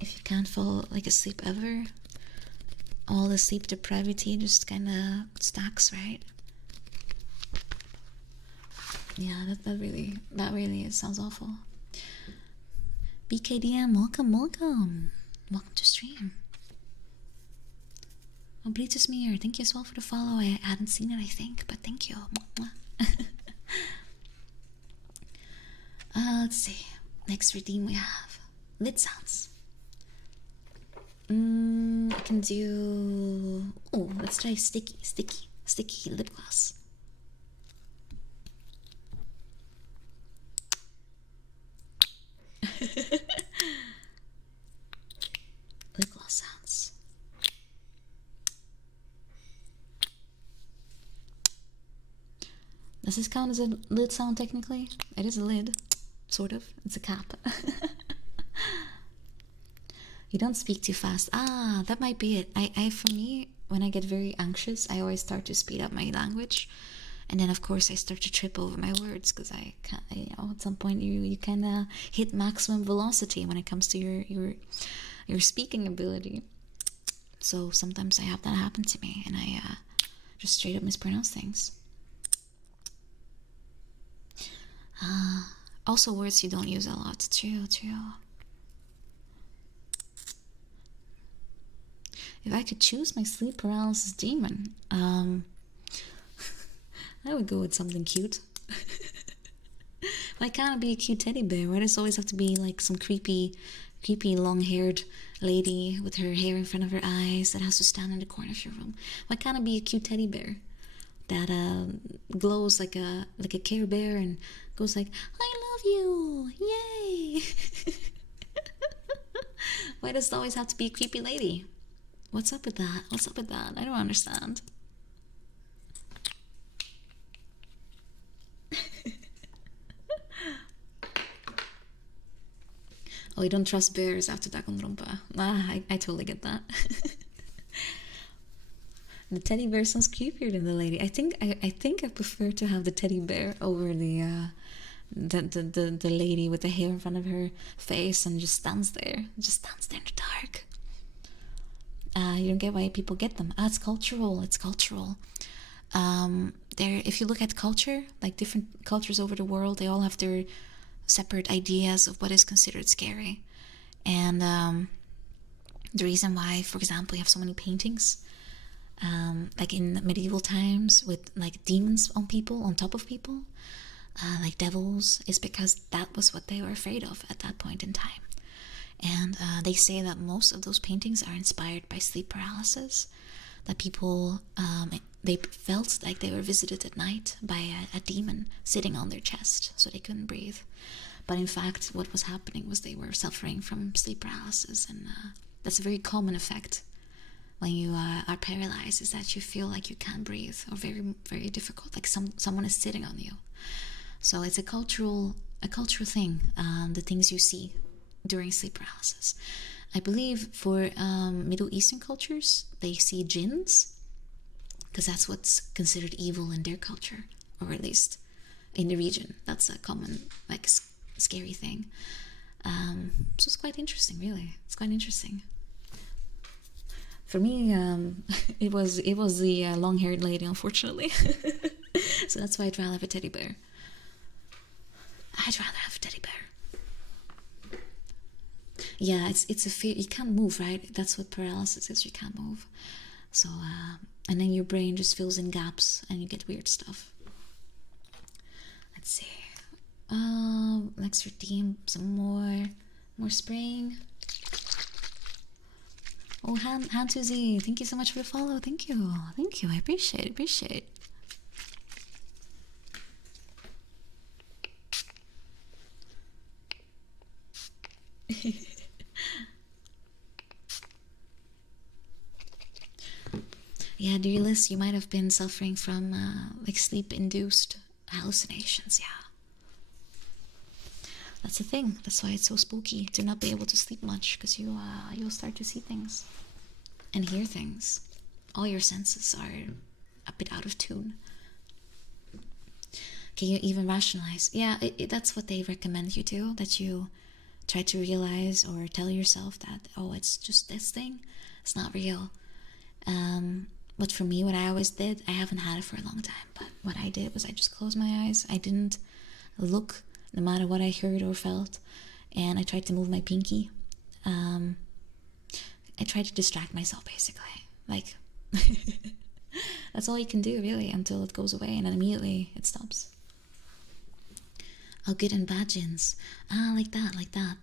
If you can't fall asleep ever, all the sleep depravity just kind of stacks, right? Yeah, that really sounds awful. BKDM, welcome to stream. Oh, Britus Mir, thank you as well for the follow. I hadn't seen it, I think, but thank you. Let's see. Next redeem we have lid sounds. I can do. Oh, let's try sticky lip gloss. Lip gloss sounds. Does this count as a lid sound technically? It is a lid, sort of. It's a cap. You don't speak too fast. Ah, that might be it. For me, when I get very anxious, I always start to speed up my language, and then of course I start to trip over my words because I can't. At some point you kind of hit maximum velocity when it comes to your speaking ability. So sometimes I have that happen to me, and I just straight up mispronounce things. Also, words you don't use a lot. True. If I could choose my sleep paralysis demon, I would go with something cute. Why can't it be a cute teddy bear? Why does it always have to be like some creepy long-haired lady with her hair in front of her eyes that has to stand in the corner of your room? Why can't it be a cute teddy bear that glows like a Care Bear and goes like, "I love you, yay!" Why does it always have to be a creepy lady? What's up with that? I don't understand. Oh, you don't trust bears after Dagonrompa. I totally get that. The teddy bear sounds creepier than the lady. I think I prefer to have the teddy bear over the lady with the hair in front of her face and just stands there in the dark. You don't get why people get them. It's cultural. If you look at culture, like different cultures over the world, they all have their separate ideas of what is considered scary. And the reason why, for example, you have so many paintings, like in medieval times with like demons on top of people, like devils, is because that was what they were afraid of at that point in time. And they say that most of those paintings are inspired by sleep paralysis, that people, they felt like they were visited at night by a demon sitting on their chest, so they couldn't breathe. But in fact, what was happening was they were suffering from sleep paralysis, and that's a very common effect when you are paralyzed, is that you feel like you can't breathe, or very, very difficult, like someone is sitting on you. So it's a cultural thing, the things you see during sleep paralysis. I believe for Middle Eastern cultures, they see jinns because that's what's considered evil in their culture, or at least in the region. That's a common, like, scary thing. So it's quite interesting, really. It's quite interesting. For me, it was the long-haired lady, unfortunately. So that's why I'd rather have a teddy bear. Yeah, it's a fear. You can't move, right? That's what paralysis is. You can't move. So, and then your brain just fills in gaps, and you get weird stuff. Let's see. Let's redeem some more spraying. Oh, Han2Z, thank you so much for the follow. Thank you. I appreciate. Yeah, dear Liz, you might have been suffering from like sleep-induced hallucinations. Yeah, that's the thing. That's why it's so spooky to not be able to sleep much, because you'll start to see things and hear things. All your senses are a bit out of tune. Can you even rationalize? Yeah, that's what they recommend you do. That you try to realize or tell yourself that, oh, it's just this thing. It's not real. But for me, what I always did, I haven't had it for a long time, but what I did was I just closed my eyes. I didn't look, no matter what I heard or felt, and I tried to move my pinky. I tried to distract myself, basically. Like, that's all you can do, really, until it goes away, and then immediately it stops. Oh, good and bad gins. Ah, like that.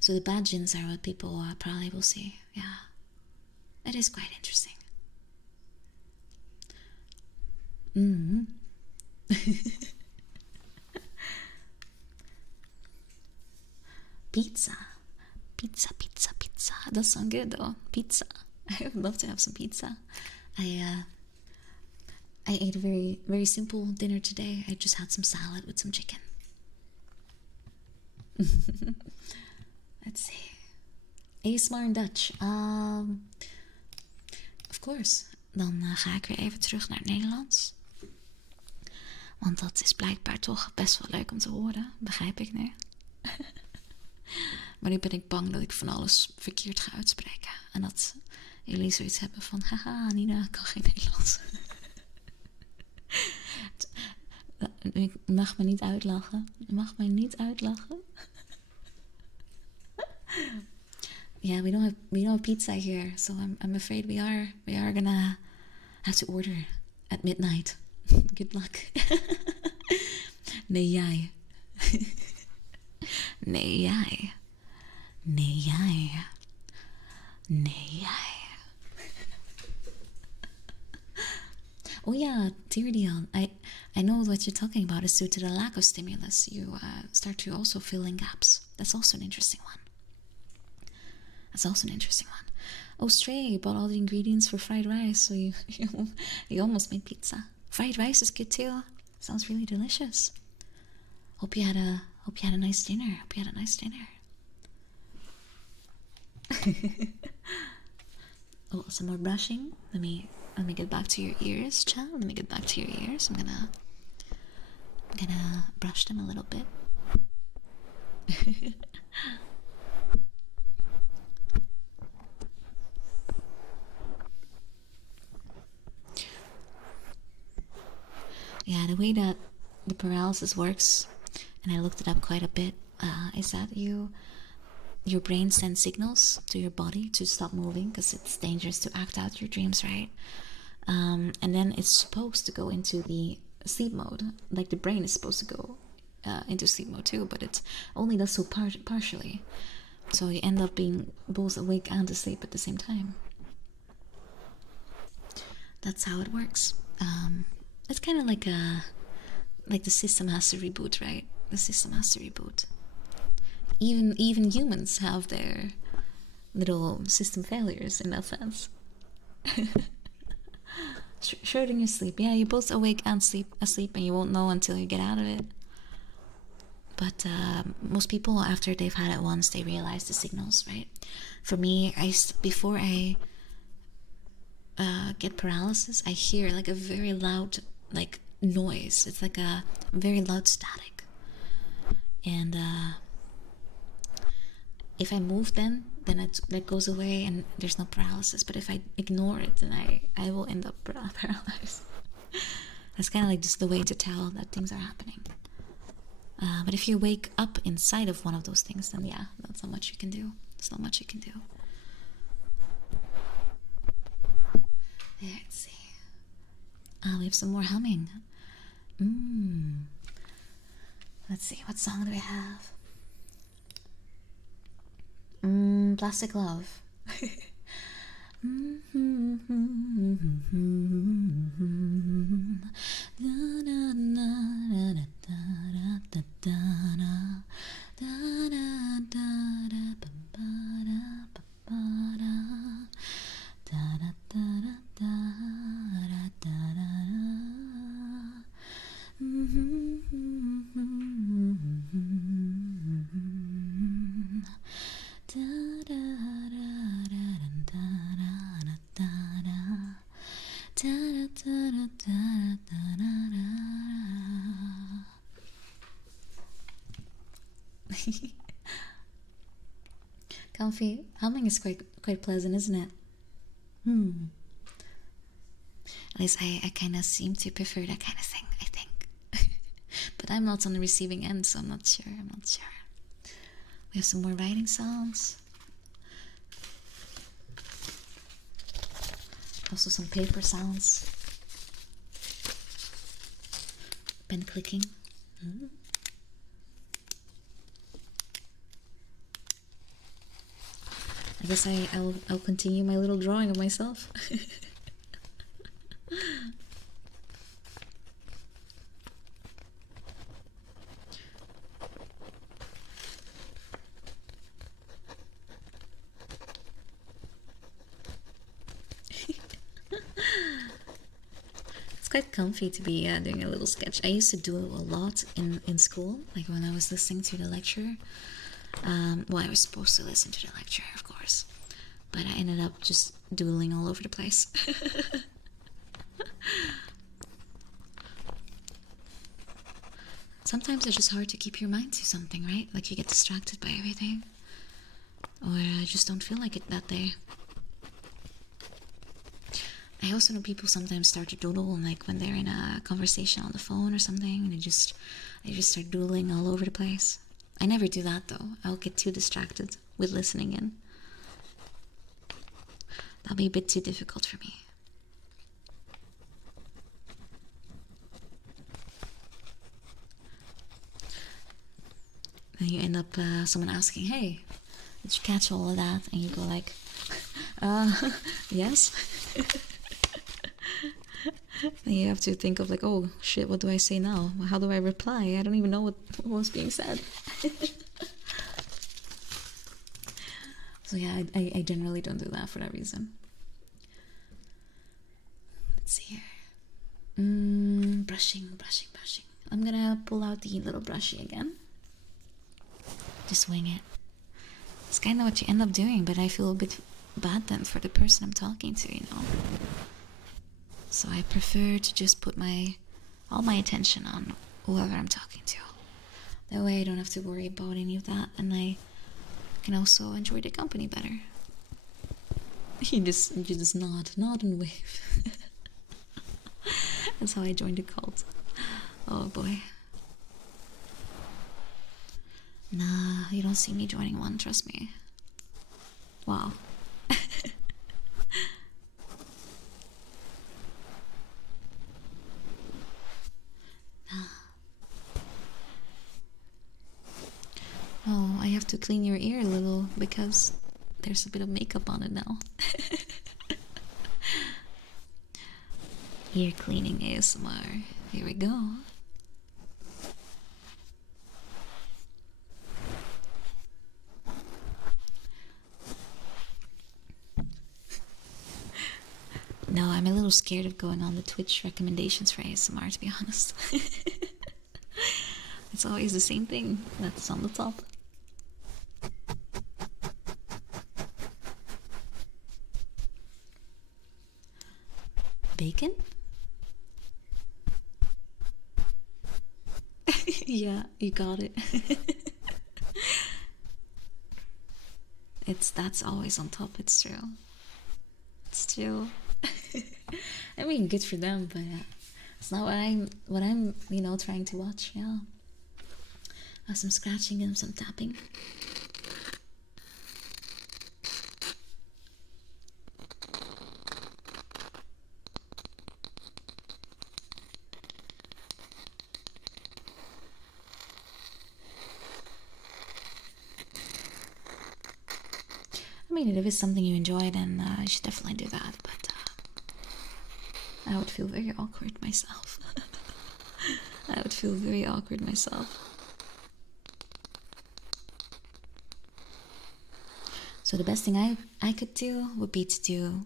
So the bad jinns are what people probably will see. Yeah, it is quite interesting. Mm-hmm. Pizza. Pizza, pizza, pizza. Does sound good though. Pizza. I would love to have some pizza. I ate a very, very simple dinner today. I just had some salad with some chicken. Let's see. ASMR in Dutch. Of course. Dan ga ik weer even terug naar het Nederlands. Want dat is blijkbaar toch best wel leuk om te horen. Begrijp ik nu. Maar nu ben ik bang dat ik van alles verkeerd ga uitspreken. En dat jullie zoiets hebben van... Haha, Nina kan geen Nederlands. Je mag me niet uitlachen. Je mag mij niet uitlachen. Yeah, we don't have pizza here, so I'm afraid we are gonna have to order at midnight. Good luck. Nee, jij. Nee, jij. Nee, jij. Nee, jij. Oh yeah, Tyrion. I know what you're talking about is due to the lack of stimulus. You start to also fill in gaps. That's also an interesting one. Oh, Stray, you bought all the ingredients for fried rice, so you almost made pizza. Fried rice is good too. Sounds really delicious. Hope you had a nice dinner. Oh, some more brushing. Let me get back to your ears, chat. Let me get back to your ears. I'm gonna brush them a little bit. Yeah, the way that the paralysis works, and I looked it up quite a bit, is that your brain sends signals to your body to stop moving because it's dangerous to act out your dreams, right? And then it's supposed to go into the sleep mode. Like the brain is supposed to go into sleep mode too, but it only does so partially. So you end up being both awake and asleep at the same time. That's how it works. It's kind of like the system has to reboot, right? The system has to reboot. Even humans have their little system failures in that sense. Schrodinger's sleep. Yeah, you're both awake and asleep, and you won't know until you get out of it. But most people, after they've had it once, they realize the signals, right? For me, before I get paralysis, I hear like a very loud noise. It's like a very loud static, and if I move then that goes away and there's no paralysis. But if I ignore it, then I will end up paralyzed. That's kind of like just the way to tell that things are happening. But if you wake up inside of one of those things, then yeah, that's not much you can do. There's not much you can do. Let's see. We have some more humming. Let's see, what song do we have? Plastic Love. Comfy. Humming is quite pleasant, isn't it? At least I kind of seem to prefer that kind of thing, I think. But I'm not on the receiving end, so I'm not sure. We have some more writing sounds. Also some paper sounds. Pen clicking. guess I'll continue my little drawing of myself. It's quite comfy to be doing a little sketch. I used to do it a lot in school, like when I was listening to the lecture. Well, I was supposed to listen to the lecture, of course, but I ended up just doodling all over the place. Sometimes it's just hard to keep your mind to something, right? Like you get distracted by everything, or I just don't feel like it that day. I also know people sometimes start to doodle, like when they're in a conversation on the phone or something, and they just start doodling all over the place. I never do that though. I'll get too distracted with listening in. That'll be a bit too difficult for me. Then you end up someone asking, "Hey, did you catch all of that?" And you go like, yes. Then you have to think of like, oh shit, what do I say now? How do I reply? I don't even know what was being said. So yeah, I generally don't do that for that reason. Let's see here. Brushing. I'm gonna pull out the little brushy again. Just wing it. It's kind of what you end up doing, but I feel a bit bad then for the person I'm talking to, you know. So I prefer to just put all my attention on whoever I'm talking to. That way I don't have to worry about any of that, and I can also enjoy the company better. You just nod and wave. That's how I joined the cult. Oh boy. Nah, you don't see me joining one, trust me. Wow. Oh, I have to clean your ear a little because there's a bit of makeup on it now. Ear cleaning ASMR. Here we go. No, I'm a little scared of going on the Twitch recommendations for ASMR, to be honest. It's always the same thing that's on the top. Bacon? Yeah, you got it. That's always on top, it's true. It's true. I mean, good for them, but it's not what I'm trying to watch. Yeah, some scratching and some tapping. I mean, if it's something you enjoy, then you should definitely do that, but I would feel very awkward myself. I would feel very awkward myself. So the best thing I could do would be to do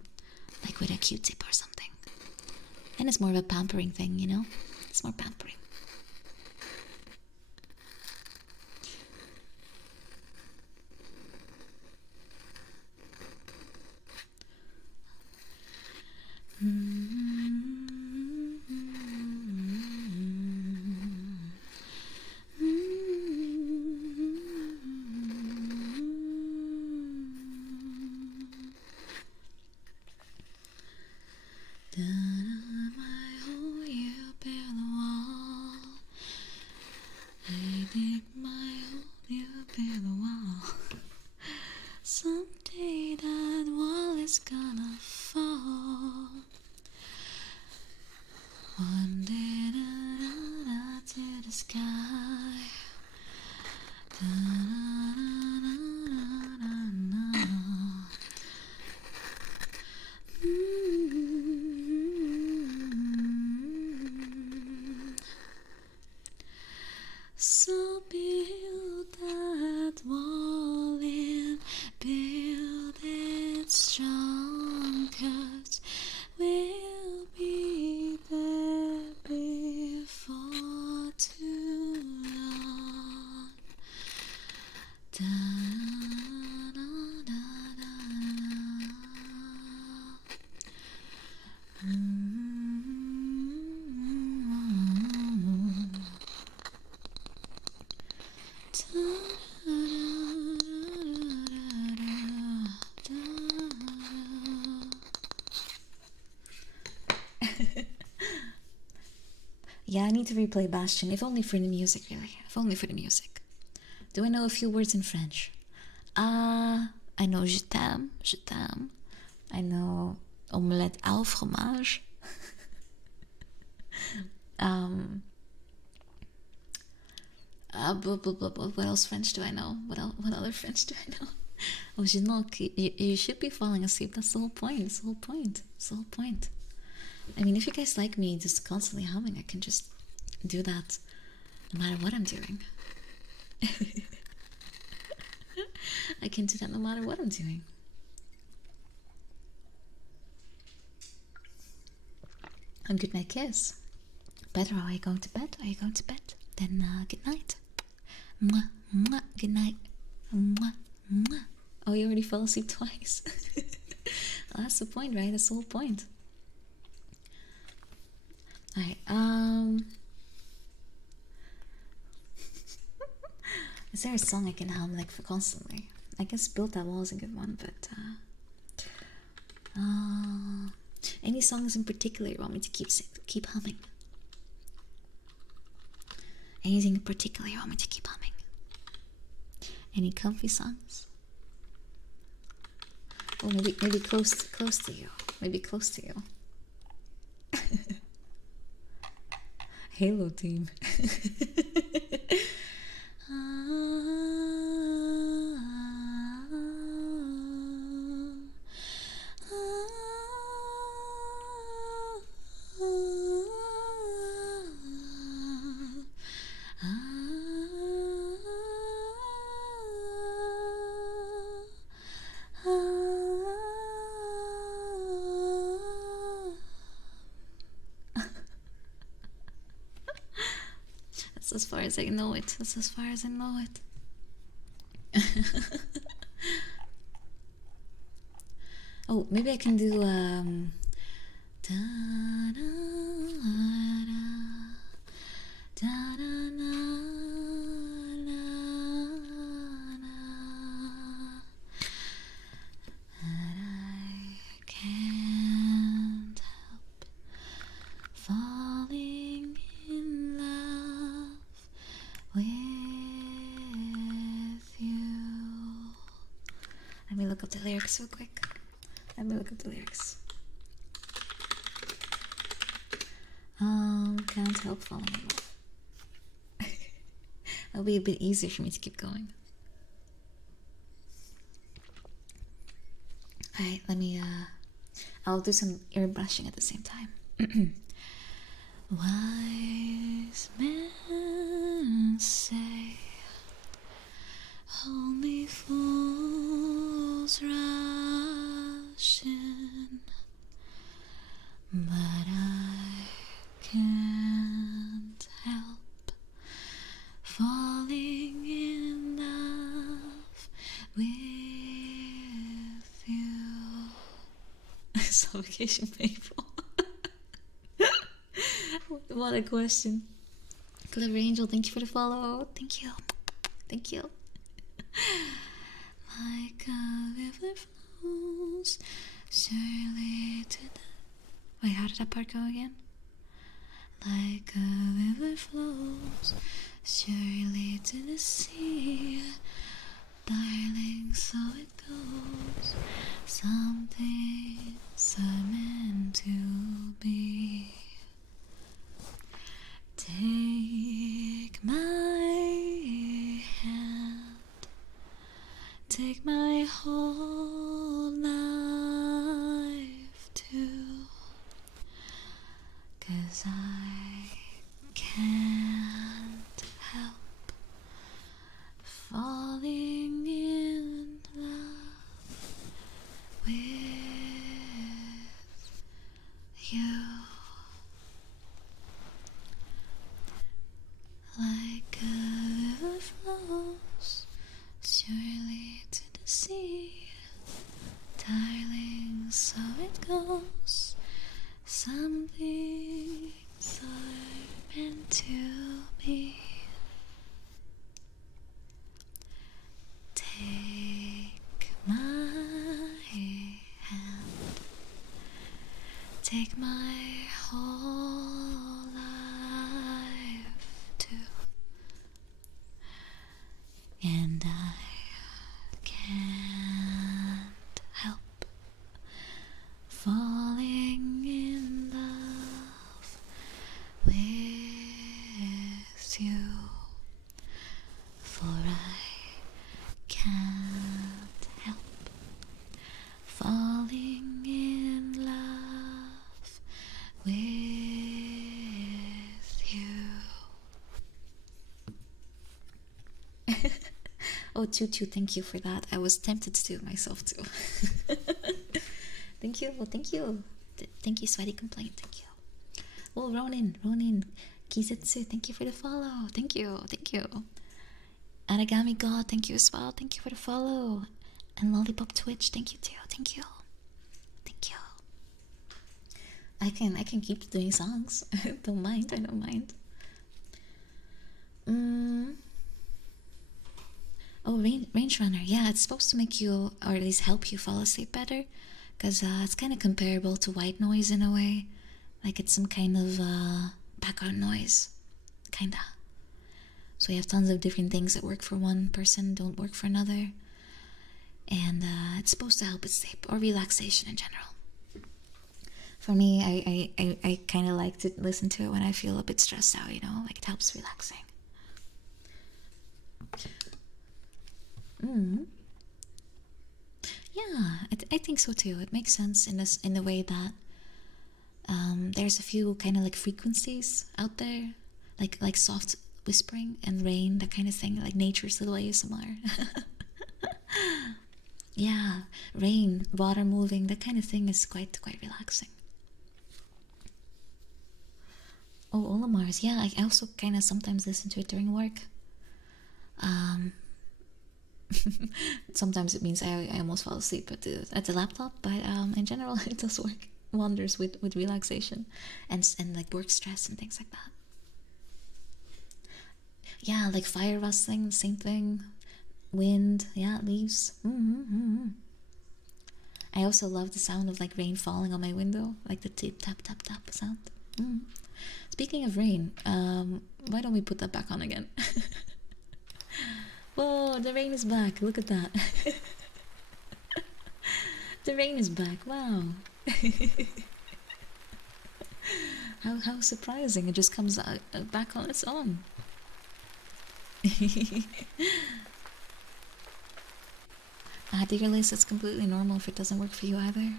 like with a Q-tip or something. And it's more of a pampering thing, you know? It's more pampering. So build that wall and build it strong, 'cause we'll be there before too long. Da, da, da, da, Yeah, I need to replay Bastion, if only for the music, really. If only for the music. Do I know a few words in French? I know je t'aime, je t'aime. I know omelette au fromage. What else French do I know? What other French do I know? Oh, you should be falling asleep. That's the whole point. That's the whole point. That's the whole point. I mean, if you guys like me just constantly humming, I can just do that no matter what I'm doing. I can do that no matter what I'm doing. A good night kiss. Better, are you going to bed? Are you going to bed? Then good night. Mwah, mwah, good night. Mwah, mwah. Oh, you already fell asleep twice. Well, that's the point, right? That's the whole point. Alright, is there a song I can hum like for constantly? I guess Build That Wall is a good one, but any songs in particular you want me to keep humming? Anything in particular you want me to keep humming? Any comfy songs? Oh, maybe close to you. Maybe close to you. Halo team. That's as far as I know it. That's as far as I know it. Oh, maybe I can do can't help falling in love with you. Let me look up the lyrics real quick. Can't help falling in love. That'll be a bit easier for me to keep going. Alright, I'll do some ear brushing at the same time. Wise men say only fools rush in, but I can't help falling in love with you. Suffocation people. What a question. Clever Angel, thank you for the follow. Thank you. Thank you. Like a river flows surely to the... Wait, how did that part go again? Like a river flows surely to the sea, darling, so it goes. Some things are meant to be. Take my hand, take my whole life too, 'cause I can't help you, for I can't help falling in love with you. Oh, Choo, thank you for that. I was tempted to do it myself too. Thank you. Well, thank you. Thank you, Sweaty Complaint. Thank you. Oh, Ronin, Kizetsu, thank you for the follow. Thank you. Aragami God, thank you as well. Thank you for the follow. And Lollipop Twitch, thank you too. Thank you. I can keep doing songs. I don't mind. Oh, Range Runner. Yeah, it's supposed to make you, or at least help you fall asleep better. Because it's kind of comparable to white noise in a way. Like it's some kind of background noise. Kinda. So you have tons of different things that work for one person, don't work for another. And it's supposed to help with sleep or relaxation in general. For me, I kind of like to listen to it when I feel a bit stressed out, you know? Like it helps relaxing. Yeah, I think so too. It makes sense in the way that there's a few kind of like frequencies out there, like soft whispering and rain, that kind of thing, like nature's little ASMR. Yeah, rain, water moving, that kind of thing is quite relaxing. Oh, Olamar's, yeah, I also kind of sometimes listen to it during work. Sometimes it means I almost fall asleep at the laptop, but in general it does work wonders with relaxation and like work stress and things like that. Yeah, like fire rustling, same thing. Wind, yeah, leaves. I also love the sound of like rain falling on my window, like the tip tap tap tap sound. Speaking of rain, why don't we put that back on again? Whoa, the rain is back. Look at that. The rain is back. Wow. How surprising. It just comes back on its own. Dear Liz, it's completely normal if it doesn't work for you either.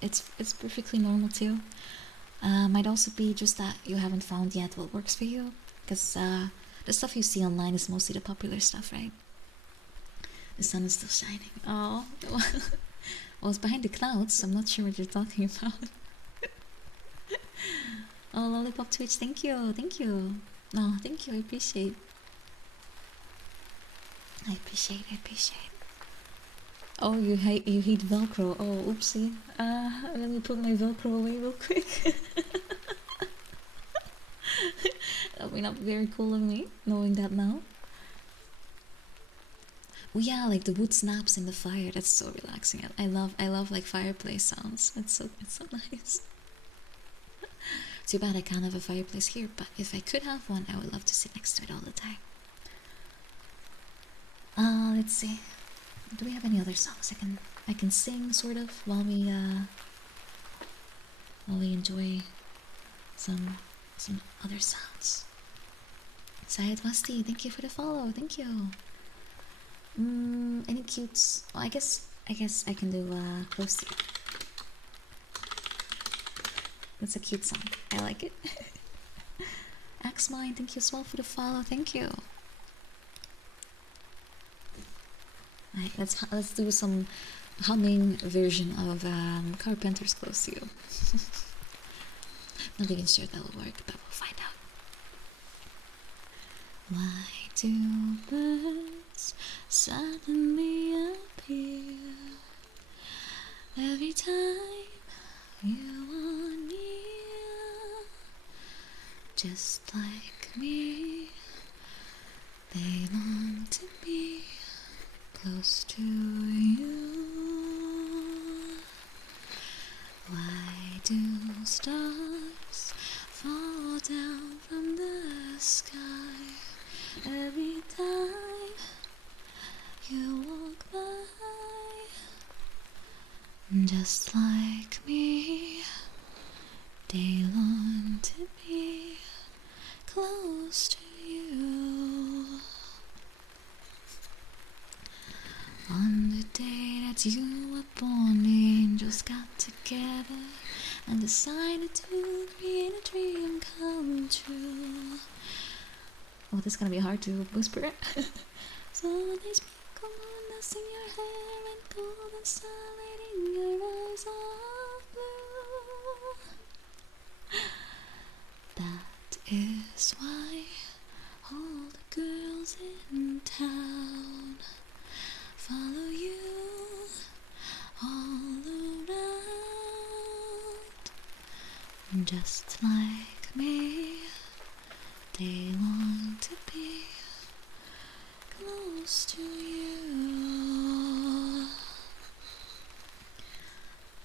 It's perfectly normal too. Might also be just that you haven't found yet what works for you, because the stuff you see online is mostly the popular stuff, right? The sun is still shining. Oh, well, it's behind the clouds. I'm not sure what you're talking about. Oh, Lollipop Twitch, thank you. No, thank you. I appreciate. Oh, you hate Velcro. Oh, oopsie. Let me put my Velcro away real quick. That would not be very cool of me, knowing that now. Oh yeah, like the wood snaps in the fire. That's so relaxing. I love like fireplace sounds. It's so nice. Too bad I can't have a fireplace here, but if I could have one, I would love to sit next to it all the time. Let's see. Do we have any other songs I can sing sort of while we enjoy some other sounds? Syed Masti, thank you for the follow. Thank you. Any cutes? Well, I guess I can do Close to You. That's a cute song. I like it. Axmine, thank you as well for the follow. Thank you. Alright, let's do some humming version of Carpenter's Close to You. Not even sure that will work, but we'll find out. Why do birds suddenly appear every time you are near? Just like me, they long to be close to you. Why do stars fall down from the sky every time you walk by? Just like me, they long to be close to you. and decided to create a dream come true. Oh, this is gonna be hard to whisper. So they sprinkle moonlight in your hair and golden starlight in your eyes of blue. That is why all the girls in town follow you all around. Just like me, they long to be close to you.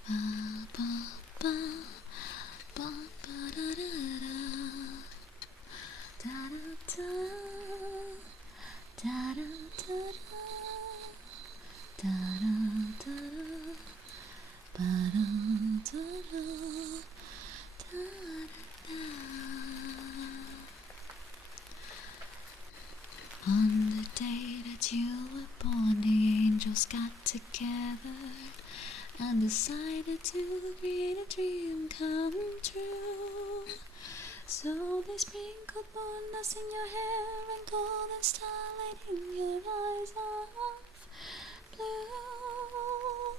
Ba, ba, ba, ba, ba, da, da, da, da, da, da, da, da, da, da, ba, da, da, da, da, da. On the day that you were born, the angels got together and decided to create a dream come true. So they sprinkled moonlight in your hair and golden starlight in your eyes of blue.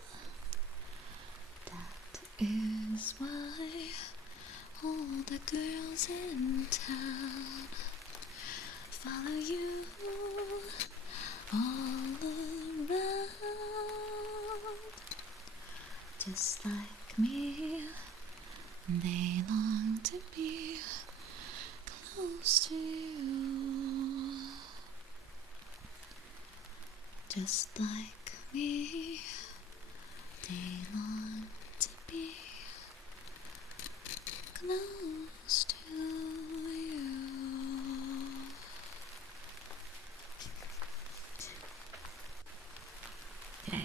That is why all the girls in town follow you all around. Just like me, they long to be close to you. Just like me, they long to be close to you.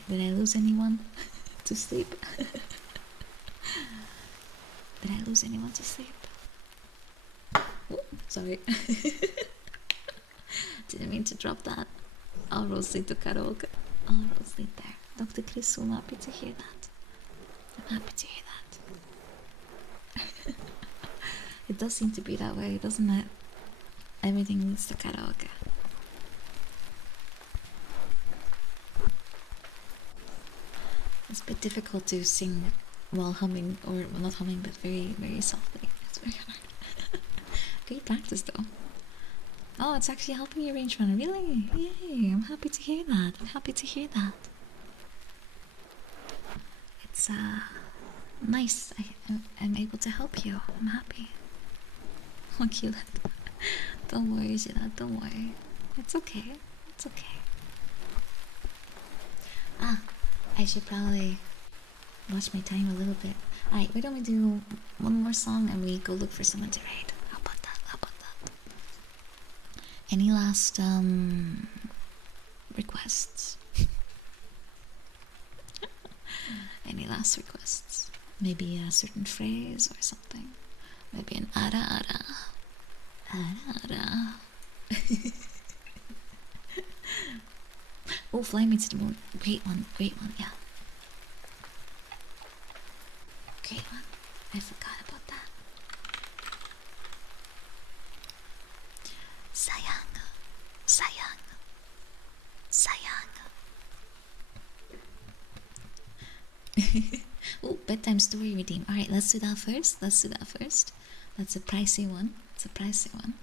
Did I lose anyone to sleep? Did I lose anyone to sleep? Oh, sorry. Didn't mean to drop that. I'll roast to karaoke. I'll roast there. Dr. Chris, I'm happy to hear that. I'm happy to hear that. It does seem to be that way, doesn't it? Everything needs to karaoke. It's a bit difficult to sing while humming, or well, not humming, but very, very softly. It's very hard. Great practice, though. Oh, it's actually helping your range runner. Really? Yay! I'm happy to hear that. I'm happy to hear that. It's nice. I'm able to help you. I'm happy. Oh, cute. Don't worry, Gina. Don't worry. It's okay. It's okay. Ah, I should probably watch my time a little bit. Alright, why don't we do one more song and we go look for someone to raid? How about that? How about that? Any last requests? Any last requests? Maybe a certain phrase or something. Maybe an ara ara. Ara ara. Oh, Fly Me to the Moon. Great one, yeah. Great one. I forgot about that. Sayang. Sayang. Sayang. Oh, bedtime story redeem. Alright, let's do that first. That's a pricey one. It's a pricey one.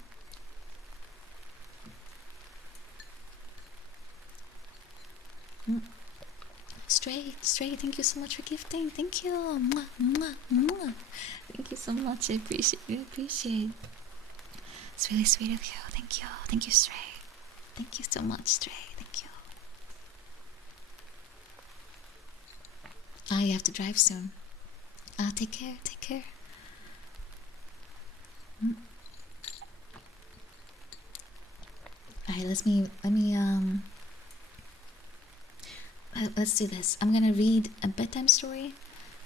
Stray, thank you so much for gifting. Thank you. Mwah, mwah, mwah. Thank you so much. I appreciate it. It's really sweet of you. Thank you. Thank you, Stray. Thank you so much, Stray. Thank you. Ah, you have to drive soon. Take care. Alright, let's do this. I'm gonna read a bedtime story,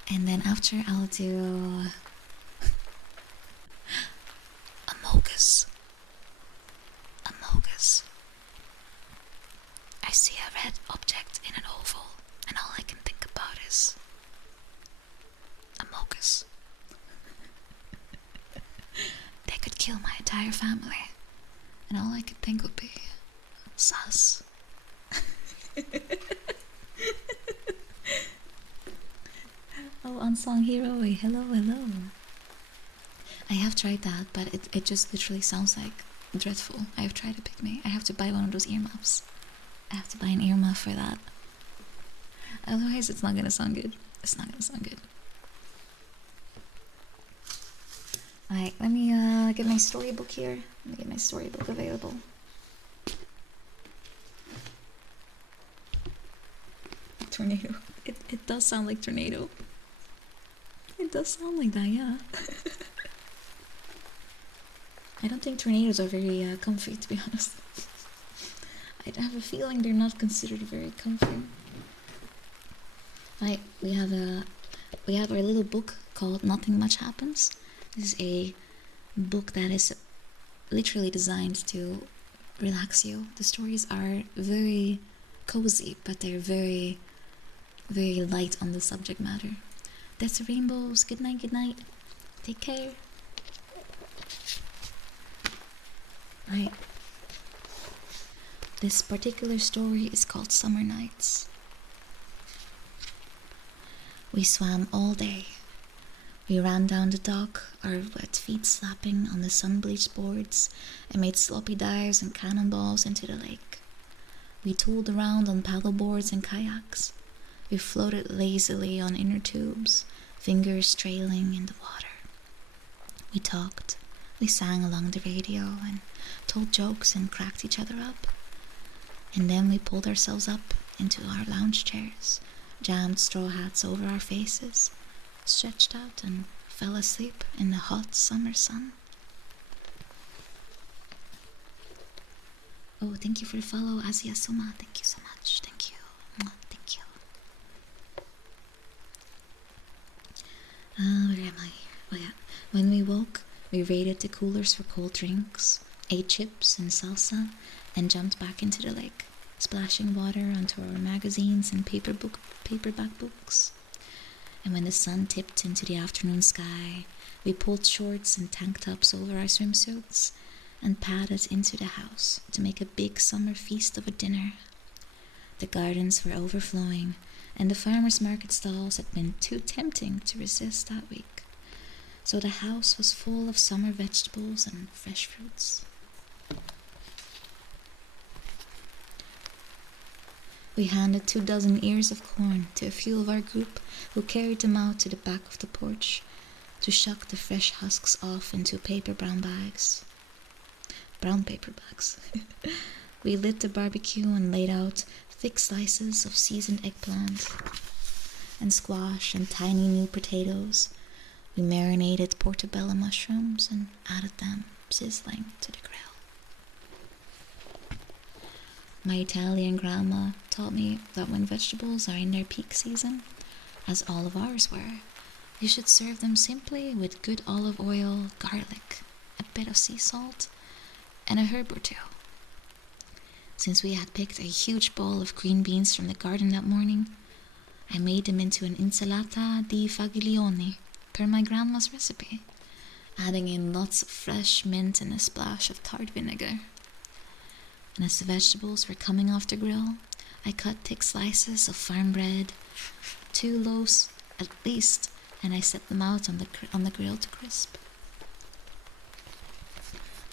and then after I'll do Amogus. I see a red object in an oval, and all I can think about is Amogus. kill my entire family. And all I could think would be, sus. Oh, Unsung Hero, hello, hello. I have tried that, but it just literally sounds like dreadful. I have tried to pick me. I have to buy one of those earmuffs. I have to buy an earmuff for that. Otherwise, it's not gonna sound good. It's not gonna sound good. Alright, let me get my storybook here. Let me get my storybook available. Tornado. It does sound like tornado. It does sound like that, yeah. I don't think tornadoes are very comfy, to be honest. I have a feeling they're not considered very comfy. We have our little book called Nothing Much Happens. This is a book that is literally designed to relax you. The stories are very cozy, but they're very, very light on the subject matter. That's the rainbows. Good night, good night. Take care. Right. This particular story is called Summer Nights. We swam all day. We ran down the dock, our wet feet slapping on the sun-bleached boards, and made sloppy dives and cannonballs into the lake. We tooled around on paddleboards and kayaks. We floated lazily on inner tubes, fingers trailing in the water. We talked. We sang along the radio and told jokes and cracked each other up. And then we pulled ourselves up into our lounge chairs, jammed straw hats over our faces, stretched out and fell asleep in the hot summer sun. Oh, thank you for the follow, Asia Soma. Thank you so much. Thank you. Thank you. Where am I? Oh yeah. When we woke, we raided the coolers for cold drinks, ate chips and salsa, and jumped back into the lake, splashing water onto our magazines and paperback books. And when the sun tipped into the afternoon sky, we pulled shorts and tank tops over our swimsuits and padded into the house to make a big summer feast of a dinner. The gardens were overflowing, and the farmers' market stalls had been too tempting to resist that week. So the house was full of summer vegetables and fresh fruits. We handed 24 ears of corn to a few of our group who carried them out to the back of the porch to shuck the fresh husks off into brown paper bags. We lit the barbecue and laid out thick slices of seasoned eggplant and squash and tiny new potatoes. We marinated portobello mushrooms and added them sizzling to the grill. My Italian grandma taught me that when vegetables are in their peak season, as all of ours were, you should serve them simply with good olive oil, garlic, a bit of sea salt, and a herb or two. Since we had picked a huge bowl of green beans from the garden that morning, I made them into an insalata di fagiglione, per my grandma's recipe, adding in lots of fresh mint and a splash of tart vinegar. And as the vegetables were coming off the grill, I cut thick slices of farm bread, 2 loaves at least, and I set them out on the grill to crisp.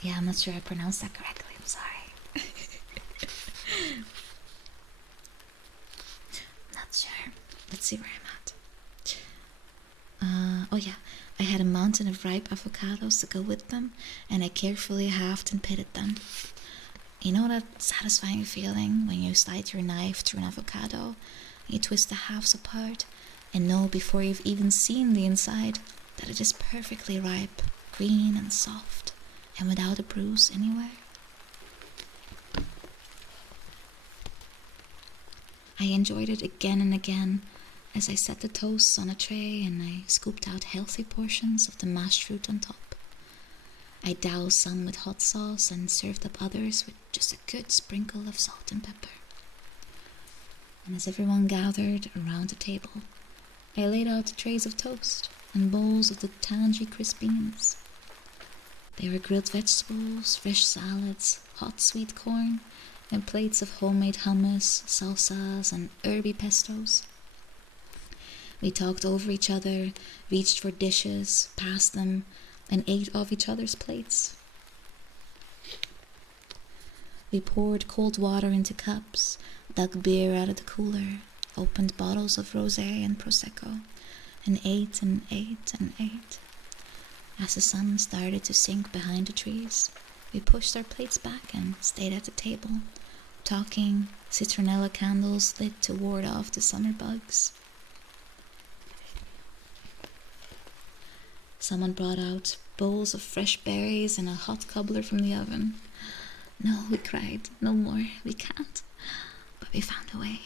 Yeah, I'm not sure I pronounced that correctly, I'm sorry. Not sure. Let's see where I'm at. Oh yeah, I had a mountain of ripe avocados to go with them, and I carefully halved and pitted them. You know that satisfying feeling when you slide your knife through an avocado, you twist the halves apart, and know before you've even seen the inside that it is perfectly ripe, green and soft, and without a bruise anywhere? I enjoyed it again and again as I set the toasts on a tray and I scooped out healthy portions of the mashed fruit on top. I doused some with hot sauce and served up others with just a good sprinkle of salt and pepper. And as everyone gathered around the table, I laid out trays of toast and bowls of the tangy crisp beans. There were grilled vegetables, fresh salads, hot sweet corn, and plates of homemade hummus, salsas, and herby pestos. We talked over each other, reached for dishes, passed them, and ate off each other's plates. We poured cold water into cups, dug beer out of the cooler, opened bottles of rosé and prosecco, and ate and ate and ate. As the sun started to sink behind the trees, we pushed our plates back and stayed at the table, talking, citronella candles lit to ward off the summer bugs. Someone brought out bowls of fresh berries and a hot cobbler from the oven. No, we cried, no more, we can't. But we found a way.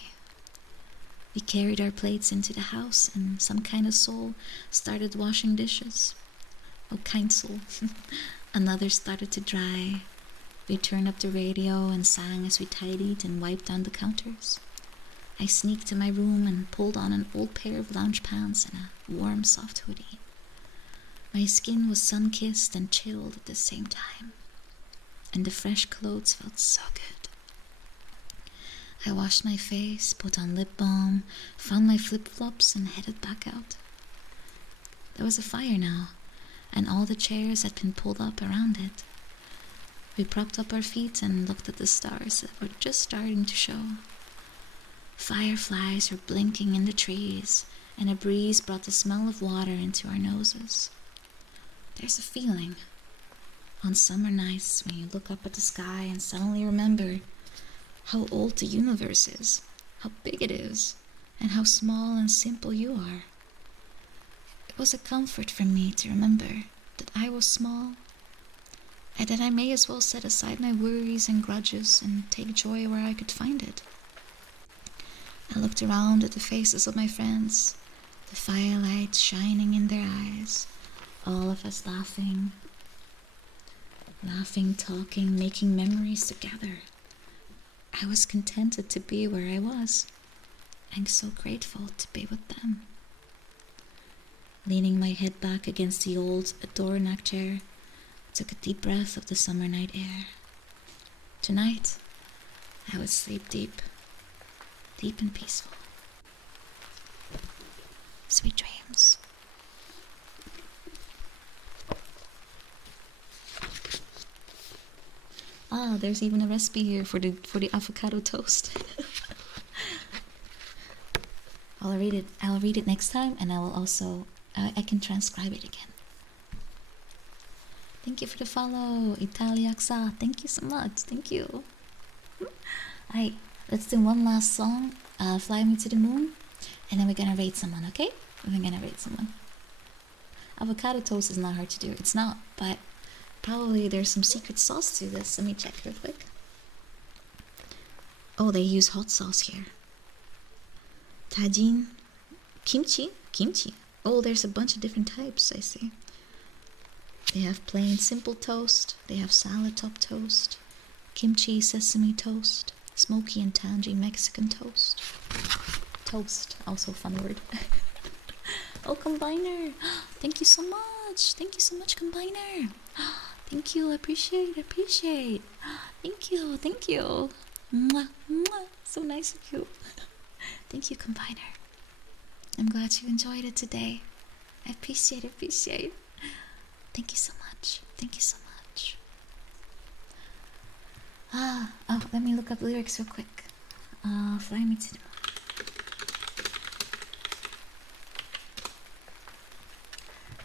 We carried our plates into the house, and some kind of soul started washing dishes. Oh, kind soul. Another started to dry. We turned up the radio and sang as we tidied and wiped down the counters. I sneaked to my room and pulled on an old pair of lounge pants and a warm, soft hoodie. My skin was sun-kissed and chilled at the same time, and the fresh clothes felt so good. I washed my face, put on lip balm, found my flip-flops, and headed back out. There was a fire now, and all the chairs had been pulled up around it. We propped up our feet and looked at the stars that were just starting to show. Fireflies were blinking in the trees, and a breeze brought the smell of water into our noses. There's a feeling on summer nights when you look up at the sky and suddenly remember how old the universe is, how big it is, and how small and simple you are. It was a comfort for me to remember that I was small, and that I may as well set aside my worries and grudges and take joy where I could find it. I looked around at the faces of my friends, the firelight shining in their eyes, all of us laughing, talking, making memories together. I was contented to be where I was, and so grateful to be with them. Leaning my head back against the old Adornac chair, I took a deep breath of the summer night air. Tonight, I would sleep deep, deep and peaceful. Sweet dreams. Ah, there's even a recipe here for the avocado toast. I'll read it next time, and I will also I can transcribe it again. Thank you for the follow, Italiaxa. Thank you so much. Thank you. Alright, let's do one last song. Fly Me to the Moon, and then we're gonna rate someone. Okay? We're gonna rate someone. Avocado toast is not hard to do. It's not, but probably there's some secret sauce to this. Let me check real quick. Oh, they use hot sauce here. Tajin. Kimchi. Oh, there's a bunch of different types, I see. They have plain simple toast. They have salad top toast. Kimchi sesame toast. Smoky and tangy Mexican toast. Toast, also a fun word. Oh, Combiner. Thank you so much. Thank you so much, Combiner. Thank you, appreciate. Thank you. Mwah, mwah. So nice of you. Thank you, Combiner. I'm glad you enjoyed it today. I appreciate. Thank you so much. Oh, let me look up the lyrics real quick. Fly Me to the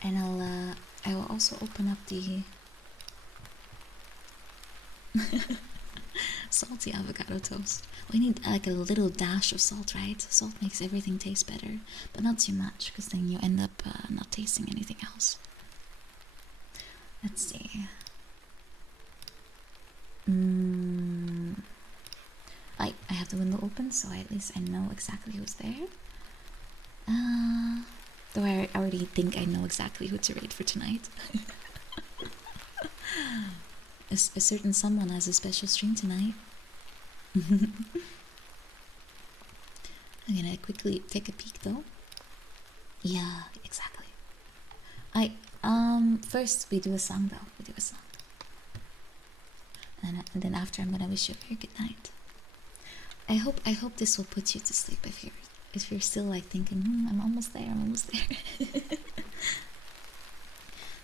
Moon. And I will also open up the salty avocado toast. We need like a little dash of salt, right? Salt makes everything taste better, but not too much, because then you end up not tasting anything else. Let's see. I have the window open, so at least I know exactly who's there. Though I already think I know exactly who to rate for tonight. A certain someone has a special stream tonight. I'm gonna quickly take a peek though. Yeah, exactly. First we do a song though. We do a song. And then after I'm gonna wish you a very good night. I hope this will put you to sleep if you're still like thinking, I'm almost there, I'm almost there.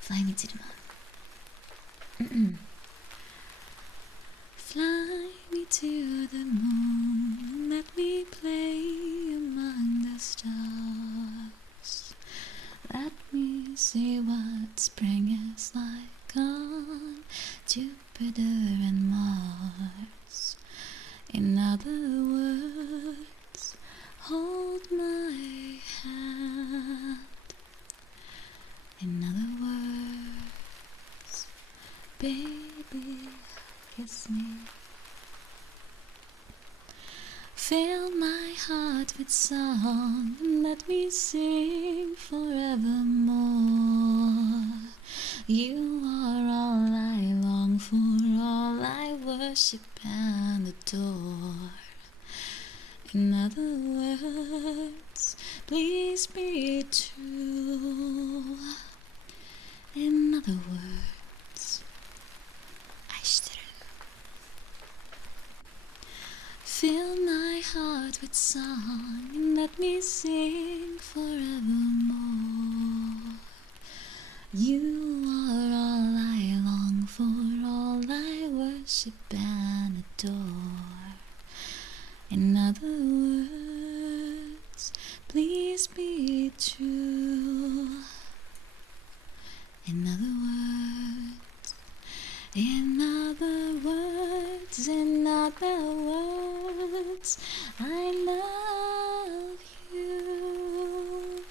Fly me to the moon. Fly me to the moon, let me play among the stars. Let me see what spring is like on Jupiter and Mars. In other words, hold my hand. In other words, baby, kiss me. Fill my heart with song and let me sing forevermore. You are all I long for, all I worship and adore. In other words, please be true. In other words, fill my heart with song and let me sing forevermore. You are all I long for, all I worship and adore. In other words, please be true. In other words, in other words, in other words, I love you.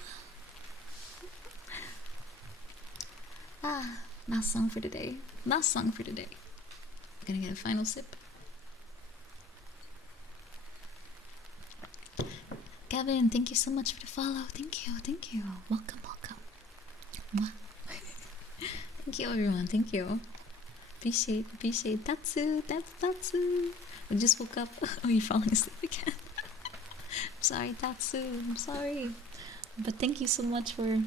Last song for today. Last song for today. I'm gonna get a final sip. Gavin, thank you so much for the follow. Thank you, thank you. Welcome, welcome. Thank you, everyone. Thank you. Appreciate. Tatsu, that's Tatsu. We just woke up. Oh, you're falling asleep again. I'm sorry, Tatsu. I'm sorry. But thank you so much for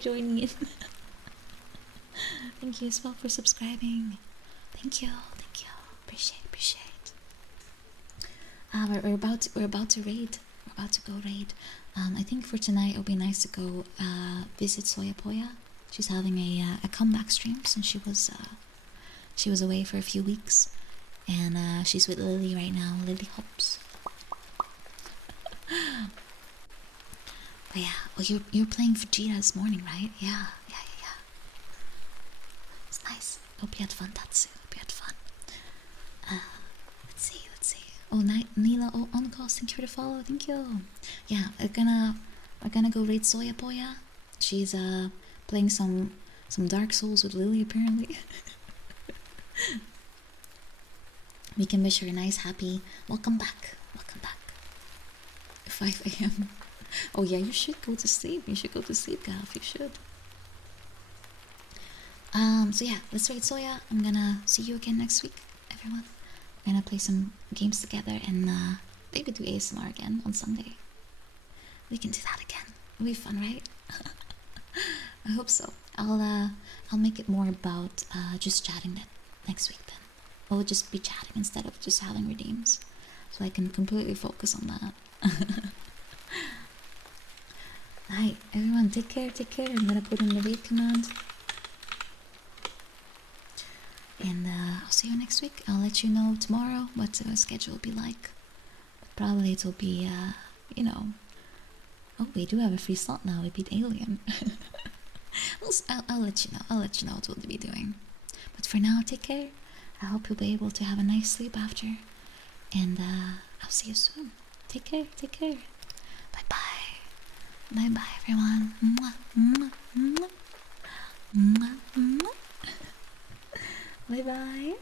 joining in. Thank you as well for subscribing. Thank you. Appreciate. We're about to raid. We're about to go raid. I think for tonight it'll be nice to go visit Soya Poya. She's having a comeback stream since she was away for a few weeks, and she's with Lily right now. Lily Hops. But yeah, well, you're playing Vegeta this morning, right? Yeah. It's nice. Hope you had fun, Tatsu. Hope you had fun. Let's see. Oh, Nila on call. Thank you for the follow. Thank you. Yeah, we're gonna go raid Soya Poya. She's playing some Dark Souls with Lily apparently. We can wish her a nice, happy welcome back. 5 a.m. Oh yeah, you should go to sleep. You should go to sleep, Gav. You should. So yeah, let's raid Soya. I'm gonna see you again next week, everyone. We're gonna play some games together and maybe do ASMR again on Sunday. We can do that again. It'll be fun, right? I hope so. I'll make it more about just chatting next week then. We'll just be chatting instead of just having redeems, so I can completely focus on that. Alright, everyone, take care. I'm gonna put in the raid command. And I'll see you next week. I'll let you know tomorrow what the schedule will be like. But probably it'll be, oh, we do have a free slot now. We beat Alien. I'll let you know. I'll let you know what we'll be doing. But for now, take care. I hope you'll be able to have a nice sleep after. And I'll see you soon. Take care. Bye-bye. Bye-bye, everyone. Mwah, mwah, mwah. Mwah, mwah. Bye-bye.